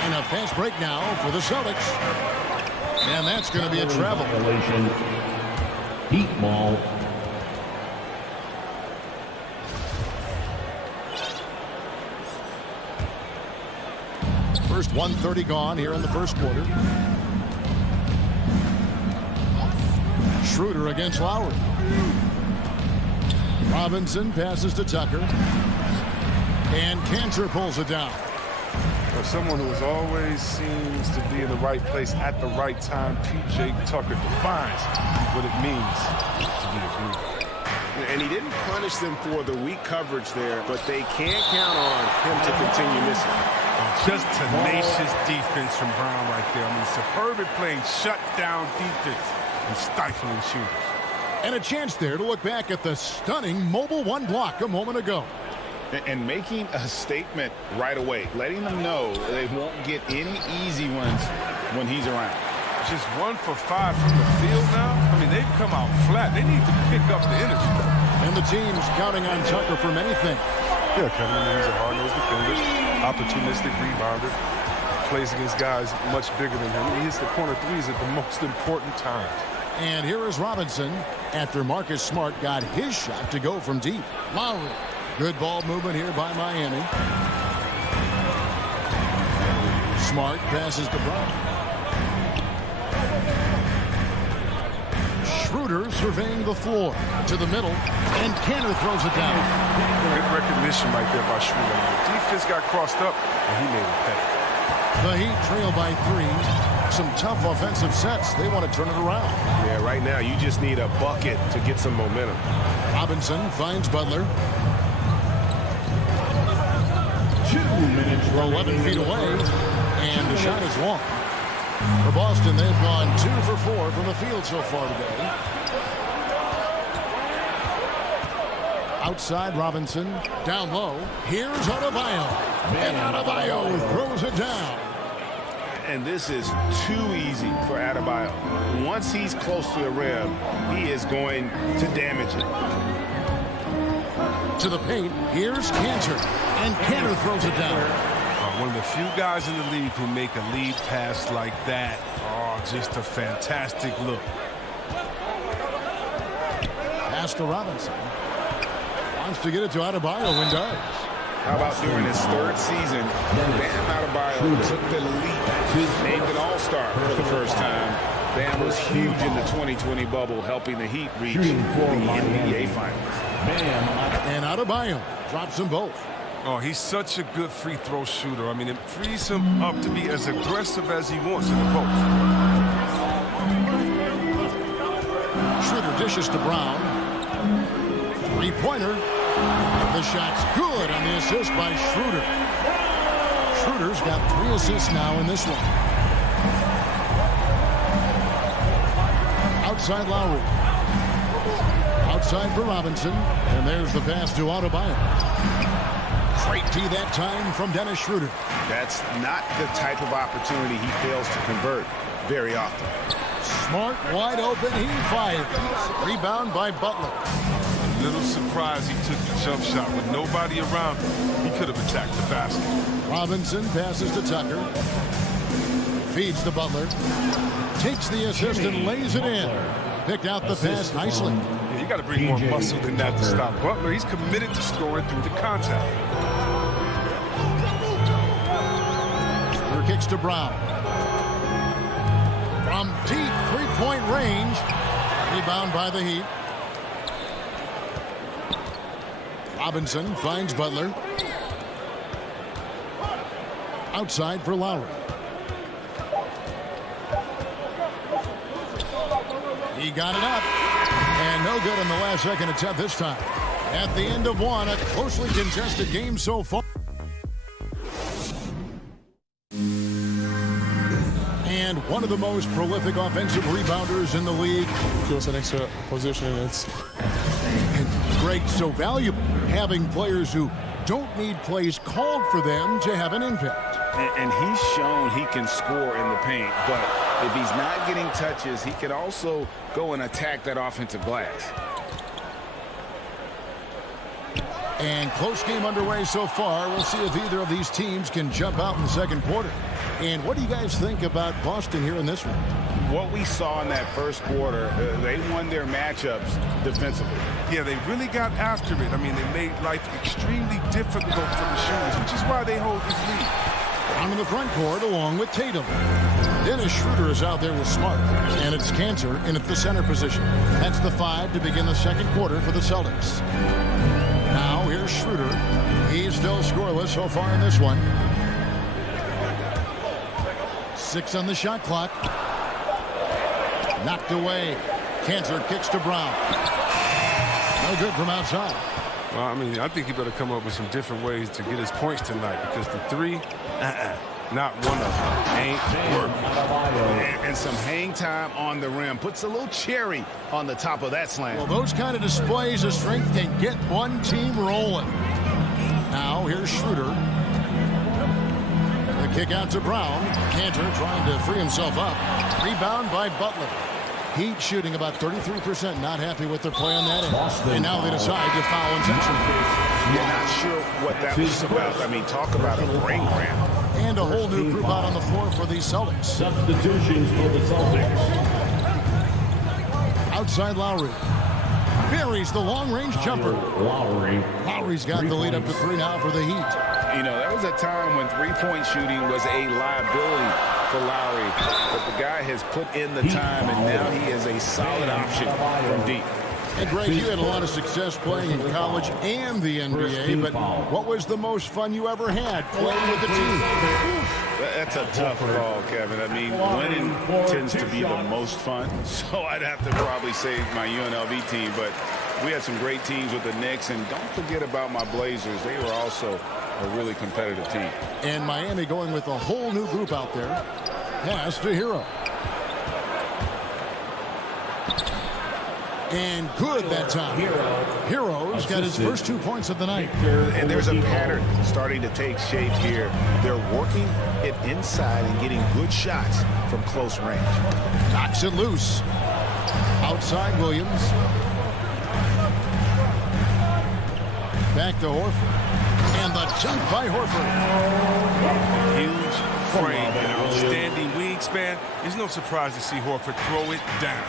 And a fast break now for the Celtics. And that's going to be a travel. Heat ball. First 1:30 gone here in the first quarter. Schroeder against Lowry. Robinson passes to Tucker. And Cantor pulls it down. Someone who always seems to be in the right place at the right time, P.J. Tucker defines what it means to be a Blue. And he didn't punish them for the weak coverage there, but they can't count on him to continue missing. Just tenacious defense from Brown right there. I mean, superb at playing shutdown defense and stifling shooters. And a chance there to look back at the stunning mobile one block a moment ago. And making a statement right away, letting them know they won't get any easy ones when he's around. Just 1 for 5 from the field now. I mean, they've come out flat. They need to pick up the energy. And the team's counting on Tucker for many things. Yeah, Kevin, he's a hard-nosed defender, opportunistic rebounder, plays against guys much bigger than him. He hits the corner threes at the most important times. And here is Robinson after Marcus Smart got his shot to go from deep. Lowry. Good ball movement here by Miami. Smart passes to Brown. Schroeder surveying the floor to the middle, and Cantor throws it down. Good recognition right there by Schroeder. The defense got crossed up, and he made it pay. The Heat trail by 3. Some tough offensive sets. They want to turn it around. Yeah, right now you just need a bucket to get some momentum. Robinson finds Butler. 2 minutes. We're 11 feet away, and the shot is long. For Boston, they've gone 2 for 4 from the field so far today. Outside Robinson, down low. Here's Adebayo, and Adebayo throws it down. And this is too easy for Adebayo. Once he's close to the rim, he is going to damage it. To the paint, here's Cantor, and Cantor throws it down. One of the few guys in the league who make a lead pass like that. Oh, just a fantastic look. Pass to Robinson. Wants to get it to Adebayo and does. How about during his 3rd season, Bam Adebayo took the leap, named an all-star for the first time. Bam was huge in the 2020 bubble, helping the Heat reach the NBA Finals. And Adebayo drops them both. Oh, he's such a good free throw shooter. I mean, it frees him up to be as aggressive as he wants in the post. Schroeder dishes to Brown. 3-pointer. The shot's good on the assist by Schroeder. Schroeder's got 3 assists now in this one. Outside Lowry. Outside for Robinson. And there's the pass to Adebayo. Great D that time from Dennis Schroeder. That's not the type of opportunity he fails to convert very often. Smart, wide open, he fires. Rebound by Butler. A little surprised he took the jump shot. With nobody around him, he could have attacked the basket. Robinson passes to Tucker. Feeds to Butler. Takes the assist and lays it in. Picked out the pass nicely. Yeah, you got to bring more muscle than that to stop Butler. He's committed to scoring through the contact. Kicks to Brown. From deep 3-point range. Rebound by the Heat. Robinson finds Butler. Outside for Lowry. He got it up. And no good in the last second attempt this time. At the end of one, a closely contested game so far. And one of the most prolific offensive rebounders in the league. Feels an extra position. It's great, so valuable having players who don't need plays called for them to have an impact. And he's shown he can score in the paint, but if he's not getting touches, he can also go and attack that offensive glass. And close game underway so far. We'll see if either of these teams can jump out in the second quarter. And what do you guys think about Boston here in this one? What we saw in that first quarter, they won their matchups defensively. Yeah, they really got after it. I mean, they made life extremely difficult for the shooters, which is why they hold this lead. Down in the front court along with Tatum. Dennis Schroeder is out there with Smart. And it's Cantor in at the center position. That's the 5 to begin the second quarter for the Celtics. Now here's Schroeder. He's still scoreless so far in this one. 6 on the shot clock. Knocked away. Cantor kicks to Brown. No good from outside. Well, I mean, I think he better come up with some different ways to get his points tonight because the 3, not one of them ain't working. And some hang time on the rim. Puts a little cherry on the top of that slam. Well, those kind of displays of strength can get one team rolling. Now, here's Schroeder. The kick out to Brown. Cantor trying to free himself up. Rebound by Butler. Heat shooting about 33%. Not happy with their play on that end. And now they decide to foul in section. You're not sure what that was about. I mean, talk about a brain cramp. And a whole new group out on the floor for the Celtics. Substitutions for the Celtics. Outside Lowry. Buries the long-range jumper. Lowry's got the lead up to 3 now for the Heat. You know, there was a time when three-point shooting was a liability for Lowry. But the guy has put in the time, and now he is a solid option from deep. And Greg, you had a lot of success playing in college and the NBA, but what was the most fun you ever had playing with the team? That's a tough call, Kevin. I mean, winning tends to be the most fun, so I'd have to probably say my UNLV team, but we had some great teams with the Knicks, and don't forget about my Blazers. They were also a really competitive team. And Miami going with a whole new group out there. Pass to Hero. And good that time. Hero's got his first 2 points of the night. And there's a pattern starting to take shape here. They're working it inside and getting good shots from close range. Knocks it loose. Outside Williams. Back to Horford. And the jump by Horford. Huge frame and outstanding wingspan. It's no surprise to see Horford throw it down.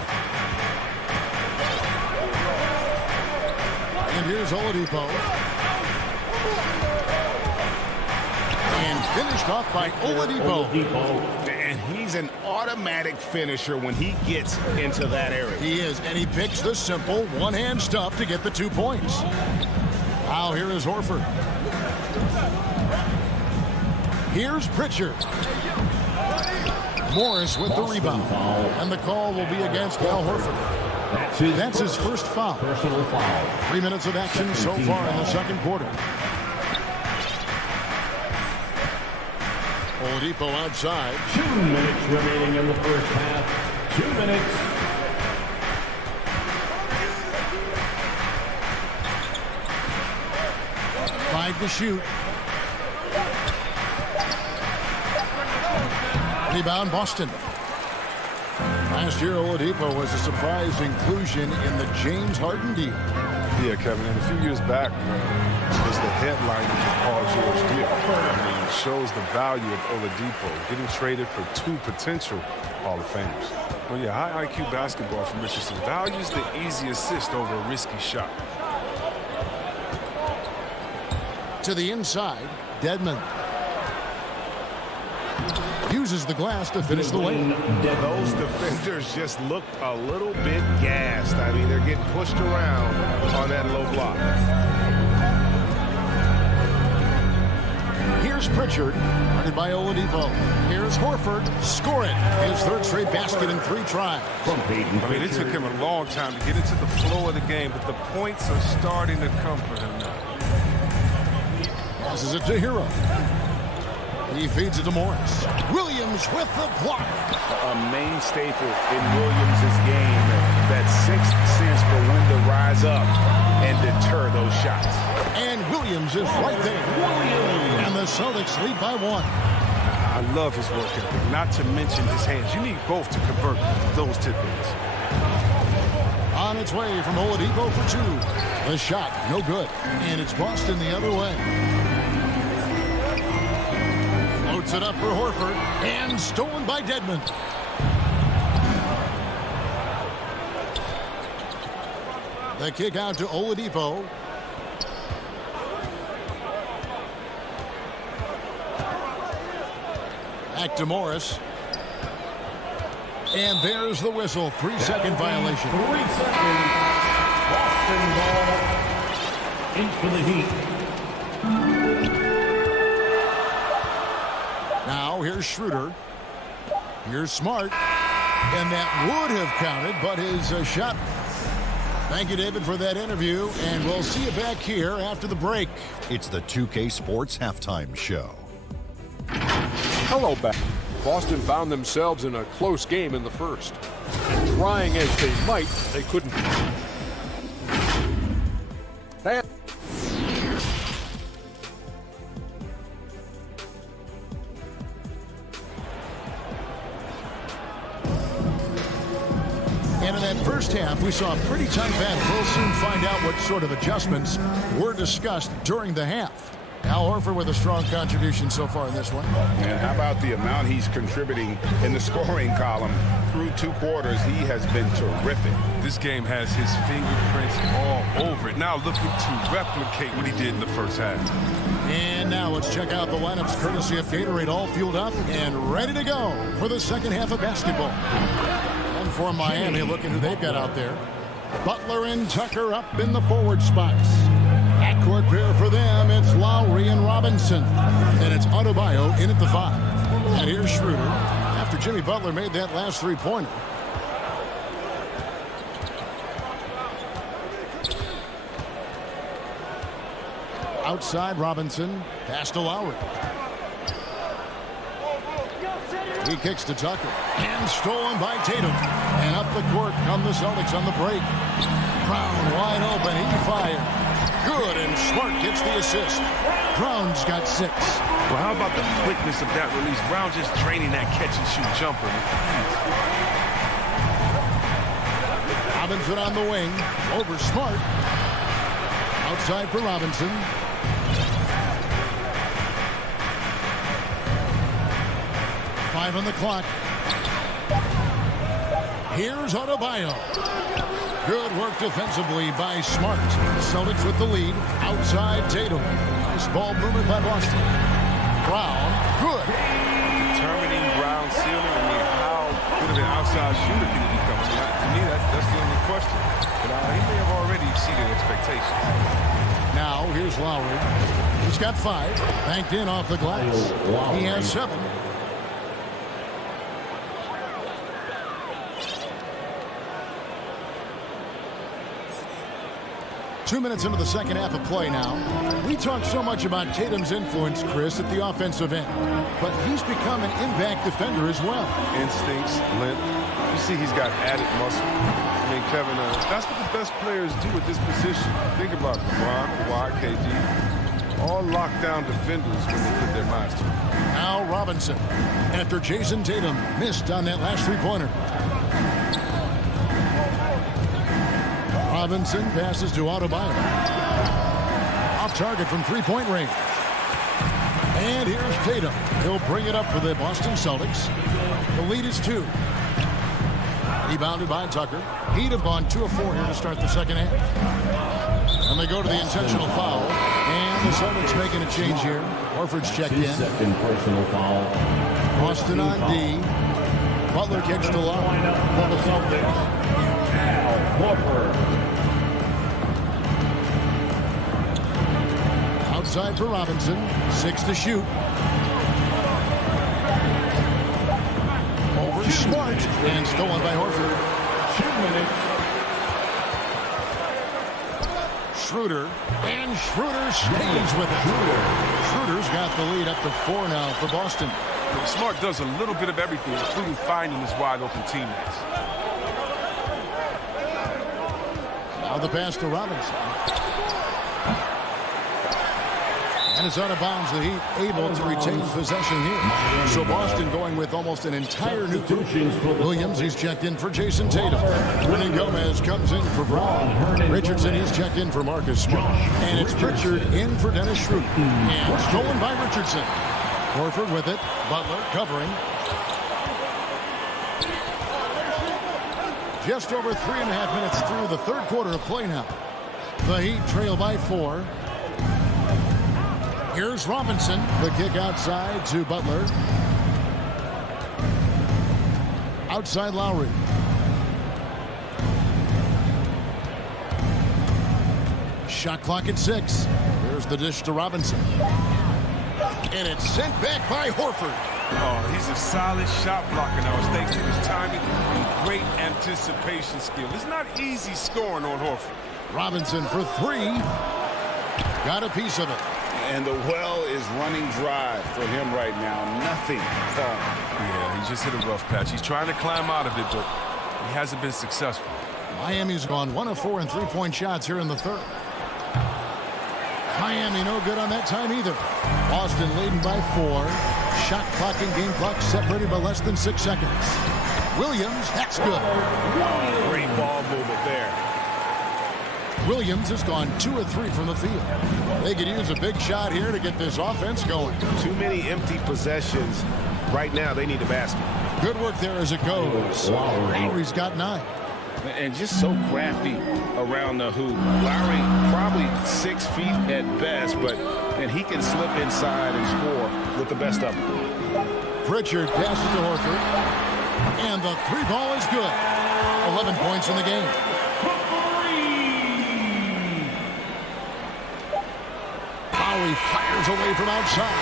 And here's Oladipo. And finished off by Oladipo. And he's an automatic finisher when he gets into that area. He is, and he picks the simple one-hand stuff to get the 2 points. Now here is Horford. Here's Pritchard. Morris with the rebound. And the call will be against Al Horford. That's his first foul. 3 minutes of action so far in the second quarter. Oladipo outside. 2 minutes remaining in the first half. 2 minutes. Five to shoot. Rebound Boston. Last year, Oladipo was a surprise inclusion in the James Harden deal. Yeah, Kevin, and a few years back was the headline of the Paul George deal. I mean, it shows the value of Oladipo getting traded for 2 potential Hall of Famers. Well, yeah, high IQ basketball from Richardson values the easy assist over a risky shot. To the inside, Dedmon. Uses the glass to finish the lane. Those defenders just look a little bit gassed. I mean, they're getting pushed around on that low block. Here's Pritchard, guarded by Oladipo. Here's Horford. Score it. His third straight basket in 3 tries. I mean, it took him a long time to get into the flow of the game, but the points are starting to come for him now. Passes it to Hero. He feeds it to Morris. Williams with the block. A main staple in Williams' game, that 6th sense for when to rise up and deter those shots. And Williams is right there. And the Celtics lead by 1. I love his work ethic, not to mention his hands. You need both to convert those tip-ins. On its way from Oladipo for 2. The shot, no good. And it's Boston the other way. Floats it up for Horford. And stolen by Dedmon. The kick out to Oladipo. Back to Morris. And there's the whistle. 3-second violation. 3 seconds. Boston ball. 8 for the Heat. Now here's Schroeder. Here's Smart. And that would have counted, but his shot. Thank you, David, for that interview. And we'll see you back here after the break. It's the 2K Sports Halftime Show. Hello back. Boston found themselves in a close game in the first. And trying as they might, they couldn't. And in that first half, we saw a pretty tight battle. We'll soon find out what sort of adjustments were discussed during the half. Al Horford with a strong contribution so far in this one. And how about the amount he's contributing in the scoring column? Through 2 quarters, he has been terrific. This game has his fingerprints all over it. Now looking to replicate what he did in the first half. And now let's check out the lineups courtesy of Gatorade, all fueled up and ready to go for the second half of basketball. And for Miami, looking who they've got out there. Butler and Tucker up in the forward spots. Backcourt pair for them, it's Lowry and Robinson. And it's Adebayo in at the 5. And here's Schroeder after Jimmy Butler made that last 3-pointer. Outside Robinson, pass to Lowry. He kicks to Tucker. And stolen by Tatum. And up the court come the Celtics on the break. Brown wide open, he fires. Good, and Smart gets the assist. Brown's got 6. Well, how about the quickness of that release? Brown just training that catch-and-shoot jumper. Robinson on the wing. Over Smart. Outside for Robinson. Five on the clock. Here's Adebayo. Good work defensively by Smart. Celtics with the lead. Outside Tatum. Nice ball movement by Boston. Brown. Good. Determining Brown's ceiling. I mean, how good of an outside shooter can he become? I mean, to me, that's the only question. But he may have already exceeded expectations. Now, here's Lowry. He's got 5. Banked in off the glass. He has 7. 2 minutes into the second half of play now. We talk so much about Tatum's influence, Chris, at the offensive end. But he's become an impact defender as well. Instincts, length. You see he's got added muscle. I mean, Kevin, that's what the best players do at this position. Think about LeBron, Kawhi, KD. All lockdown defenders when they put their minds to it. Now Robinson, after Jason Tatum missed on that last 3-pointer. Robinson passes to Adebayo. Off target from 3-point range. And here's Tatum. He'll bring it up for the Boston Celtics. The lead is 2. Rebounded by Tucker. He'd have gone 2 of 4 here to start the second half. And they go to the intentional foul. And the Celtics making a change here. Horford's checked in. Second personal foul. Boston on D. Butler kicks to low. For the Celtics, Al Horford. Outside for Robinson. 6 to shoot. Over Smart. And stolen by Horford. 2 minutes. Schroeder. And Schroeder stays with it. Schroeder's got the lead up to 4 now for Boston. Smart does a little bit of everything, including finding his wide open teammates. Now the pass to Robinson. And it's out of bounds. The Heat able to retain possession here. So Boston going with almost an entire new group. Williams, he's checked in for Jason Tatum. Hernan Gomez comes in for Brown. Richardson, he's checked in for Marcus Smart. And it's Pritchard in for Dennis Schroeder. And stolen by Richardson. Horford with it. Butler covering. Just over 3.5 minutes through the third quarter of play now. The Heat trail by 4. Here's Robinson. The kick outside to Butler. Outside Lowry. Shot clock at 6. There's the dish to Robinson. And it's sent back by Horford. Oh, he's a solid shot blocker now. His thanks to his timing and great anticipation skill. It's not easy scoring on Horford. Robinson for 3. Got a piece of it. And the well is running dry for him right now. Nothing falling. Yeah, he just hit a rough patch. He's trying to climb out of it, but he hasn't been successful. Miami's gone 1 of 4 in three-point shots here in the third. Miami no good on that time either. Boston leading by 4. Shot clock and game clock separated by less than 6 seconds. Williams, that's good. Oh, great ball movement there. Williams has gone 2 of 3 from the field. They could use a big shot here to get this offense going. Too many empty possessions. Right now, they need a basket. Good work there as it goes. Lowry's got 9. And just so crafty around the hoop. Lowry probably 6 feet at best, and he can slip inside and score with the best of them. Pritchard passes to Horford. And the 3 ball is good. 11 points in the game. Lowry fires away from outside.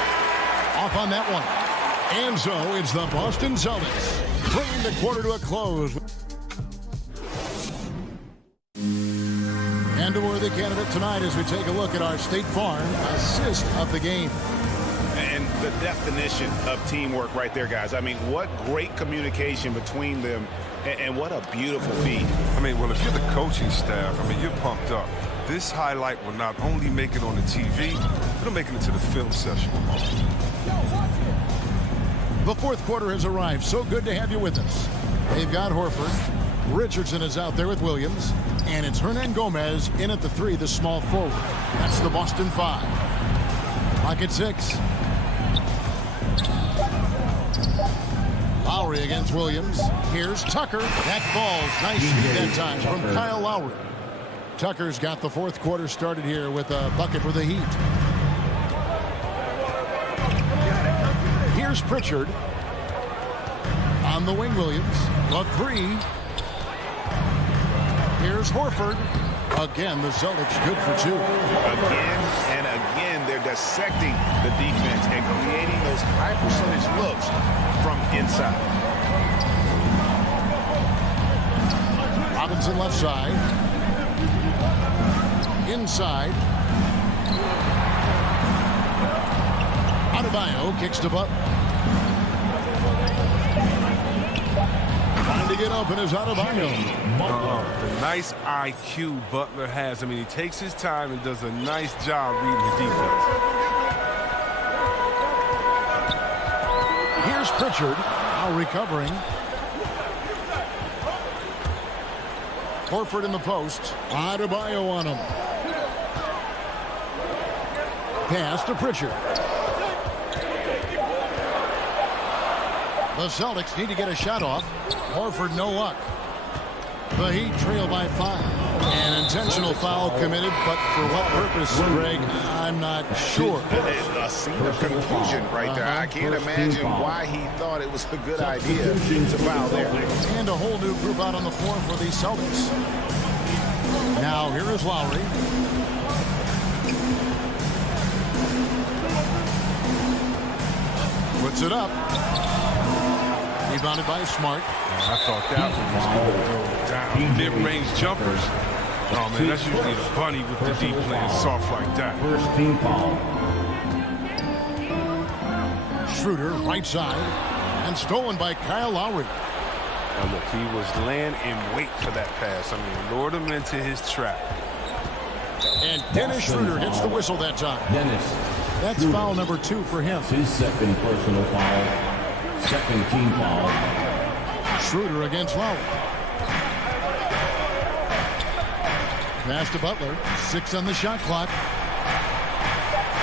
Off on that one. And so it's the Boston Celtics bringing the quarter to a close. And a worthy candidate tonight as we take a look at our State Farm assist of the game. And the definition of teamwork right there, guys. I mean, what great communication between them, and what a beautiful feat. I mean, well, if you're the coaching staff, I mean, you're pumped up. This highlight will not only make it on the TV, it'll make it into the film session. The fourth quarter has arrived. So good to have you with us. They've got Horford. Richardson is out there with Williams. And it's Hernan Gomez in at the 3, the small forward. That's the Boston 5. Clock at 6. Lowry against Williams. Here's Tucker. That falls. Nice feed that time from Kyle Lowry. Tucker's got the fourth quarter started here with a bucket for the Heat. Here's Pritchard. On the wing, Williams. The 3. Here's Horford. Again, the Celtics good for 2. Again and again, they're dissecting the defense and creating those high percentage looks from inside. Robinson left side. Inside. Adebayo kicks to Butler. Trying to get open is Adebayo. The nice IQ Butler has. I mean, he takes his time and does a nice job reading the defense. Here's Pritchard. Now recovering. Horford in the post. Adebayo on him. Pass to Pritchard. The Celtics need to get a shot off. Horford no luck. The Heat trail by 5. An intentional foul committed, but for what purpose, Greg, I'm not sure. A scene of confusion right there. I can't imagine why he thought it was a good idea to foul there. And a whole new group out on the floor for the Celtics. Now here is Lowry. Puts it up. Rebounded by Smart. I thought that one was going to go down. Mid-range jumpers. Oh, man, that's usually the bunny with the deep playing soft like that. First team foul. Schroeder, right side. And stolen by Kyle Lowry. Now, look, he was laying in wait for that pass. I mean, lured him into his trap. And Dennis Schroeder hits the whistle that time. Dennis. That's foul number 2 for him. His second personal foul. Second team foul. Schroeder against Lowry. Pass to Butler. 6 on the shot clock.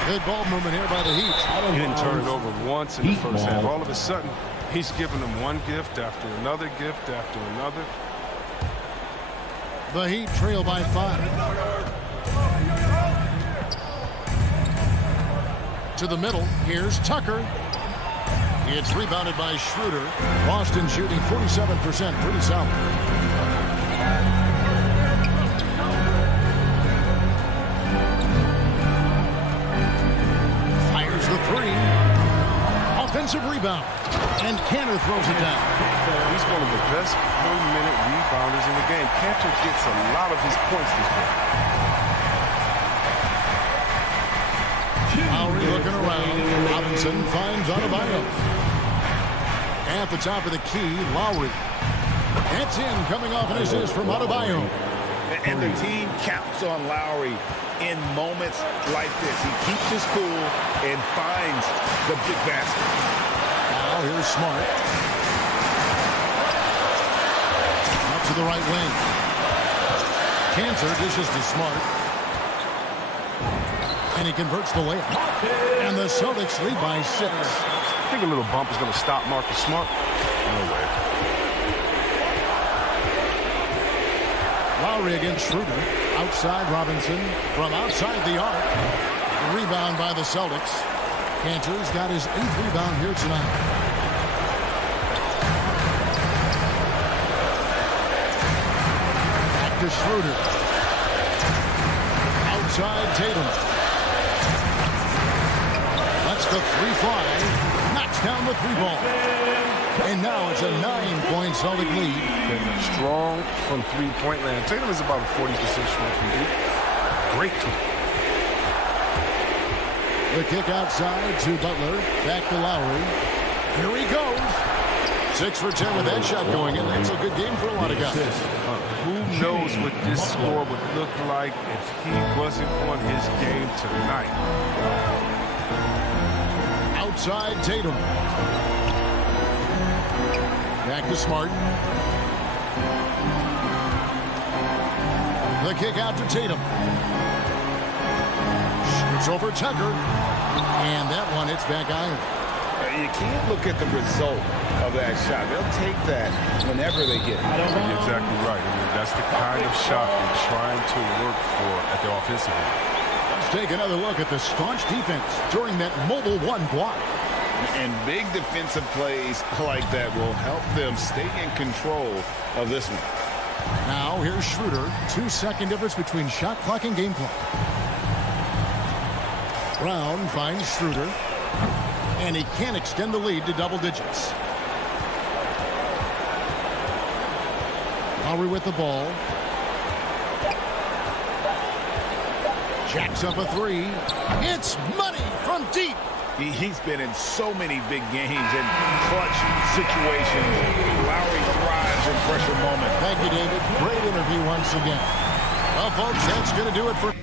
Good ball movement here by the Heat. He didn't turn it over once in the first half. All of a sudden, he's giving them one gift after another gift after another. The Heat trail by 5. To the middle. Here's Tucker. It's rebounded by Schroeder. Boston shooting 47%. Pretty solid. Fires the three. Offensive rebound. And Cantor throws it down. He's one of the best per-minute rebounders in the game. Cantor gets a lot of his points this way. Lowry looking around. Robinson finds Adebayo. At the top of the key, Lowry. That's in, coming off an assist from Adebayo. And the team counts on Lowry in moments like this. He keeps his cool and finds the big basket. Now here's Smart. Up to the right wing. Cantor dishes to Smart. And he converts the layup. And the Celtics lead by 6. I think a little bump is going to stop Marcus Smart. No way. Lowry against Schroeder. Outside Robinson. From outside the arc. Rebound by the Celtics. Cantor's got his 8th rebound here tonight. Back to Schroeder. Outside Tatum. Lets the three fly. Knocks down the 3-ball. And now it's a 9-point Celtic lead. And strong from three-point land. Tatum is about a 40% shooter from deep. Great kick. The kick outside to Butler. Back to Lowry. Here he goes. 6 for 10 with that shot going in. That's a good game for a lot of guys. Who knows what this score would look like if he wasn't on his game tonight. Outside Tatum. Back to Smart. The kick out to Tatum. Shoots over Tucker. And that one hits back iron. You can't look at the result of that shot. They'll take that whenever they get it. You're exactly right. I mean, that's the kind of shot they're trying to work for at the offensive end. Let's take another look at the staunch defense during that mobile 1 block. And big defensive plays like that will help them stay in control of this one. Now here's Schroeder. 2-second difference between shot clock and game clock. Brown finds Schroeder. And he can't extend the lead to double digits. Lowry with the ball. Jacks up a 3. It's money from deep. He's been in so many big games and clutch situations. Lowry thrives in pressure moments. Thank you, David. Great interview once again. Well, folks, that's going to do it for...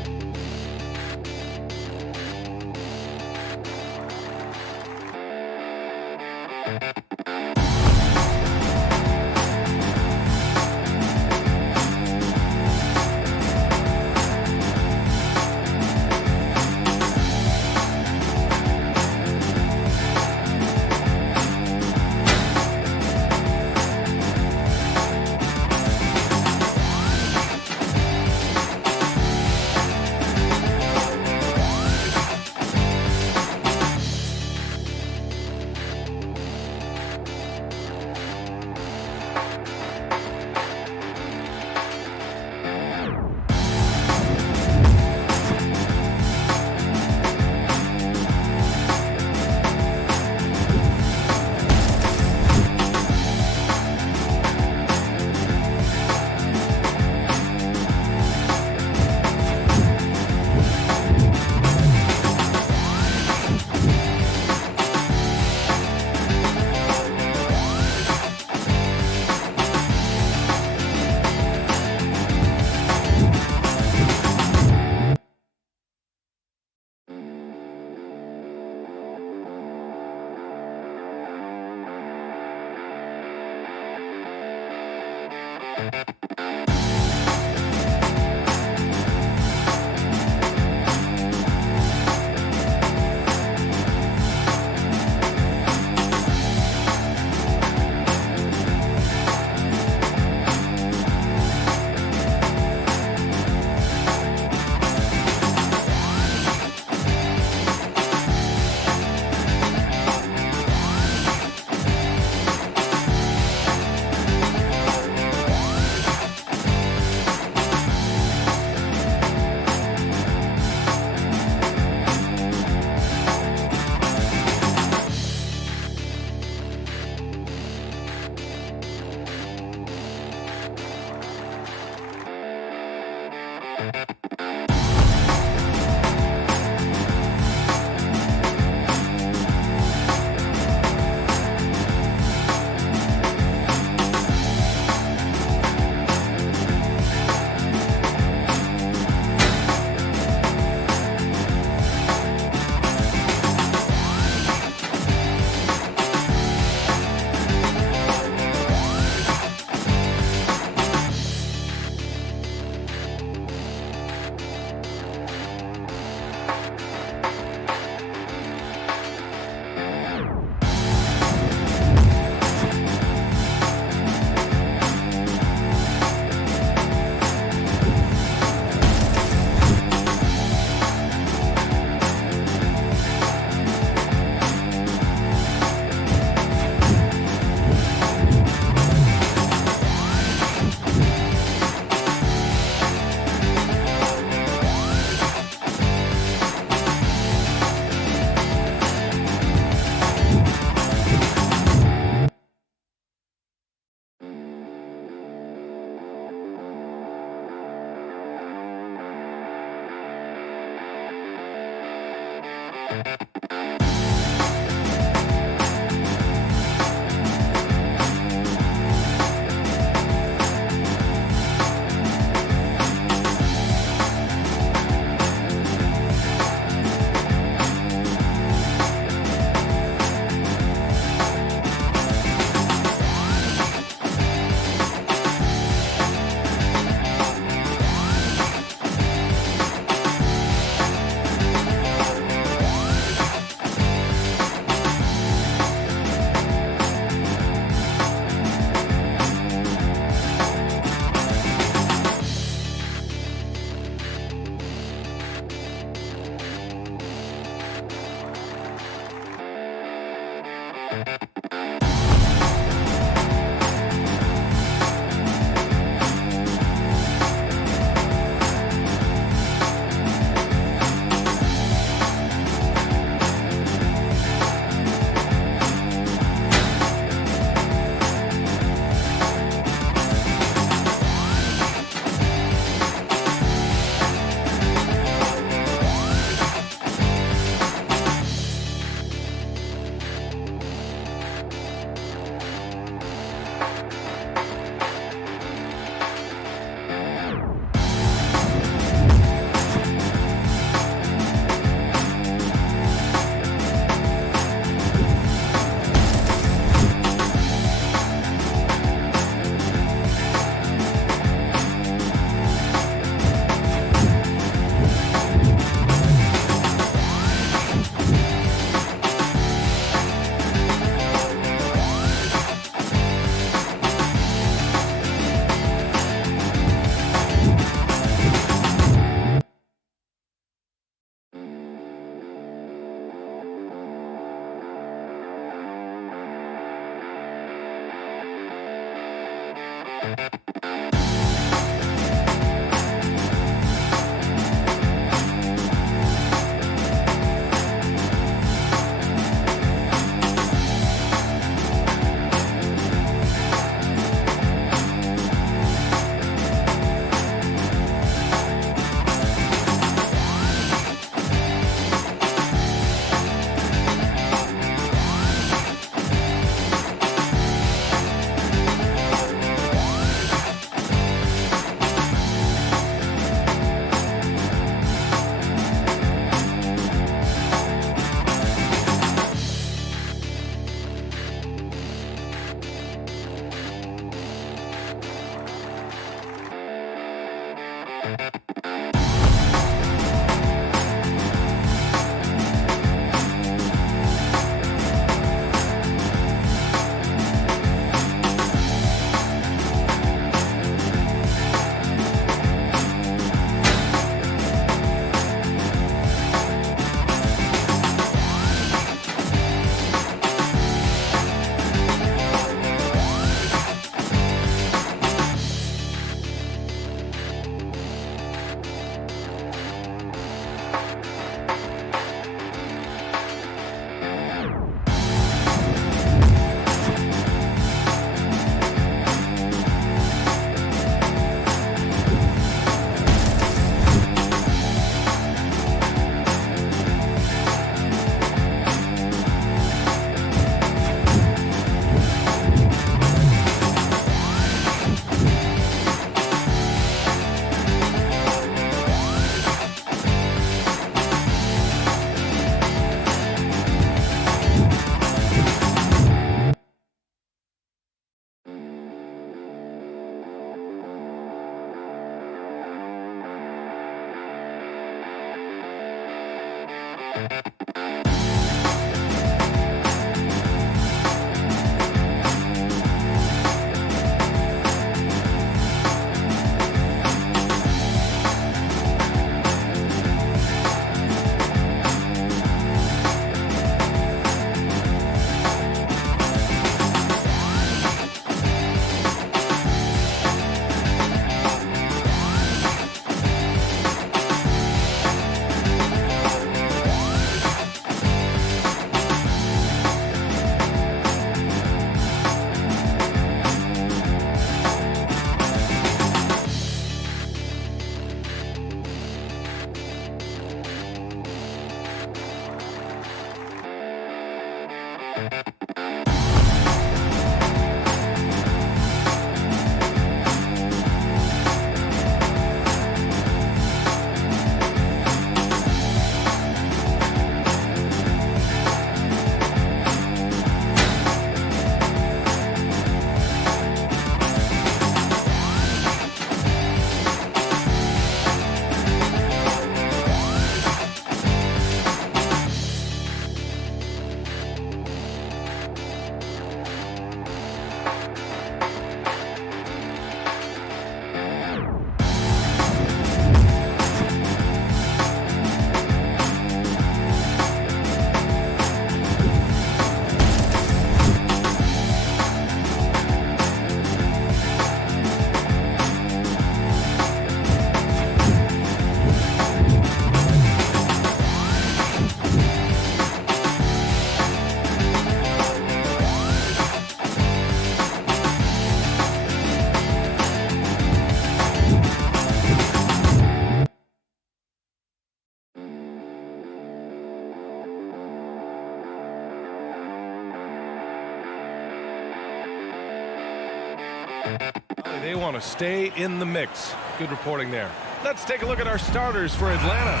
They want to stay in the mix. Good reporting there. Let's take a look at our starters for Atlanta.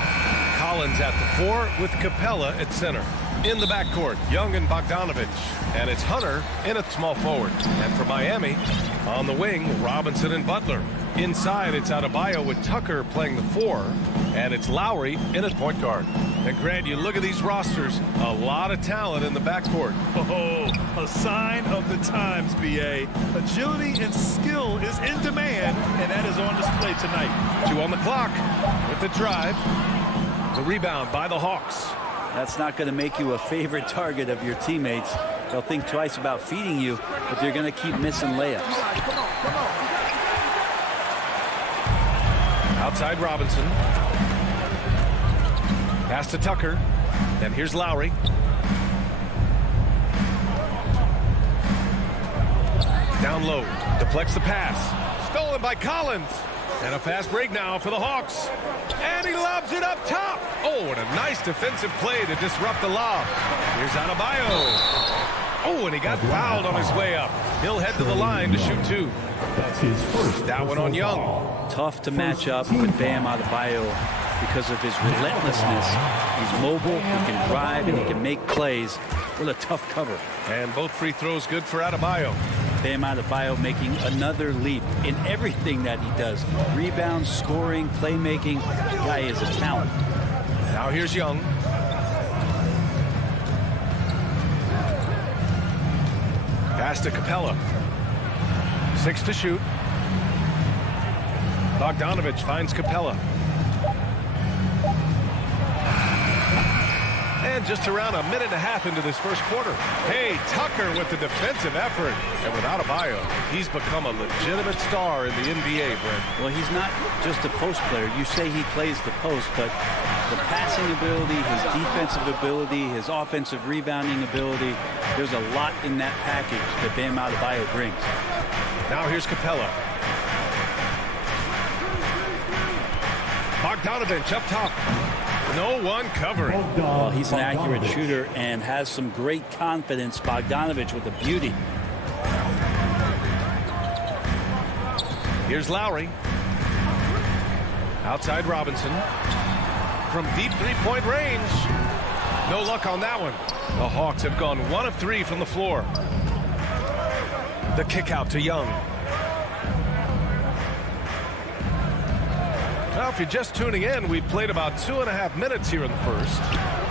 Collins at the 4 with Capella at center. In the backcourt, Young and Bogdanovich. And it's Hunter in at small forward. And for Miami, on the wing, Robinson and Butler. Inside, it's Adebayo with Tucker playing the 4. And it's Lowry in at point guard. And Grant, you look at these rosters, a lot of talent in the backcourt. Oh, a sign of the times, B.A. Agility and skill is in demand, and that is on display tonight. 2 on the clock with the drive. The rebound by the Hawks. That's not going to make you a favorite target of your teammates. They'll think twice about feeding you, but they're going to keep missing layups. Outside Robinson. Pass to Tucker. And here's Lowry. Down low. Deflects the pass. Stolen by Collins. And a fast break now for the Hawks. And he lobs it up top. Oh, and a nice defensive play to disrupt the lob. Here's Adebayo. Oh, and he got fouled on his way up. He'll head to the line to shoot 2. That's his first. That one on Young. Tough to match up with Bam Adebayo because of his relentlessness. He's mobile, he can drive, and he can make plays. What a tough cover. And both free throws good for Adebayo. Bam Adebayo making another leap in everything that he does. Rebounds, scoring, playmaking. The guy is a talent. Now here's Young. Pass to Capella. 6 to shoot. Bogdanovich finds Capella. And just around a minute and a half into this first quarter. Hey, Tucker with the defensive effort. And with Adebayo, he's become a legitimate star in the NBA, Brent. Well, he's not just a post player. You say he plays the post, but the passing ability, his defensive ability, his offensive rebounding ability, there's a lot in that package that Bam Adebayo brings. Now here's Capella. Bogdanovich up top. No one covering. Well, he's an accurate shooter and has some great confidence. Bogdanovich with a beauty. Here's Lowry. Outside Robinson. From deep three-point range. No luck on that one. The Hawks have gone 1 of 3 from the floor. The kick out to Young. Well, if you're just tuning in, we've played about 2.5 minutes here in the first.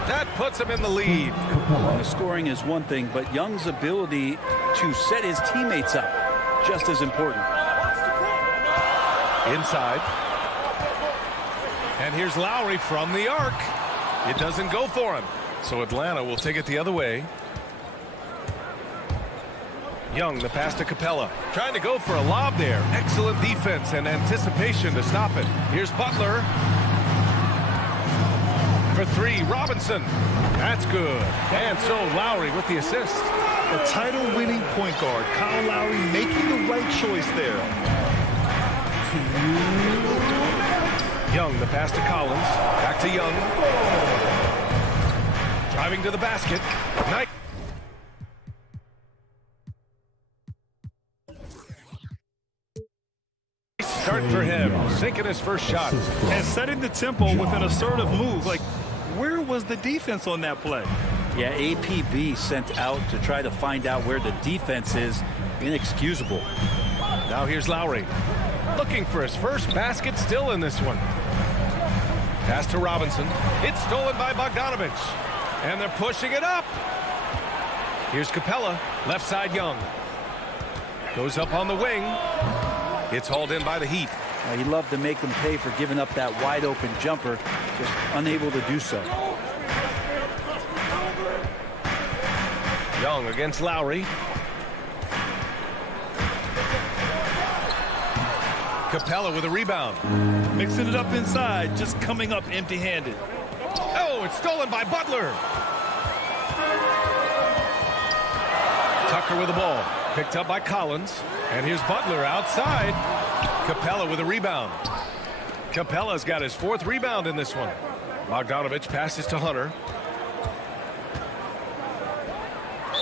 That puts him in the lead. The scoring is one thing, but Young's ability to set his teammates up, just as important. Inside. And here's Lowry from the arc. It doesn't go for him. So Atlanta will take it the other way. Young, the pass to Capella. Trying to go for a lob there. Excellent defense and anticipation to stop it. Here's Butler. For 3, Robinson. That's good. And so Lowry with the assist. A title-winning point guard, Kyle Lowry making the right choice there. Young, the pass to Collins. Back to Young. Driving to the basket. sinking his first shot. And setting the tempo with an assertive move. Like, where was the defense on that play? Yeah, APB sent out to try to find out where the defense is. Inexcusable. Now here's Lowry. Looking for his first basket still in this one. Pass to Robinson. It's stolen by Bogdanovich. And they're pushing it up. Here's Capella. Left side Young. Goes up on the wing. It's hauled in by the Heat. He'd love to make them pay for giving up that wide open jumper. Just unable to do so. Young against Lowry. Capella with a rebound. Mixing it up inside, just coming up empty-handed. Oh, it's stolen by Butler. Tucker with the ball. Picked up by Collins. And here's Butler outside. Capella with a rebound. Capella's got his 4th rebound in this one. Bogdanovich passes to Hunter.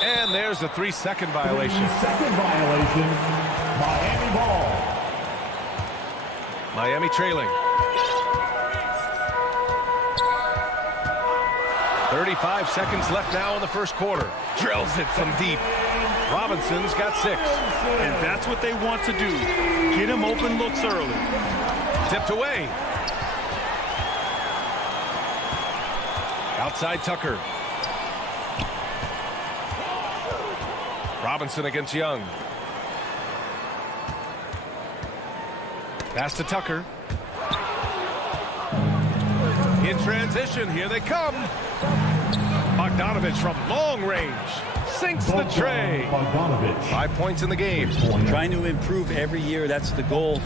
And there's a 3-second violation. 3-second violation. Miami ball. Miami trailing. 35 seconds left now in the first quarter. Drills it from deep. Robinson's got 6. And that's what they want to do. Get him open looks early. Tipped away. Outside Tucker. Robinson against Young. Pass to Tucker. In transition, here they come. Bogdanovich from long range. Sinks the tray. 5 points in the game. Trying to improve every year. That's the goal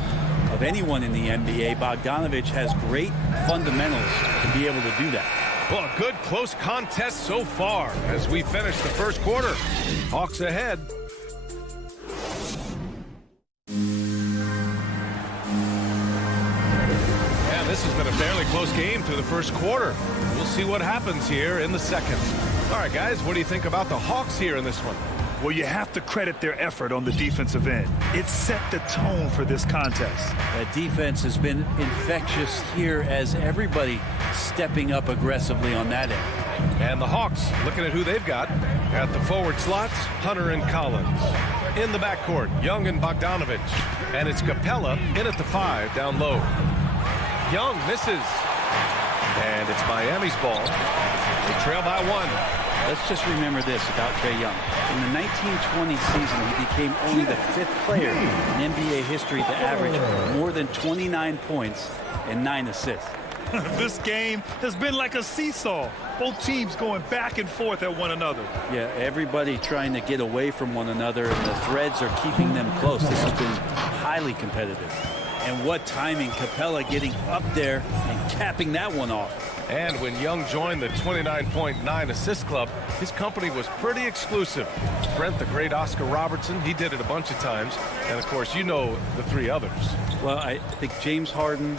of anyone in the NBA. Bogdanovich has great fundamentals to be able to do that. Well, a good close contest so far as we finish the first quarter. Hawks ahead. And this has been a fairly close game through the first quarter. We'll see what happens here in the second. All right, guys, what do you think about the Hawks here in this one? Well, you have to credit their effort on the defensive end. It set the tone for this contest. That defense has been infectious here as everybody stepping up aggressively on that end. And the Hawks, looking at who they've got. At the forward slots, Hunter and Collins. In the backcourt, Young and Bogdanovich. And it's Capella in at the 5 down low. Young misses. And it's Miami's ball. They trail by 1. Let's just remember this about Trae Young. In the 1920 season, he became only the 5th player in NBA history to average more than 29 points and 9 assists. This game has been like a seesaw. Both teams going back and forth at one another. Yeah, everybody trying to get away from one another, and the threads are keeping them close. This has been highly competitive. And what timing, Capella getting up there and capping that one off. And when Young joined the 29.9 assist club, his company was pretty exclusive. Brent, the great Oscar Robertson, he did it a bunch of times. And, of course, you know the 3 others. Well, I think James Harden,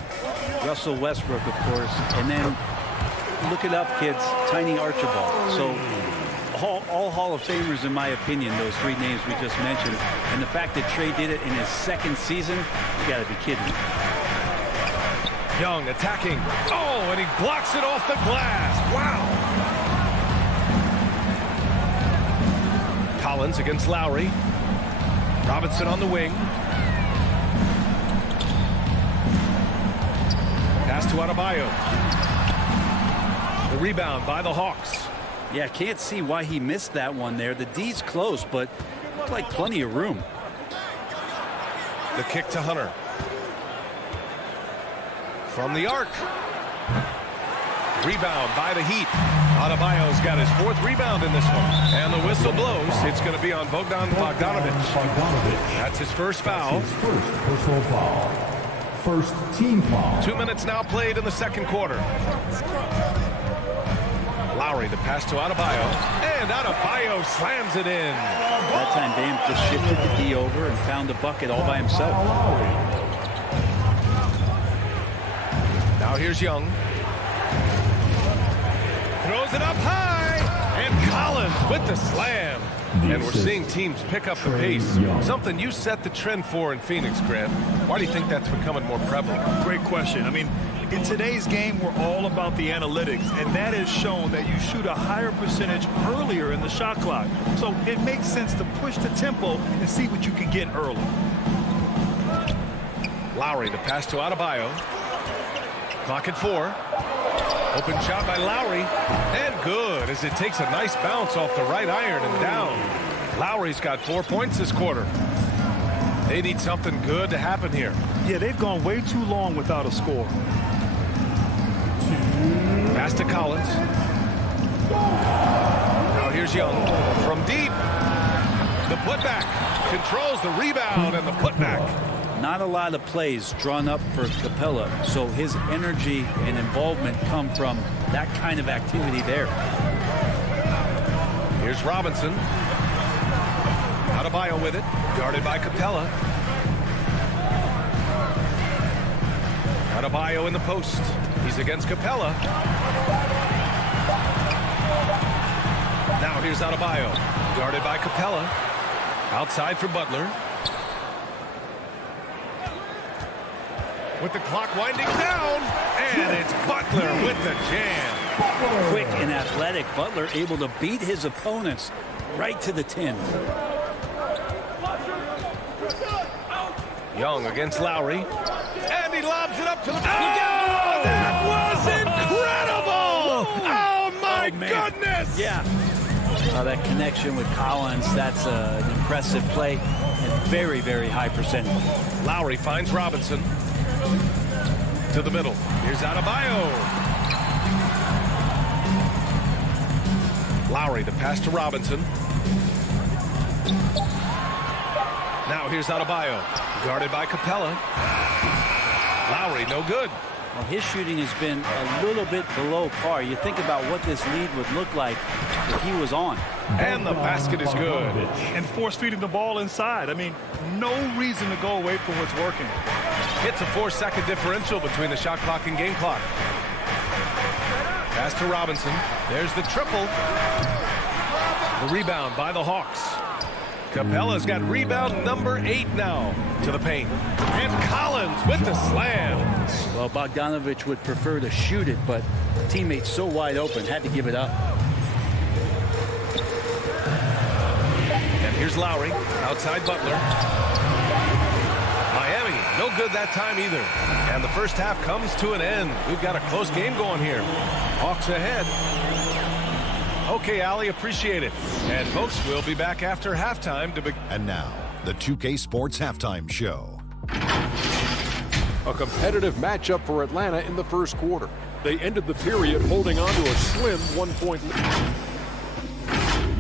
Russell Westbrook, of course, and then look it up, kids, Tiny Archibald. So all Hall of Famers, in my opinion, those 3 names we just mentioned. And the fact that Trae did it in his 2nd season, you got to be kidding me. Young attacking. Oh, and he blocks it off the glass. Wow. Collins against Lowry. Robinson on the wing. Pass to Adebayo. The rebound by the Hawks. Yeah, can't see why he missed that one there. The D's close, but looked like plenty of room. The kick to Hunter. From the arc. Rebound by the Heat. Adebayo's got his 4th rebound in this one. And the whistle blows. It's going to be on Bogdanovich. That's his first foul. His first personal foul. First team foul. 2 minutes now played in the second quarter. Lowry, the pass to Adebayo. And Adebayo slams it in. That time Bam just shifted the D over and found a bucket all by himself. Now here's Young. Throws it up high. And Collins with the slam. And we're seeing teams pick up the pace. Something you set the trend for in Phoenix, Grant. Why do you think that's becoming more prevalent? Great question. I mean, in today's game, we're all about the analytics, and that has shown that you shoot a higher percentage earlier in the shot clock. So it makes sense to push the tempo and see what you can get early. Lowry, the pass to Adebayo. Clock at 4. Open shot by Lowry, and good as it takes a nice bounce off the right iron and down. Lowry's got 4 points this quarter. They need something good to happen here. Yeah, they've gone way too long without a score. Pass to Collins. Now here's Young from deep. The putback controls the rebound and the putback. Not a lot of plays drawn up for Capella, so his energy and involvement come from that kind of activity there. Here's Robinson. Adebayo with it, guarded by Capella. Adebayo in the post. He's against Capella. Now here's Adebayo, guarded by Capella. Outside for Butler. With the clock winding down, and it's Butler with the jam. Quick and athletic, Butler able to beat his opponents right to the tin. Young against Lowry, and he lobs it up to the... Oh, that was incredible! Oh, my goodness! Yeah. That connection with Collins, that's an impressive play and very, very high percentage. Lowry finds Robinson. To the middle. Here's Adebayo. Lowry, the pass to Robinson. Now here's Adebayo. Guarded by Capella. Lowry, no good. Well, his shooting has been a little bit below par. You think about what this lead would look like if he was on. And the basket is good. And force feeding the ball inside. I mean, no reason to go away from what's working. It's a 4-second differential between the shot clock and game clock. Pass to Robinson. There's the triple. The rebound by the Hawks. Capella's got rebound number 8 now to the paint. And Collins with the slam. Well, Bogdanovich would prefer to shoot it, but teammates so wide open, had to give it up. And here's Lowry, outside Butler. Miami, no good that time either. And the first half comes to an end. We've got a close game going here. Hawks ahead. Okay, Ali, appreciate it. And folks, we'll be back after halftime to begin. And now, the 2K Sports Halftime Show. A competitive matchup for Atlanta in the first quarter. They ended the period holding on to a slim 1-point lead.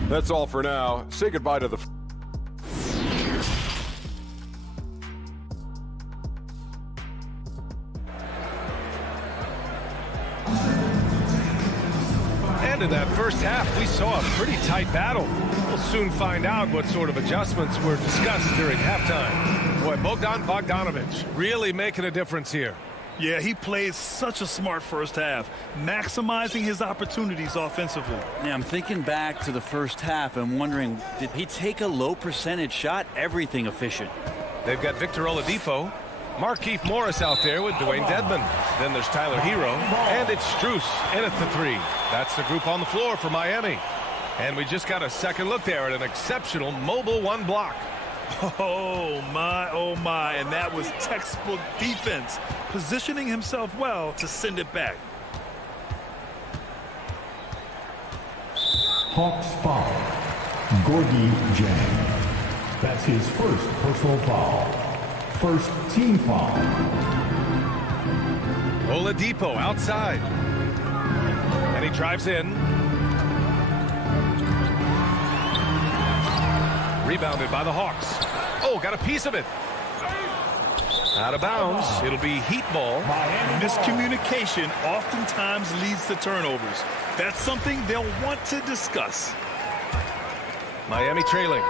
That's all for now. Say goodbye to the... And in that first half, we saw a pretty tight battle. We'll soon find out what sort of adjustments were discussed during halftime. Boy, Bogdanovich really making a difference here. Yeah, he plays such a smart first half, maximizing his opportunities offensively. Yeah, I'm thinking back to the first half and wondering, did he take a low percentage shot? Everything efficient. They've got Victor Oladipo, Markieff Morris out there with Dwayne Dedmon. Then there's Tyler Hero, and it's Strus in at the 3. That's the group on the floor for Miami. And we just got a second look there at an exceptional mobile 1 block. Oh my, and that was textbook defense, positioning himself well to send it back. Hawks foul. Gorgie Jang. That's his first personal foul. First team foul. Oladipo outside. And he drives in. Rebounded by the Hawks. Oh, got a piece of it. Out of bounds. It'll be Heat ball. Miscommunication oftentimes leads to turnovers. That's something they'll want to discuss. Miami trailing.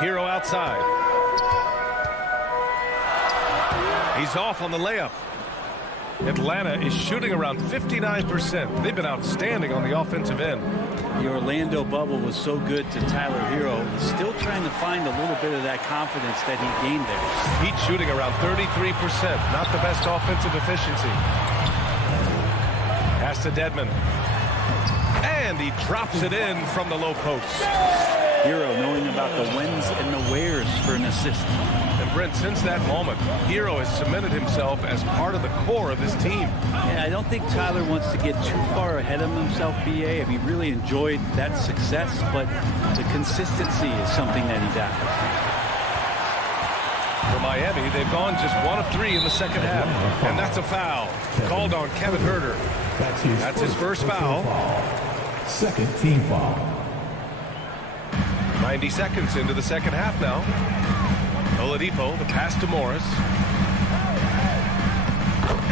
Hero outside. He's off on the layup. Atlanta is shooting around 59%. They've been outstanding on the offensive end. The Orlando bubble was so good to Tyler Hero. He's still trying to find a little bit of that confidence that he gained there. Heat shooting around 33%. Not the best offensive efficiency. Pass to Dedmon. And he drops it in from the low post. Hero knowing about the whens and the wheres for an assist. And Brent, since that moment, Hero has cemented himself as part of the core of this team. Yeah, I don't think Tyler wants to get too far ahead of himself, BA. I mean, he really enjoyed that success, but the consistency is something that he's after. For Miami, they've gone just 1 of 3 in the second half, and that's a foul called on Kevin Huerter. That's his first foul. Second team foul. 90 seconds into the second half now. Oladipo, the pass to Morris.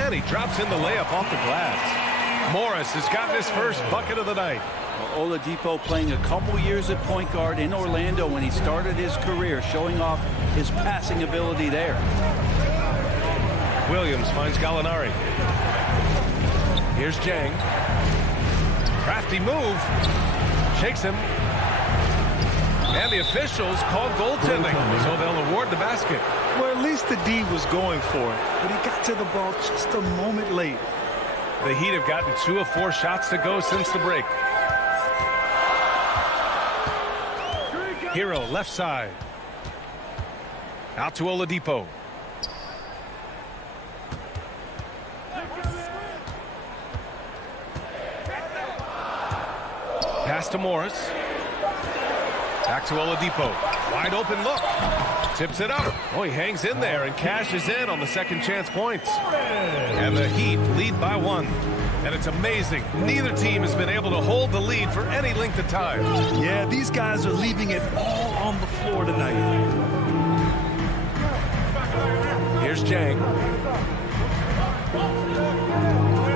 And he drops in the layup off the glass. Morris has gotten his first bucket of the night. Well, Oladipo playing a couple years at point guard in Orlando when he started his career, showing off his passing ability there. Williams finds Gallinari. Here's Jang. Crafty move. Shakes him. And the officials called goaltending, so they'll award the basket. Well, at least the D was going for it, but he got to the ball just a moment late. The Heat have gotten 2 of 4 shots to go since the break. Hero, left side. Out to Oladipo. Pass to Morris. Back to Oladipo. Wide open look. Tips it up. Oh, he hangs in there and cashes in on the second chance points. And the Heat lead by 1. And it's amazing. Neither team has been able to hold the lead for any length of time. Yeah, these guys are leaving it all on the floor tonight. Here's Jang.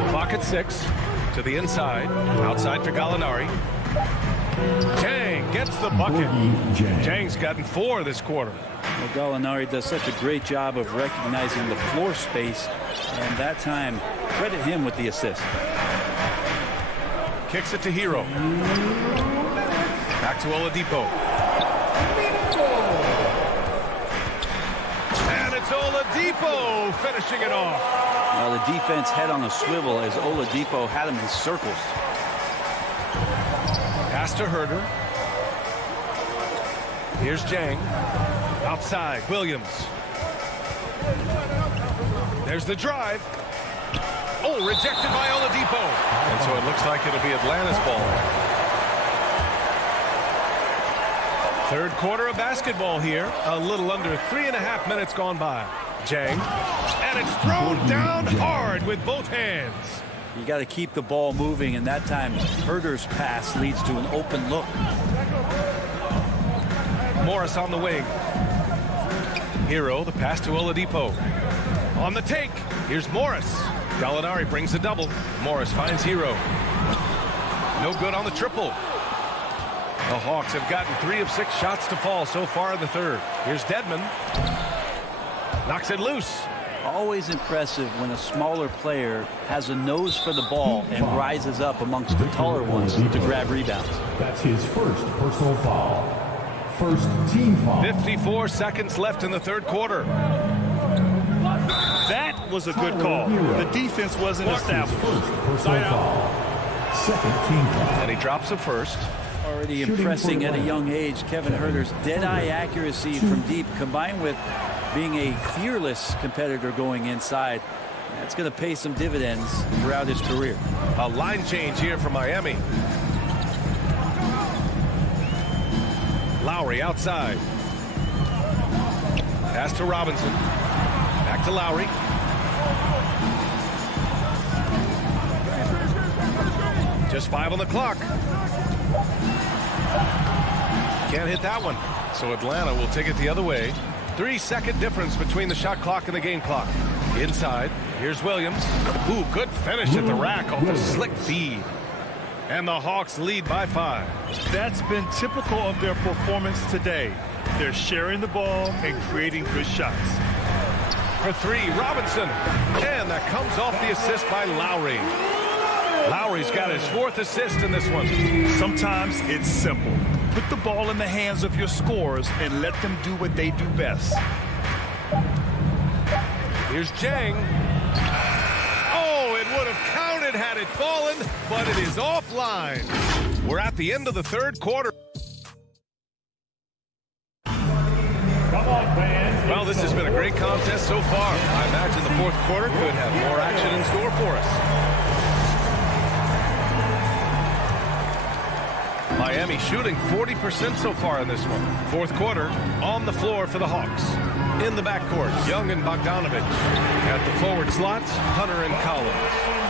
Clock at 6. To the inside. Outside for Gallinari. Jang gets the bucket. Jang's gotten 4 this quarter. Well, Gallinari does such a great job of recognizing the floor space, and that time, credit him with the assist. Kicks it to Hero. Back to Oladipo. And it's Oladipo finishing it off. Now the defense head on a swivel as Oladipo had him in circles. Pass to Huerter. Here's Jang. Outside, Williams. There's the drive. Oh, rejected by Oladipo. And so it looks like it'll be Atlanta's ball. Third quarter of basketball here. A little under 3.5 minutes gone by. Jang. And it's thrown down hard with both hands. You got to keep the ball moving, and that time Huerter's pass leads to an open look. Morris on the wing. Hero, the pass to Oladipo. On the take, here's Morris. Gallinari brings the double. Morris finds Hero. No good on the triple. The Hawks have gotten 3 of 6 shots to fall so far in the third. Here's Dedmon. Knocks it loose. Always impressive when a smaller player has a nose for the ball and rises up amongst the taller ones to grab rebounds. That's his first personal foul. First team foul. 54 seconds left in the third quarter. That was a good call. The defense wasn't established. First personal foul. Second team foul. And he drops it first. Already impressing at a young age. Kevin Huerter's dead-eye accuracy from deep combined with being a fearless competitor going inside. That's going to pay some dividends throughout his career. A line change here for Miami. Lowry outside. Pass to Robinson. Back to Lowry. Just 5 on the clock. Can't hit that one. So Atlanta will take it the other way. 3-second difference between the shot clock and the game clock. Inside, here's Williams. Ooh, good finish at the rack off the slick feed. And the Hawks lead by 5. That's been typical of their performance today. They're sharing the ball and creating good shots. for three. Robinson. And that comes off the assist by Lowry. Lowry's got his 4th assist in this one. Sometimes it's simple. Put the ball in the hands of your scorers and let them do what they do best. Here's Jang. Oh, it would have counted had it fallen, but it is offline. We're at the end of the 3rd quarter. Well, this has been a great contest so far. I imagine the 4th quarter could have more action in store for us. Miami shooting 40% so far in this one. 4th quarter on the floor for the Hawks. In the backcourt, Young and Bogdanovich. At the forward slots, Hunter and Collins.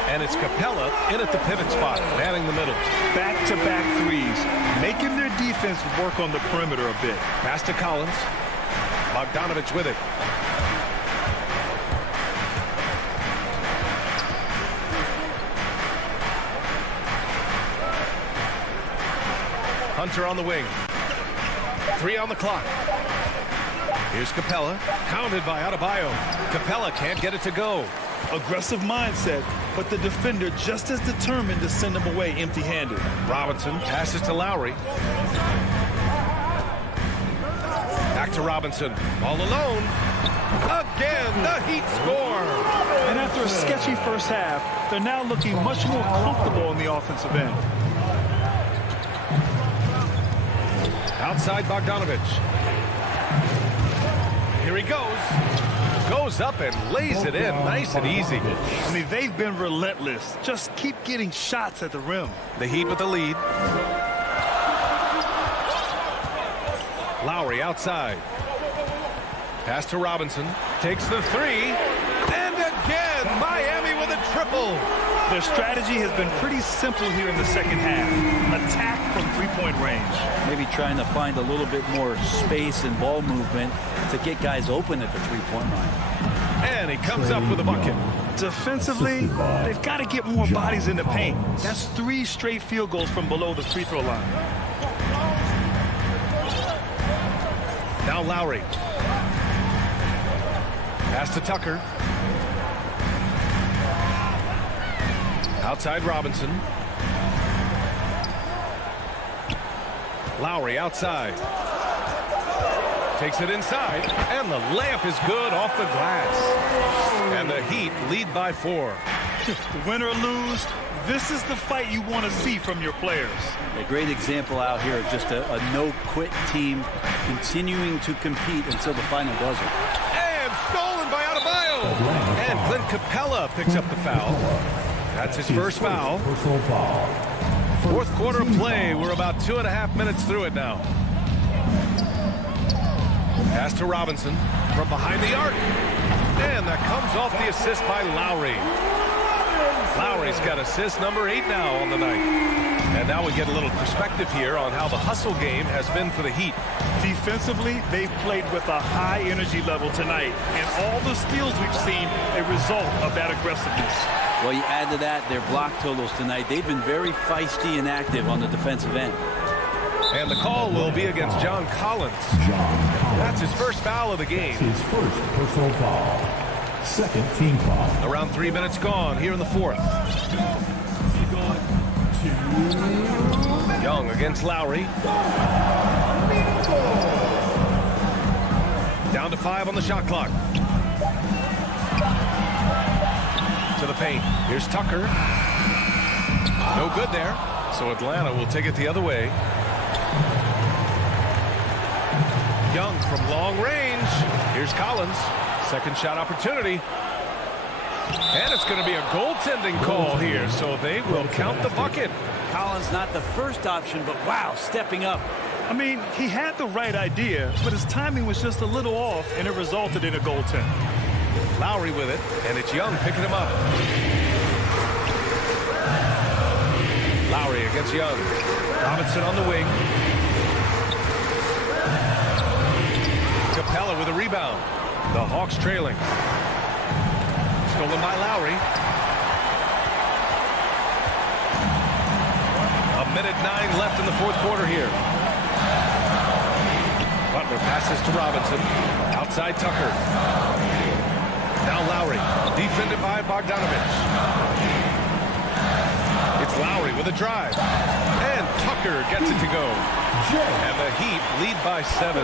And it's Capella in at the pivot spot, manning the middle. Back-to-back threes, making their defense work on the perimeter a bit. Pass to Collins. Bogdanovich with it. Hunter on the wing. 3 on the clock. Here's Capella, hounded by Adebayo. Capella can't get it to go. Aggressive mindset, but the defender just as determined to send him away empty-handed. Robinson passes to Lowry. Back to Robinson. All alone. Again, the Heat score. And after a sketchy first half, they're now looking much more comfortable on the offensive end. Outside Bogdanovich. Here he goes. Goes up and lays it in nice and easy. I mean, they've been relentless. Just keep getting shots at the rim. The Heat with the lead. Lowry outside. Pass to Robinson. Takes the 3. And again, Miami with a triple. Their strategy has been pretty simple here in the second half. Attack from three-point range. Maybe trying to find a little bit more space and ball movement to get guys open at the three-point line. And he comes up with a bucket. Defensively, they've got to get more bodies in the paint. That's 3 straight field goals from below the free throw line. Now Lowry. Pass to Tucker. Outside Robinson. Lowry outside. Takes it inside. And the layup is good off the glass. And the Heat lead by 4. Win or lose, this is the fight you want to see from your players. A great example out here of just a no-quit team continuing to compete until the final buzzer. And stolen by Adebayo. And Clint Capella picks up the foul. That's his first foul. 4th quarter of play. We're about 2.5 minutes through it now. Pass to Robinson from behind the arc. And that comes off the assist by Lowry. Lowry's got assist number 8 now on the night. And now we get a little perspective here on how the hustle game has been for the Heat. Defensively, they've played with a high energy level tonight. And all the steals we've seen, a result of that aggressiveness. Well, you add to that their block totals tonight. They've been very feisty and active on the defensive end. And the call will be against John Collins. That's his first foul of the game. His first personal foul. 2nd team foul. Around 3 minutes gone here in the 4th. Young against Lowry. Down to 5 on the shot clock. To the paint. Here's Tucker. No good there. So Atlanta will take it the other way. Young from long range. Here's Collins. Second shot opportunity. And it's going to be a goaltending call here, so they will count the bucket. Collins not the first option, but wow, stepping up. I mean, he had the right idea, but his timing was just a little off, and it resulted in a goaltend. Lowry with it, and it's Young picking him up. Lowry against Young. Robinson on the wing. Capella with a rebound. The Hawks trailing. Stolen by Lowry. 1:09 left in the 4th quarter here. Butler passes to Robinson. Outside Tucker. Now Lowry, defended by Bogdanovich. It's Lowry with a drive. And Tucker gets it to go. And the Heat lead by 7.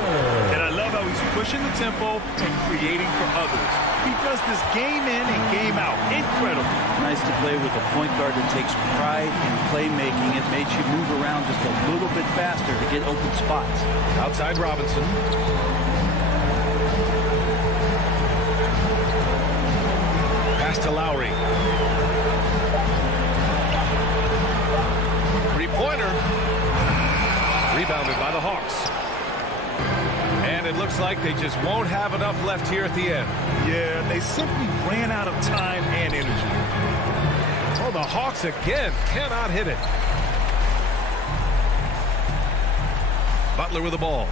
And I love how he's pushing the tempo and creating for others. He does this game in and game out. Incredible. Nice to play with a point guard that takes pride in playmaking. It makes you move around just a little bit faster to get open spots. Outside Robinson. Pass to Lowry. Three-pointer. Rebounded by the Hawks. And it looks like they just won't have enough left here at the end. Yeah, they simply ran out of time and energy. Oh, the Hawks again cannot hit it. Butler with the ball.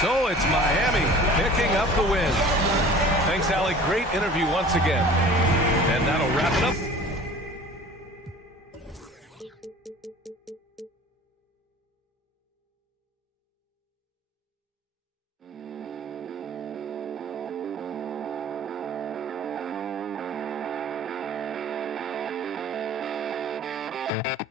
So it's Miami picking up the win. Thanks, Allie. Great interview once again. And that'll wrap it up. end.